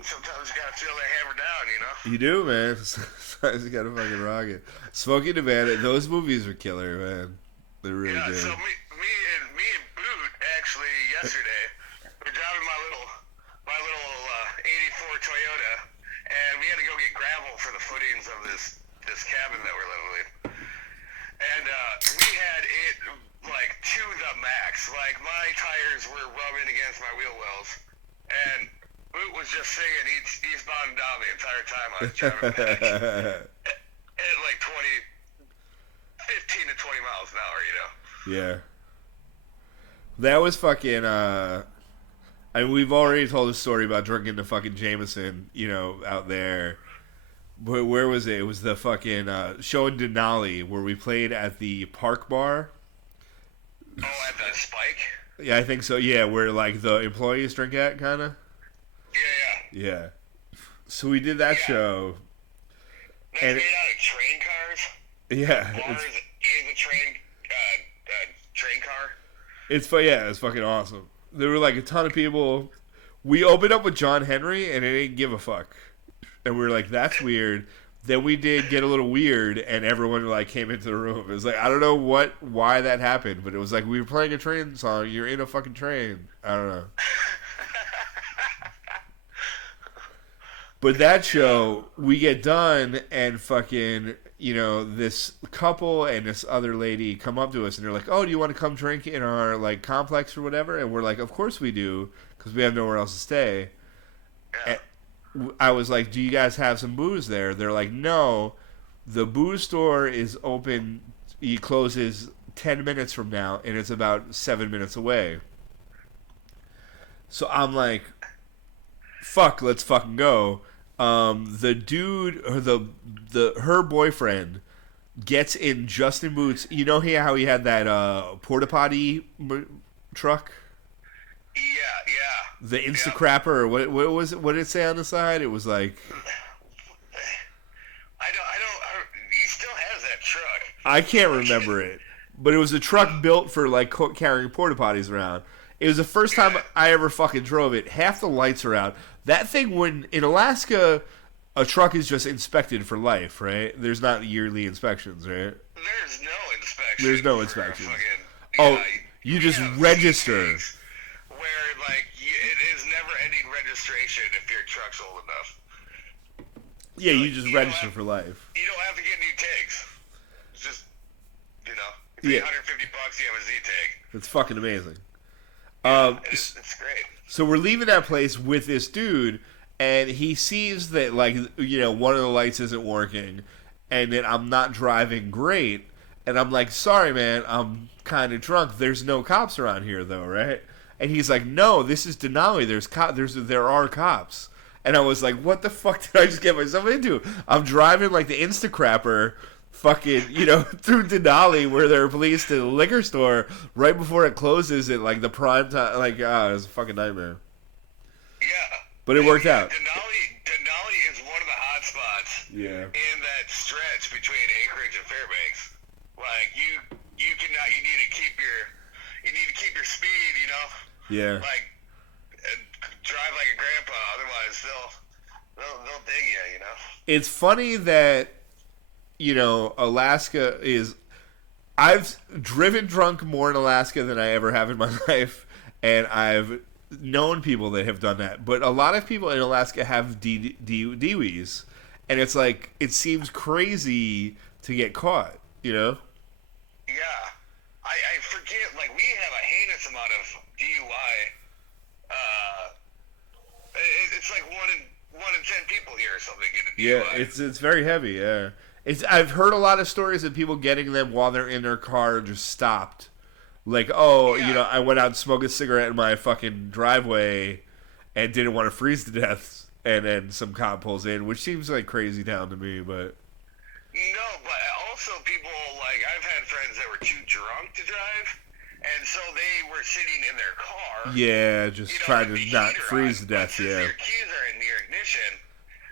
Sometimes you gotta feel that hammer down, you know? You do, man. Sometimes you gotta fucking rock it. Smokey the Bandit, those movies are killer, man. They're really good. So me and Boot, actually, yesterday, we're driving my little 84 Toyota, and we had to go get gravel for the footings of this cabin that we're living in. And we had it like to the max. Like my tires were rubbing against to my wheel wells, and Boot was just singing Eastbound and Down the entire time I was driving back at like 15 to 20 miles an hour, you know. Yeah. That was fucking, I mean, we've already told a story about drinking the fucking Jameson, you know, out there. But where was it? It was the fucking show in Denali where we played at the Park Bar. Oh, at the Spike? Yeah, I think so. Yeah, where like the employees drink at, kind of. Yeah. Yeah. So we did that show. They And made out of train cars. yeah, Bars is a train car. it's fucking awesome. There were like a ton of people. We opened up with John Henry, and it didn't give a fuck. And we were like, that's weird. Then we did get a little weird, and everyone like came into the room. It was like, I don't know why that happened, but it was like we were playing a train song. You're in a fucking train. I don't know. But that show, we get done, and fucking, you know, this couple and this other lady come up to us, and they're like, oh, do you want to come drink in our, like, complex or whatever? And we're like, of course we do, because we have nowhere else to stay. Yeah. And I was like, do you guys have some booze there? They're like, no, the booze store is open, he closes 10 minutes from now, and it's about 7 minutes away. So I'm like, fuck, let's fucking go. The dude, or her boyfriend, gets in Justin Boots. You know how he had that porta potty truck, Yeah. the Instacrapper, or what was it? What did it say on the side? It was like, I don't. He still has that truck. I can't remember it, but it was a truck built for like carrying porta potties around. It was the first time I ever fucking drove it. Half the lights are out. That thing, when in Alaska, a truck is just inspected for life, right? There's not yearly inspections, right? There's no inspection. There's no for inspection. fucking- Oh, yeah, you just have register. things Where like it is never-ending registration if your truck's old enough. Yeah, you just You don't register have- for life. You don't have to get new tags. It's just, you know, it's Yeah. $150. You have a Z tag. It's fucking amazing. It's great. So we're leaving that place with this dude, and he sees that, like, you know, one of the lights isn't working, and that I'm not driving great, and I'm like, sorry, man, I'm kind of drunk. There's no cops around here, though, right? And he's like, no, this is Denali. There are cops. And I was like, what the fuck did I just get myself into? I'm driving like the Instacrapper fucking, you know, through Denali where there are police to the liquor store right before it closes at like the prime time. Like, it was a fucking nightmare. Yeah. But it worked out. Denali is one of the hot spots Yeah. in that stretch between Anchorage and Fairbanks. Like you need to keep your speed, you know. Yeah. Like drive like a grandpa, otherwise they'll dig you, you know. It's funny that, you know, Alaska is. I've driven drunk more in Alaska than I ever have in my life, and I've known people that have done that. But a lot of people in Alaska have DWIs, and it's like, it seems crazy to get caught, you know? Yeah. I forget, like, we have a heinous amount of DUI. It's like one in 10 people here or something get a DUI. Yeah, it's very heavy, yeah. I've heard a lot of stories of people getting them while they're in their car just stopped. Like, oh, you know, I went out and smoked a cigarette in my fucking driveway and didn't want to freeze to death, and then some cop pulls in, which seems like crazy town to me, but... No, but also people, like, I've had friends that were too drunk to drive, and so they were sitting in their car. Yeah, just trying with to the not heater freeze on, to death, but since yeah. your keys are in your ignition,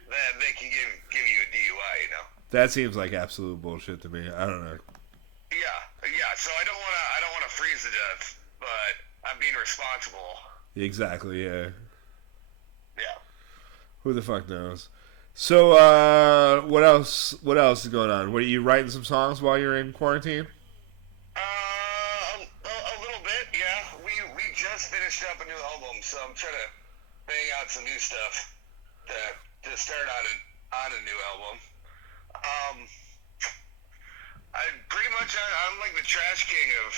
then they can give you a DUI, you know. That seems like absolute bullshit to me. I don't know. Yeah. So I don't wanna freeze to death, but I'm being responsible. Exactly, yeah. Yeah. Who the fuck knows? So, what else is going on? What, are you writing some songs while you're in quarantine? A little bit, yeah. We just finished up a new album, so I'm trying to bang out some new stuff to start on a new album. I'm like the trash king of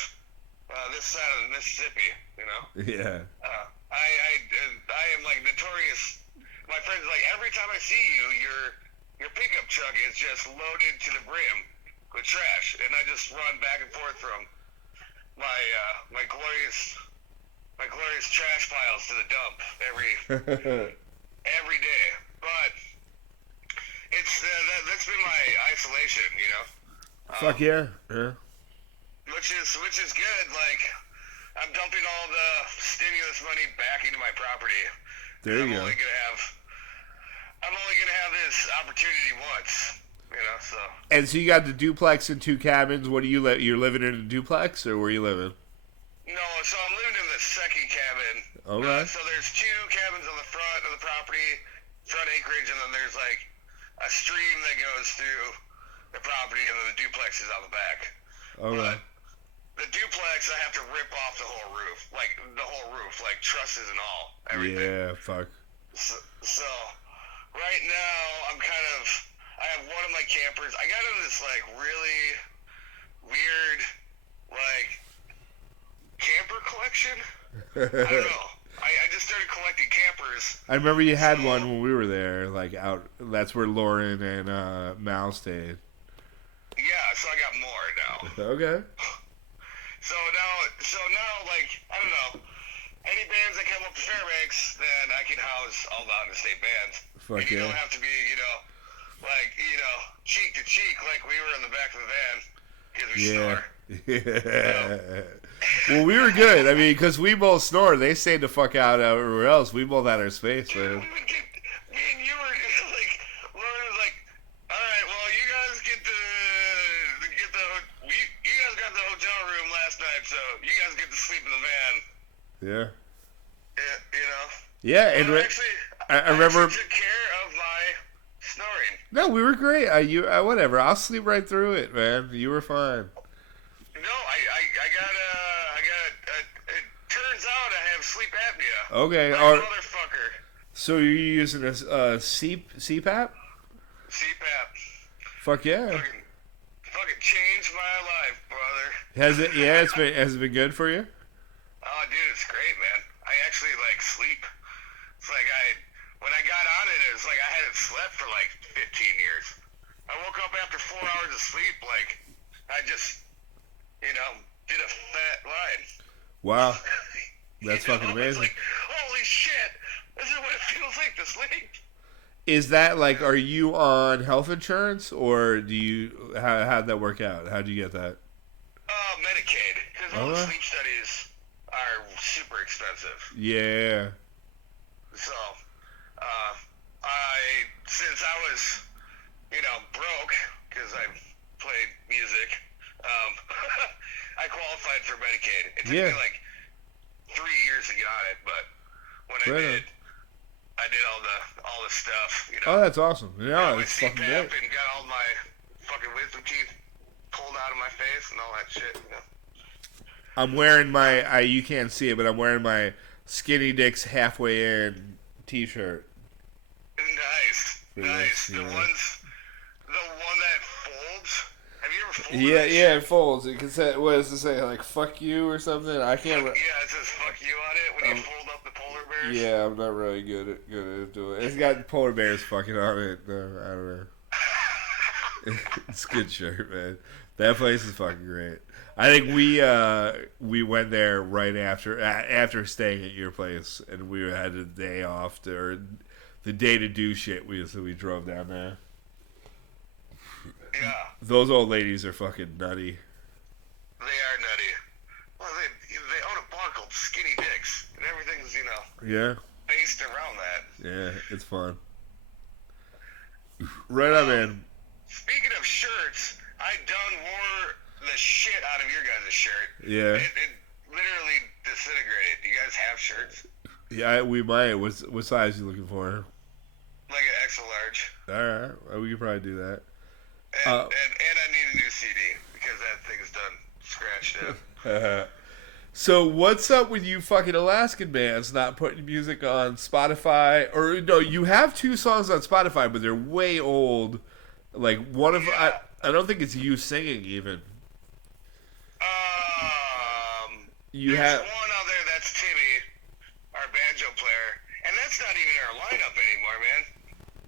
this side of the Mississippi, you know. Yeah. I glorious. My friend's like, every time I see you, your pickup truck is just loaded to the brim with trash, and I just run back and forth from my glorious trash piles to the dump every day. But it's that's been my isolation, you know. Fuck yeah. Yeah. Which is good. Like, I'm dumping all the stimulus money back into my property. There you go. I'm only gonna have this opportunity once, you know. So. And so you got the duplex and 2 cabins. What do you you're living in a duplex, or where you living? No, so I'm living in the second cabin. Okay. So there's 2 cabins on the front of the property, front acreage, and then there's like a stream that goes through the property, and then the duplex is on the back. Okay. But the duplex, I have to rip off the whole roof, like trusses and all, everything. Yeah, fuck. So right now, I have one of my campers. I got into this like really weird like camper collection. I don't know. I just started collecting campers. I remember you had one when we were there, like out. That's where Lauren and Mal stayed. Yeah, so I got more now. Okay. So now, like, I don't know. Any bands that come up to Fairbanks, then I can house all the out-of-state bands. Fuck and you yeah. don't have to be, cheek to cheek like we were in the back of the van because we snore. Yeah. Well, we were good. I mean, because we both snore. They stayed the fuck out everywhere else. We both had our space, man. Me and you were like, Lauren was like, all right, well, you guys you guys got the hotel room last night, so you guys get to sleep in the van. Yeah. Yeah, you know. Yeah, and I remember. Actually took care of my snoring. No, we were great. Whatever. I'll sleep right through it, man. You were fine. No, I got it turns out I have sleep apnea. Okay. Like a motherfucker. So you're using a CPAP? CPAP. Fuck yeah. Fucking changed my life, brother. Has it? Yeah, has it been good for you? Oh, dude, it's great, man. I actually like sleep. It's like when I got on it, it was like I hadn't slept for like 15 years. I woke up after 4 hours of sleep, like I just, did a fat line. Wow. That's fucking It's amazing. like, holy shit, this is what it feels like to sleep. Is that like, are you on health insurance, or do you, how'd that work out? How'd you get that? Medicaid, because all the Okay. sleep studies are super expensive. Yeah. So, since I was, broke, because I played music, I qualified for Medicaid. It took Yeah. me like 3 years to get on it, but when Right I did all the stuff, Oh, that's awesome. Yeah, with it's fucking CPAP great. and got all my fucking wisdom teeth pulled out of my face and all that shit, I'm wearing my, you can't see it, but I'm wearing my Skinny Dicks Halfway In t-shirt. Nice. Pretty Nice. nice, The yeah. one that folds. Have you ever folded Yeah, that yeah, shit? it folds. It can say, what does it say, like, fuck you or something? I can't, Yeah, it says fuck you on it when you fold up the polar bears. yeah, I'm not really good at doing it. It's got polar bears fucking on it. No, I don't know. It's a good shirt, man. That place is fucking great. I think we went there right after staying at your place, and we had a day off or the day to do shit. So we drove down there. Yeah, Those old ladies are fucking nutty. they are nutty. Well, they own a bar called Skinny Dicks, and everything's, Yeah, based around that. yeah, it's fun. Right on, man. Speaking of shirts, I done wore the shit out of your guys' shirt. Yeah, It literally disintegrated. Do you guys have shirts? yeah, we might. What size you looking for? Like an extra large. All right, we could probably do that. And I need a new CD because that thing's done scratched up. So what's up with you fucking Alaskan bands not putting music on Spotify? Or no, you have 2 songs on Spotify, but they're way old. Like one of I don't think it's you singing even. You have one out there that's Timmy, our banjo player, and that's that's not even our lineup anymore, man.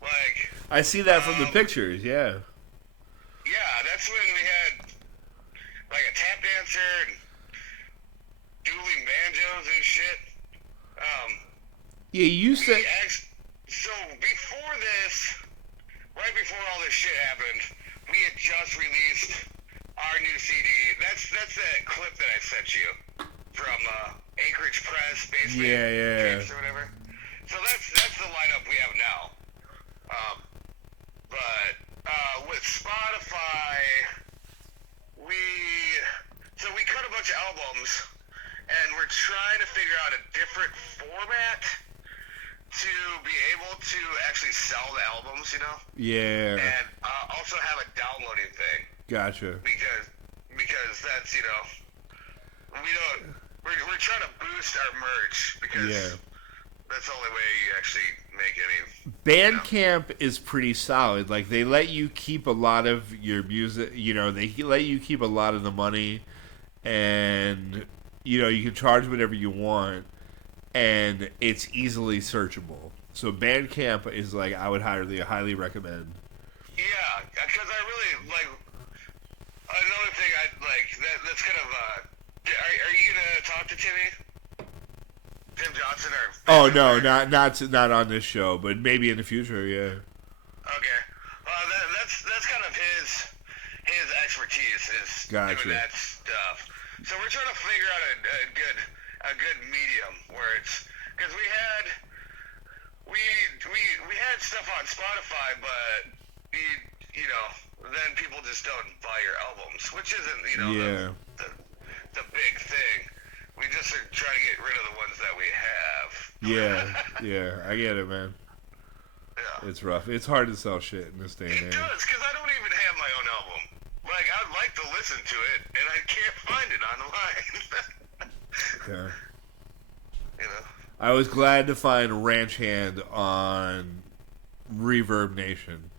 Like, I see that from the pictures. Yeah. yeah, that's when we had like a tap dancer and dueling banjos and shit. Yeah, you said. So before this, right before all this shit happened, we had just released our new CD. That's that clip that I sent you from Anchorage Press, basically. Yeah. Or whatever. So that's the lineup we have now. But with Spotify, we cut a bunch of albums, and we're trying to figure out a different format to be able to actually sell the albums, you know? Yeah. And also have a downloading thing. Gotcha. Because that's, you know, we're trying to boost our merch because that's the only way you actually make any. Bandcamp is pretty solid. Like, they let you keep a lot of your music, you know, they let you keep a lot of the money, and, you know, you can charge whatever you want, and it's easily searchable. So Bandcamp is, like, I would highly recommend. Yeah, because I really, like, another thing that's kind of, are you going to talk to Timmy? Tim Johnson or... Oh, no, not on this show, but maybe in the future, yeah. Okay. That's kind of his expertise is Gotcha. doing that stuff. So we're trying to figure out a good medium where it's because we had stuff on Spotify, but you know then people just don't buy your albums, which isn't the big thing. We just are trying to get rid of the ones that we have. Yeah, I get it, man. Yeah. It's rough. It's hard to sell shit in this day and It age. does, because I don't even have my own album. Like, I'd like to listen to it, and I can't find it online. Yeah. You know? I was glad to find Ranch Hand on Reverb Nation.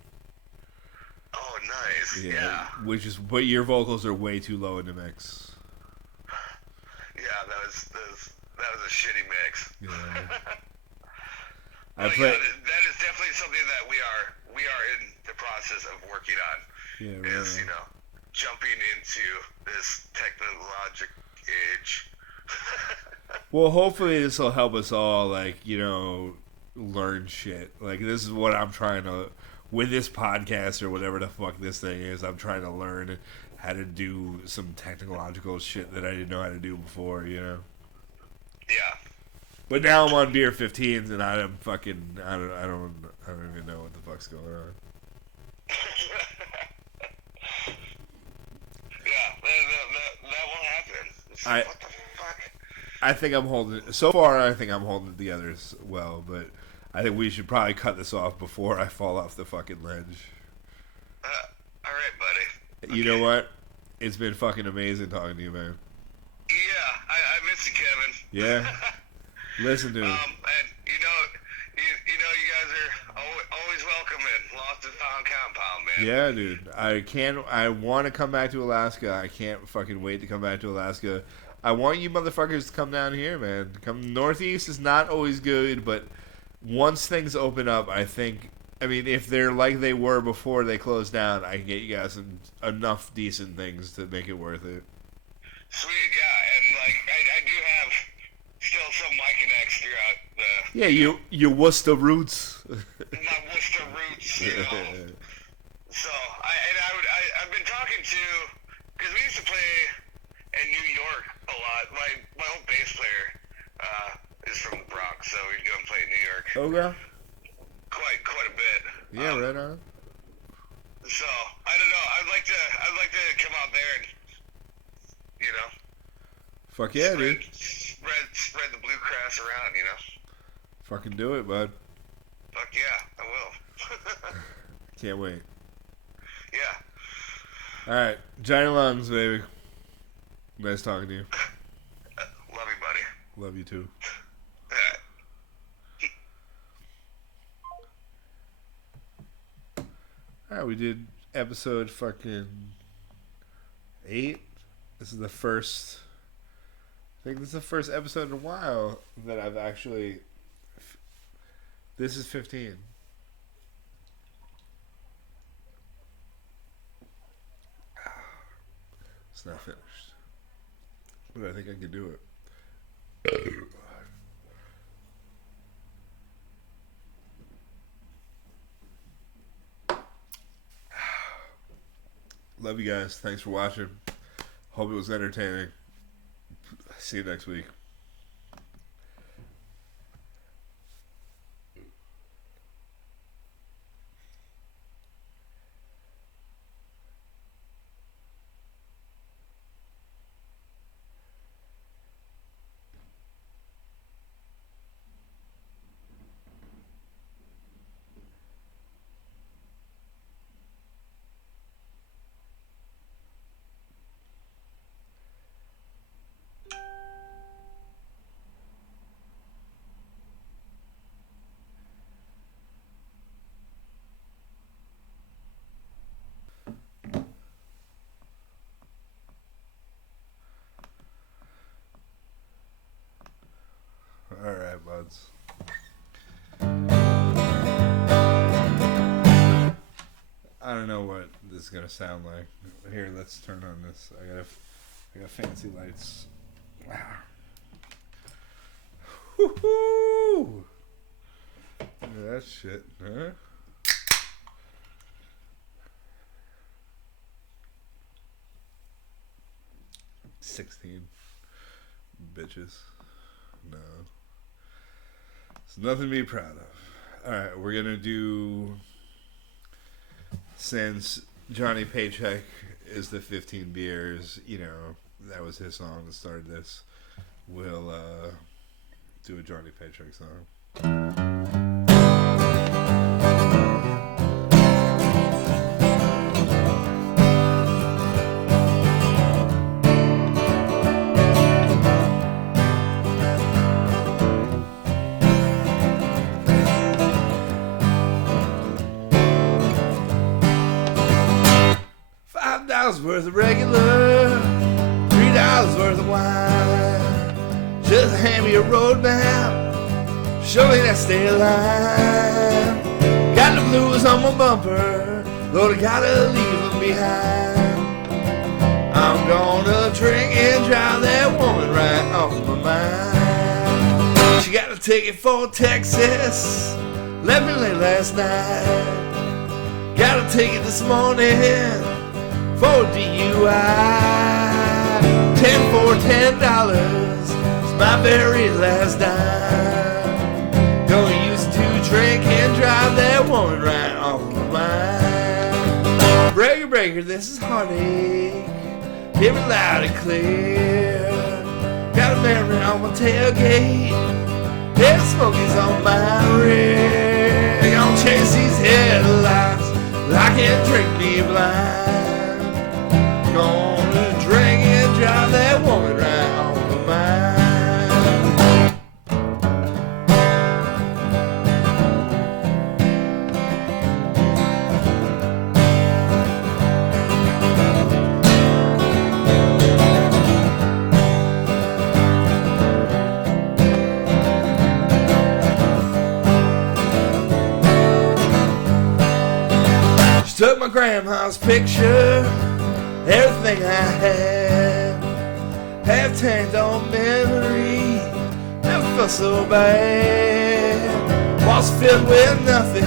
Oh, nice. Yeah. Which is, but your vocals are way too low in the mix. Yeah, that was a shitty mix. Yeah. But yeah, that is definitely something that we are in the process of working on. Yeah, is, you know, jumping into this technologic age. Well, hopefully this will help us all, like, you know, learn shit. Like, this is what I'm trying to, with this podcast or whatever the fuck this thing is, I'm trying to learn how to do some technological shit that I didn't know how to do before, you know? Yeah. But now I'm on beer 15s and I'm fucking, I don't even know what the fuck's going on. Yeah, that will happen. What the fuck? I think I'm holding it. So far, I think I'm holding it together as well, but I think we should probably cut this off before I fall off the fucking ledge. Alright, buddy. You know what? It's been fucking amazing talking to you, man. Yeah, I miss you, Kevin. Yeah? Listen, dude. And you guys are always welcome in Lost and Found Compound, man. Yeah, dude. I want to come back to Alaska. I can't fucking wait to come back to Alaska. I want you motherfuckers to come down here, man. Come Northeast is not always good, but once things open up, I think, I mean, if they're like they were before they closed down, I can get you guys enough decent things to make it worth it. Sweet, yeah, and like I do have still some My Connects throughout the Yeah, your Worcester roots. my Worcester roots, you know. So I've been talking to, because we used to play in New York a lot. My old bass player is from the Bronx, so we'd go and play in New York Okay. quite a bit. Yeah, right on. So I don't know. I'd like to come out there and, you know, Fuck yeah, dude. spread the bluegrass around, you know. Fucking do it, bud. Fuck yeah, I will. Can't wait. Yeah. Alright, giant lungs, baby. Nice talking to you. Love you, buddy. Love you too. Alright, we did episode fucking 8. This is the first, I think this is the first episode in a while that I've actually This is 15. It's not finished. But I think I can do it. Love you guys. Thanks for watching. Hope it was entertaining. See you next week. Alright, buds. I don't know what this is gonna sound like. Here, let's turn on this. I got fancy lights. Wow. Woohoo! Look at that shit, huh? $16 bitches. No. It's nothing to be proud of. Alright, we're gonna do, since Johnny Paycheck is the 15 beers, you know, that was his song that started this. We'll do a Johnny Paycheck song. $5 worth of regular, $3 worth of wine. Just hand me a roadmap, show me that state line. Got the blues on my bumper, Lord, I gotta leave them behind. I'm gonna drink and drive that woman right off my mind. She got a ticket for Texas, left me late last night. Got a ticket this morning for DUI. 10 for $10 is my very last dime. Gonna use to drink and drive that woman right off my mind. Breaker, breaker, this is heartache. Hear me loud and clear. Got a memory on my tailgate. Dead smokies on my rear. Gonna chase these headlights like it drink me blind. Gonna drink and drive that woman right off my mind. She took my grandma's picture, everything I had, half tanked on memory, never felt so bad. Was filled with nothing,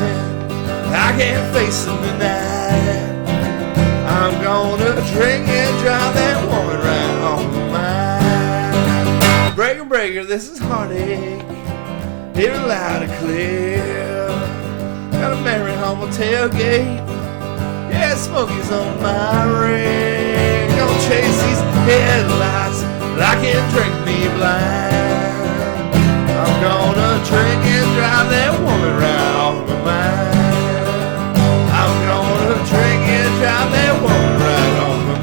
I can't face them tonight. I'm gonna drink and drive that woman right off my mind. Breaker, breaker, this is heartache, hear it loud and clear. Got a Mary on my tailgate, yeah, smokies on my ring. Gonna chase these headlights like it drink me blind. I'm gonna drink and drive that woman right off my mind. I'm gonna drink and drive that woman right off my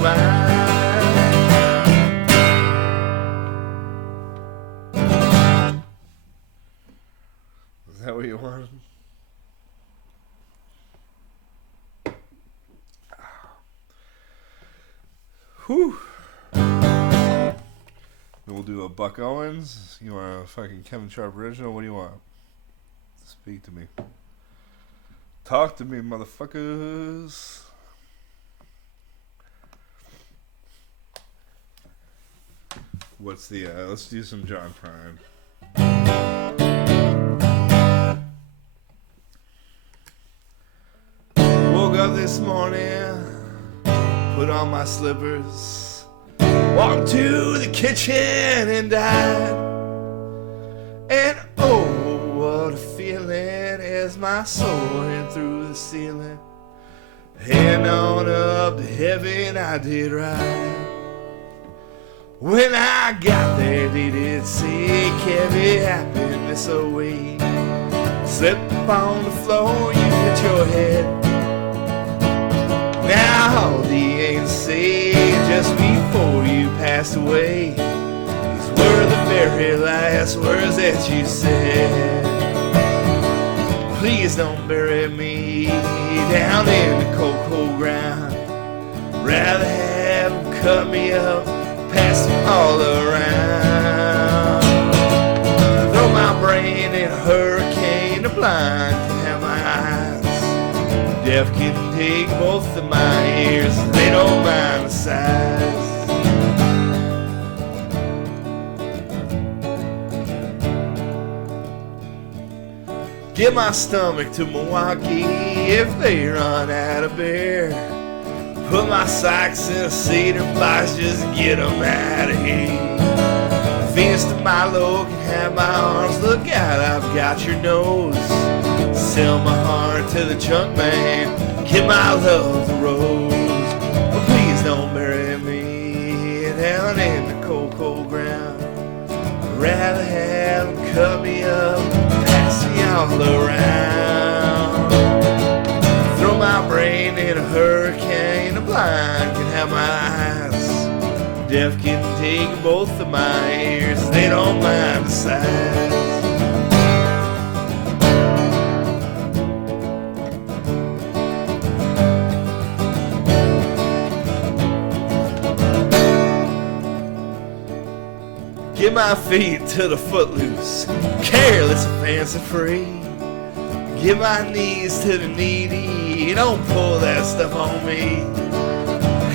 mind. Is that what you wanted? Whew. Then we'll do a Buck Owens. You want a fucking Kevin Sharp original? What do you want? This Speak to me. Talk to me, motherfuckers. What's the, let's do some John Prine. Woke up this morning, put on my slippers, walked to the kitchen and died. And oh, what a feeling as my soul went through the ceiling. Heading on up to heaven, I did right. When I got there, they did say, carry happiness away. Slip on the floor, you hit your head. Now all the angels say, just before you passed away, these were the very last words that you said. Please don't bury me down in the cold, cold ground. Rather have them cut me up, pass them all around. Throw my brain in a hurricane, the blind can have my eyes. Deaf can take both of my ears, they don't mind the size. Get my stomach to Milwaukee if they run out of beer. Put my socks in a cedar box, just get them out of here. Venus de Milo can have my arms, look out, I've got your nose. Sell my heart to the junk man, give my love the rose. But please don't bury me down in the cold, cold ground. I'd rather have them cut me up, pass me all around. Throw my brain in a hurricane, the blind can have my eyes. Deaf can take both of my ears, they don't mind the size. Get my feet to the footloose, careless and fancy free. Give my knees to the needy, don't pull that stuff on me.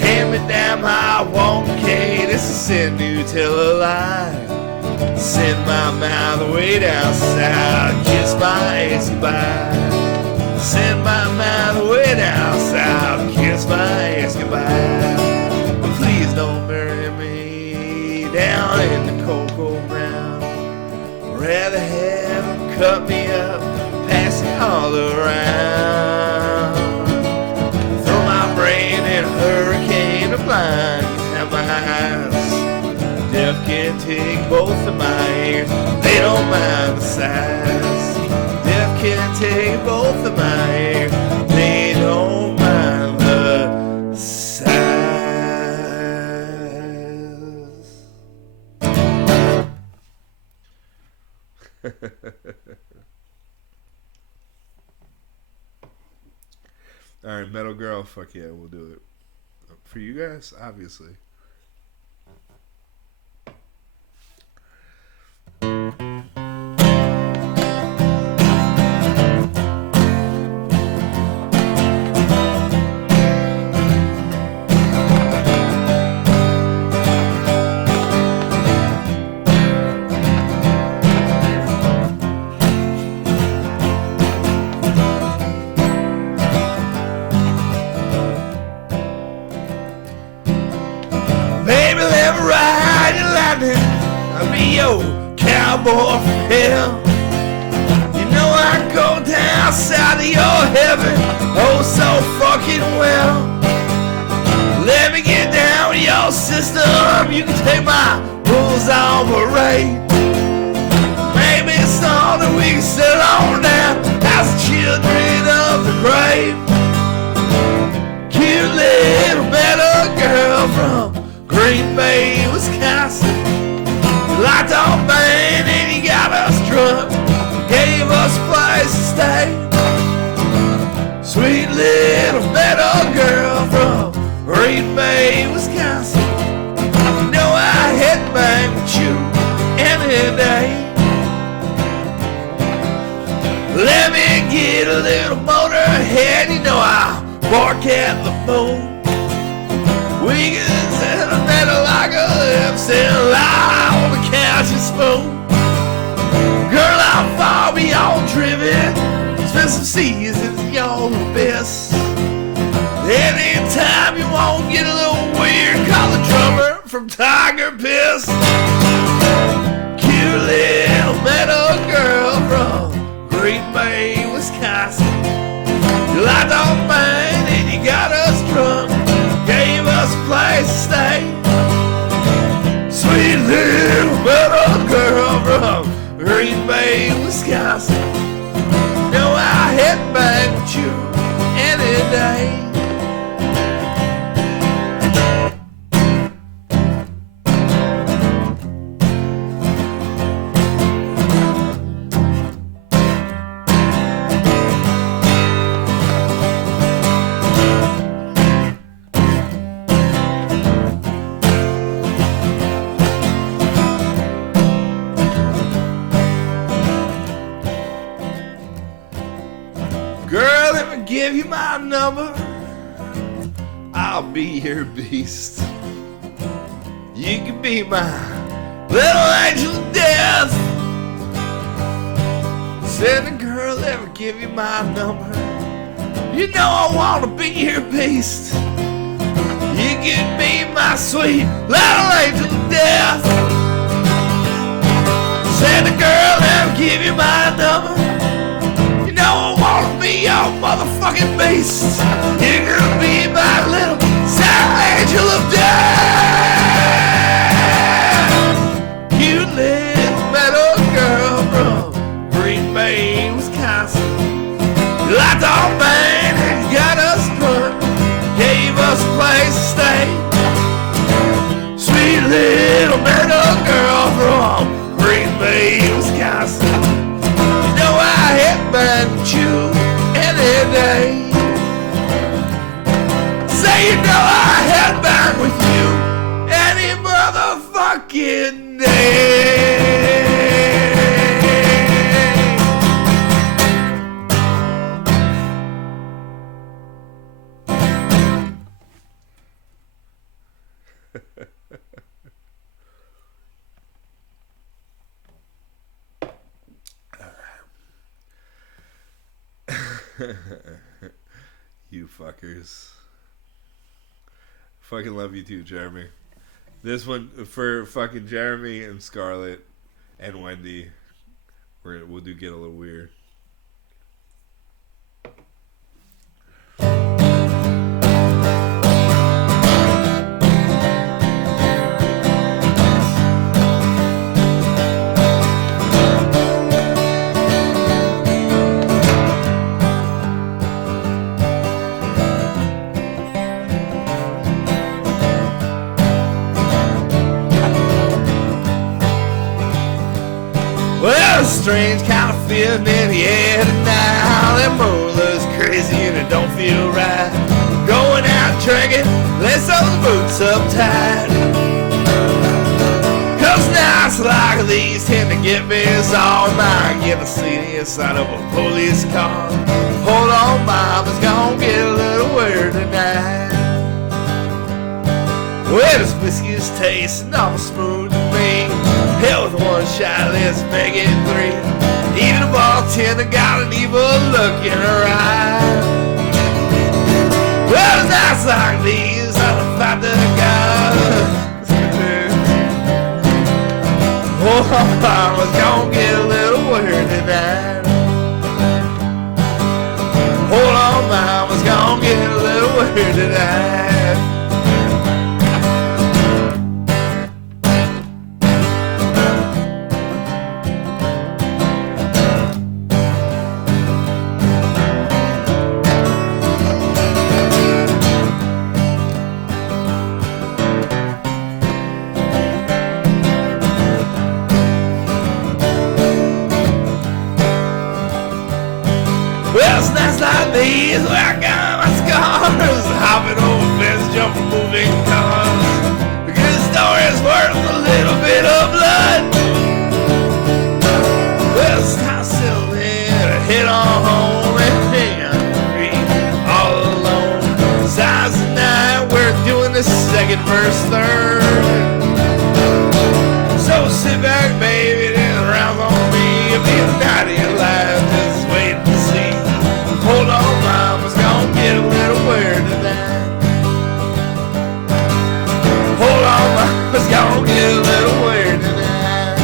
Hand me down my walk, okay, this is sin to tell a lie. Send my mouth way down south, kiss my ass goodbye. Send my mouth way down south, kiss my ass goodbye. But please don't bury me down in the cold, cold ground. Rather have them cut me up, pass it all around. Throw my brain in a hurricane, the blind can have my eyes. Deaf can take both of my ears, they don't mind the size. Deaf can take both of my ears, they don't mind the size. Alright, Metal Girl, fuck yeah, we'll do it. For you guys, obviously. Baby, let me ride your lightning. I'll be your cowboy from hell. You know I go down south of your heaven, oh so fucking well. Let me get down with your system. You can take my rules on parade. Maybe it's something we can settle on down as the children of the grave. Cute little metal girl from Green Bay, Wisconsin. You liked our band and you got us drunk, gave us a place to stay. Sweet little metal girl from Green Bay, Wisconsin. You know I headbang with you any day. Let me get a little motorhead, you know I'll bark at the moon. We can sit a metal like a lip lie on the couch and spoon. Girl, I'm far beyond driven. Spend some seasons in your abyss. Anytime you won't get a little weird, call the drummer from Tiger Piss. Cute little metal girl from Green Bay, Wisconsin. You liked our man and you got us drunk. Gave us a place to stay. Sweet little metal girl from Green Bay, Wisconsin. Know I head back with you any day. Girl, let me give you my number. I'll be your beast. You can be my little angel of death. Said the girl, let me give you my number. You know I want to be your beast. You can be my sweet little angel of death. Said the girl, let me give you my number. I wanna be your motherfucking beast. You're gonna be my little sad angel of death. You little metal girl from Green Bay, Wisconsin. You liked our man and got us drunk. Gave us a place to stay. Sweet little metal girl from Green Bay, Wisconsin. Back with you any day. Say you know I head back with you any motherfucking day. You fuckers. Fucking love you too, Jeremy. This one for fucking Jeremy and Scarlett and Wendy. We'll do get a little weird. Strange kind of feeling in the air tonight. That roller's crazy and it don't feel right. Going out drinking, let's those boots up tight. Cause nights like these tend to get me all mine. Get a seat inside of a police car. Hold on, mama's gonna get a little weird tonight. Well, this whiskey's tasting awful smooth to me. Hell, with one shot, let's make it three. Even the bartender got an evil look in her eye. Well, it's nights like these, I'll fight the guys. Oh, I was gonna get a little weird tonight. Hold on, mama's gonna get a little weird tonight. Like these, where I got my scars, hopping over fence, jumping, moving cars. A good story is worth a little bit of blood. Well, it's not silly, head on home and hang on the tree. All alone, size the night, we're doing the second verse third. So sit back, baby, and round on me. You'll be a night of your life, just waiting to see. Hold on, mama's gonna get a little weird tonight. Hold on, mama's gonna get a little weird tonight.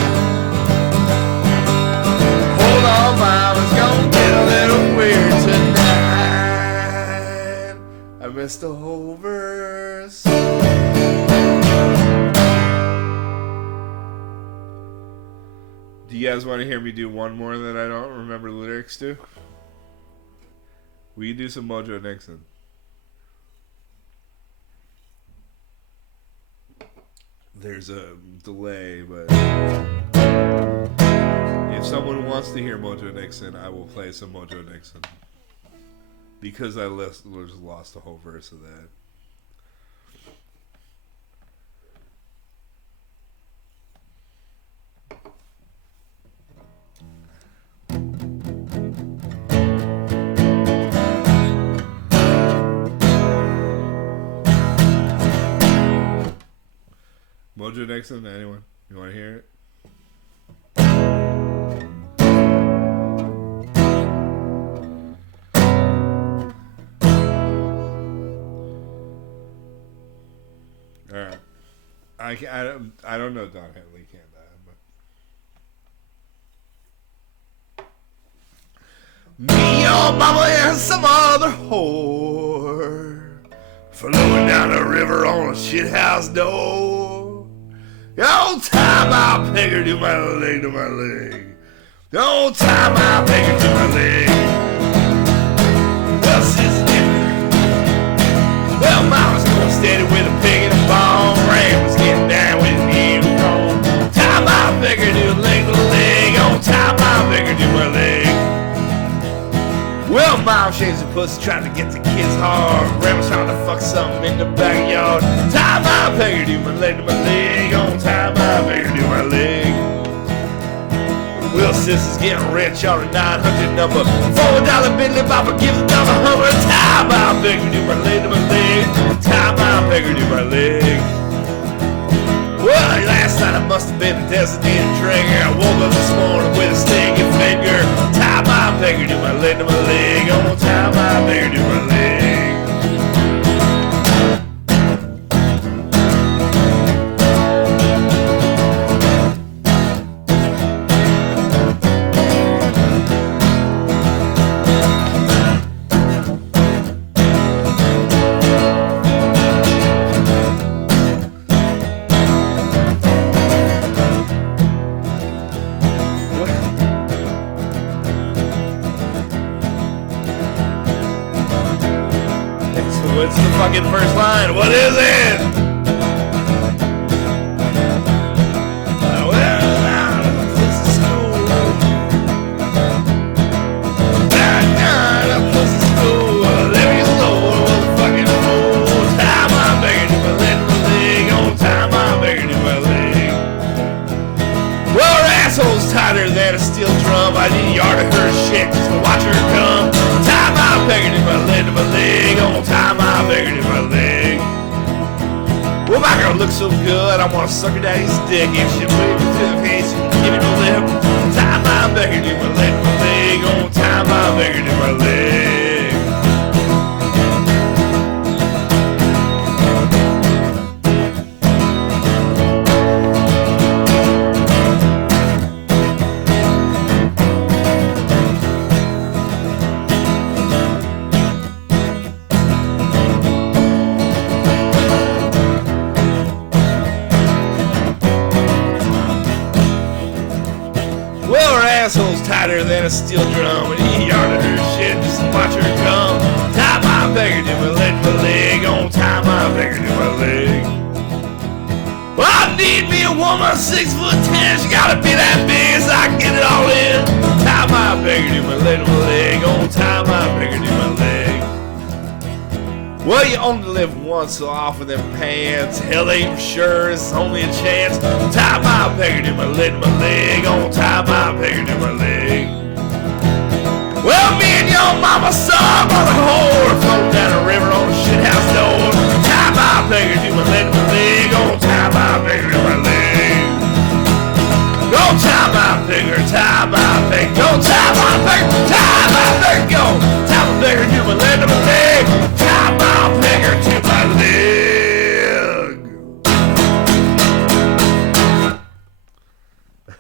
Hold on, mama's gonna get a little weird tonight. I missed the whole verse. Do you guys want to hear me do one more that I don't remember the lyrics to? We can do some Mojo Nixon. There's a delay, but if someone wants to hear Mojo Nixon, I will play some Mojo Nixon. Because I just lost the whole verse of that. Mojo Nixon, anyone? You want to hear it? Alright. I don't know Don Henley, can't I? But me, your mama, and some other whore flowing down the river on a shithouse door. The old time I'll peg her to my leg, to my leg. The old time I'll peg her to my leg. Well, sister, well, mama's going steady with a pig and a bone. Ray was getting down with an evil cone. Time I'll peg her to leg to leg. Old time I'll peg her to my leg. Well, mom shaves her pussy trying to get the kids hard. Grandma's trying to fuck something in the backyard. Time I peg her to my leg to my leg. On time I peg her to my leg. Well, sister's getting rich on a 900 number. $4 Bentley Bopper gives a dollar Hummer. Time I peg her to my leg to my leg. Time I peg her to my leg. Well, last night I must have been a designated drinker. I woke up this morning with a stinking finger. Time I peg her to my leg to my leg. On time I peg her to my leg. What's the fucking first line? What is it? Well, I'm pussy school. I'm pussy school. 11 years old, was a fucking fool. Time I'm begging to my leg to my leg. On time I'm begging to my leg. Well, her asshole's tighter than a steel drum. I need a yard of her shit just to watch her come. Time I'm begging to my leg to my leg. On time I'm begging to my leg. Well, my girl looks so good, I want to suck her daddy's dick. If she waved me to the face, she can give me the lip. Time I'm begging to my leg to my leg. On time I'm begging to my leg. Asshole's tighter than a steel drum, and he yarded her shit just to watch her come. Time I beg her to my leg, my leg. On time I beg her to my leg. Well, I need me a woman 6'10". She gotta be that big so I can get it all in. Time I beg her to my leg, my leg. On time I beg her to my leg. Well, you only live once, so off with them pants. Hell ain't for sure, it's only a chance. Time I beg her to my leg, my leg. On time I beg her to my leg. Well, me and your mama saw on the whore float down the river on the shithouse door. Tie my finger to my leg, oh, tie my finger to my leg. Go tie my finger, tie my finger, go tie my finger, tie my finger, go tie my finger to my leg, tie my finger to my leg.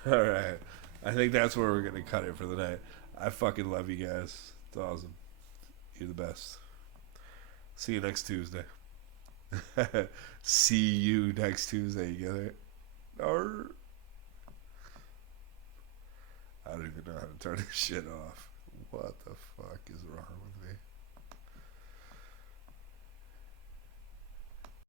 All right, I think that's where we're gonna cut it for the night. I fucking love you guys. It's awesome. You're the best. See you next Tuesday. See you next Tuesday. You get it? Or I don't even know how to turn this shit off. What the fuck is wrong with me?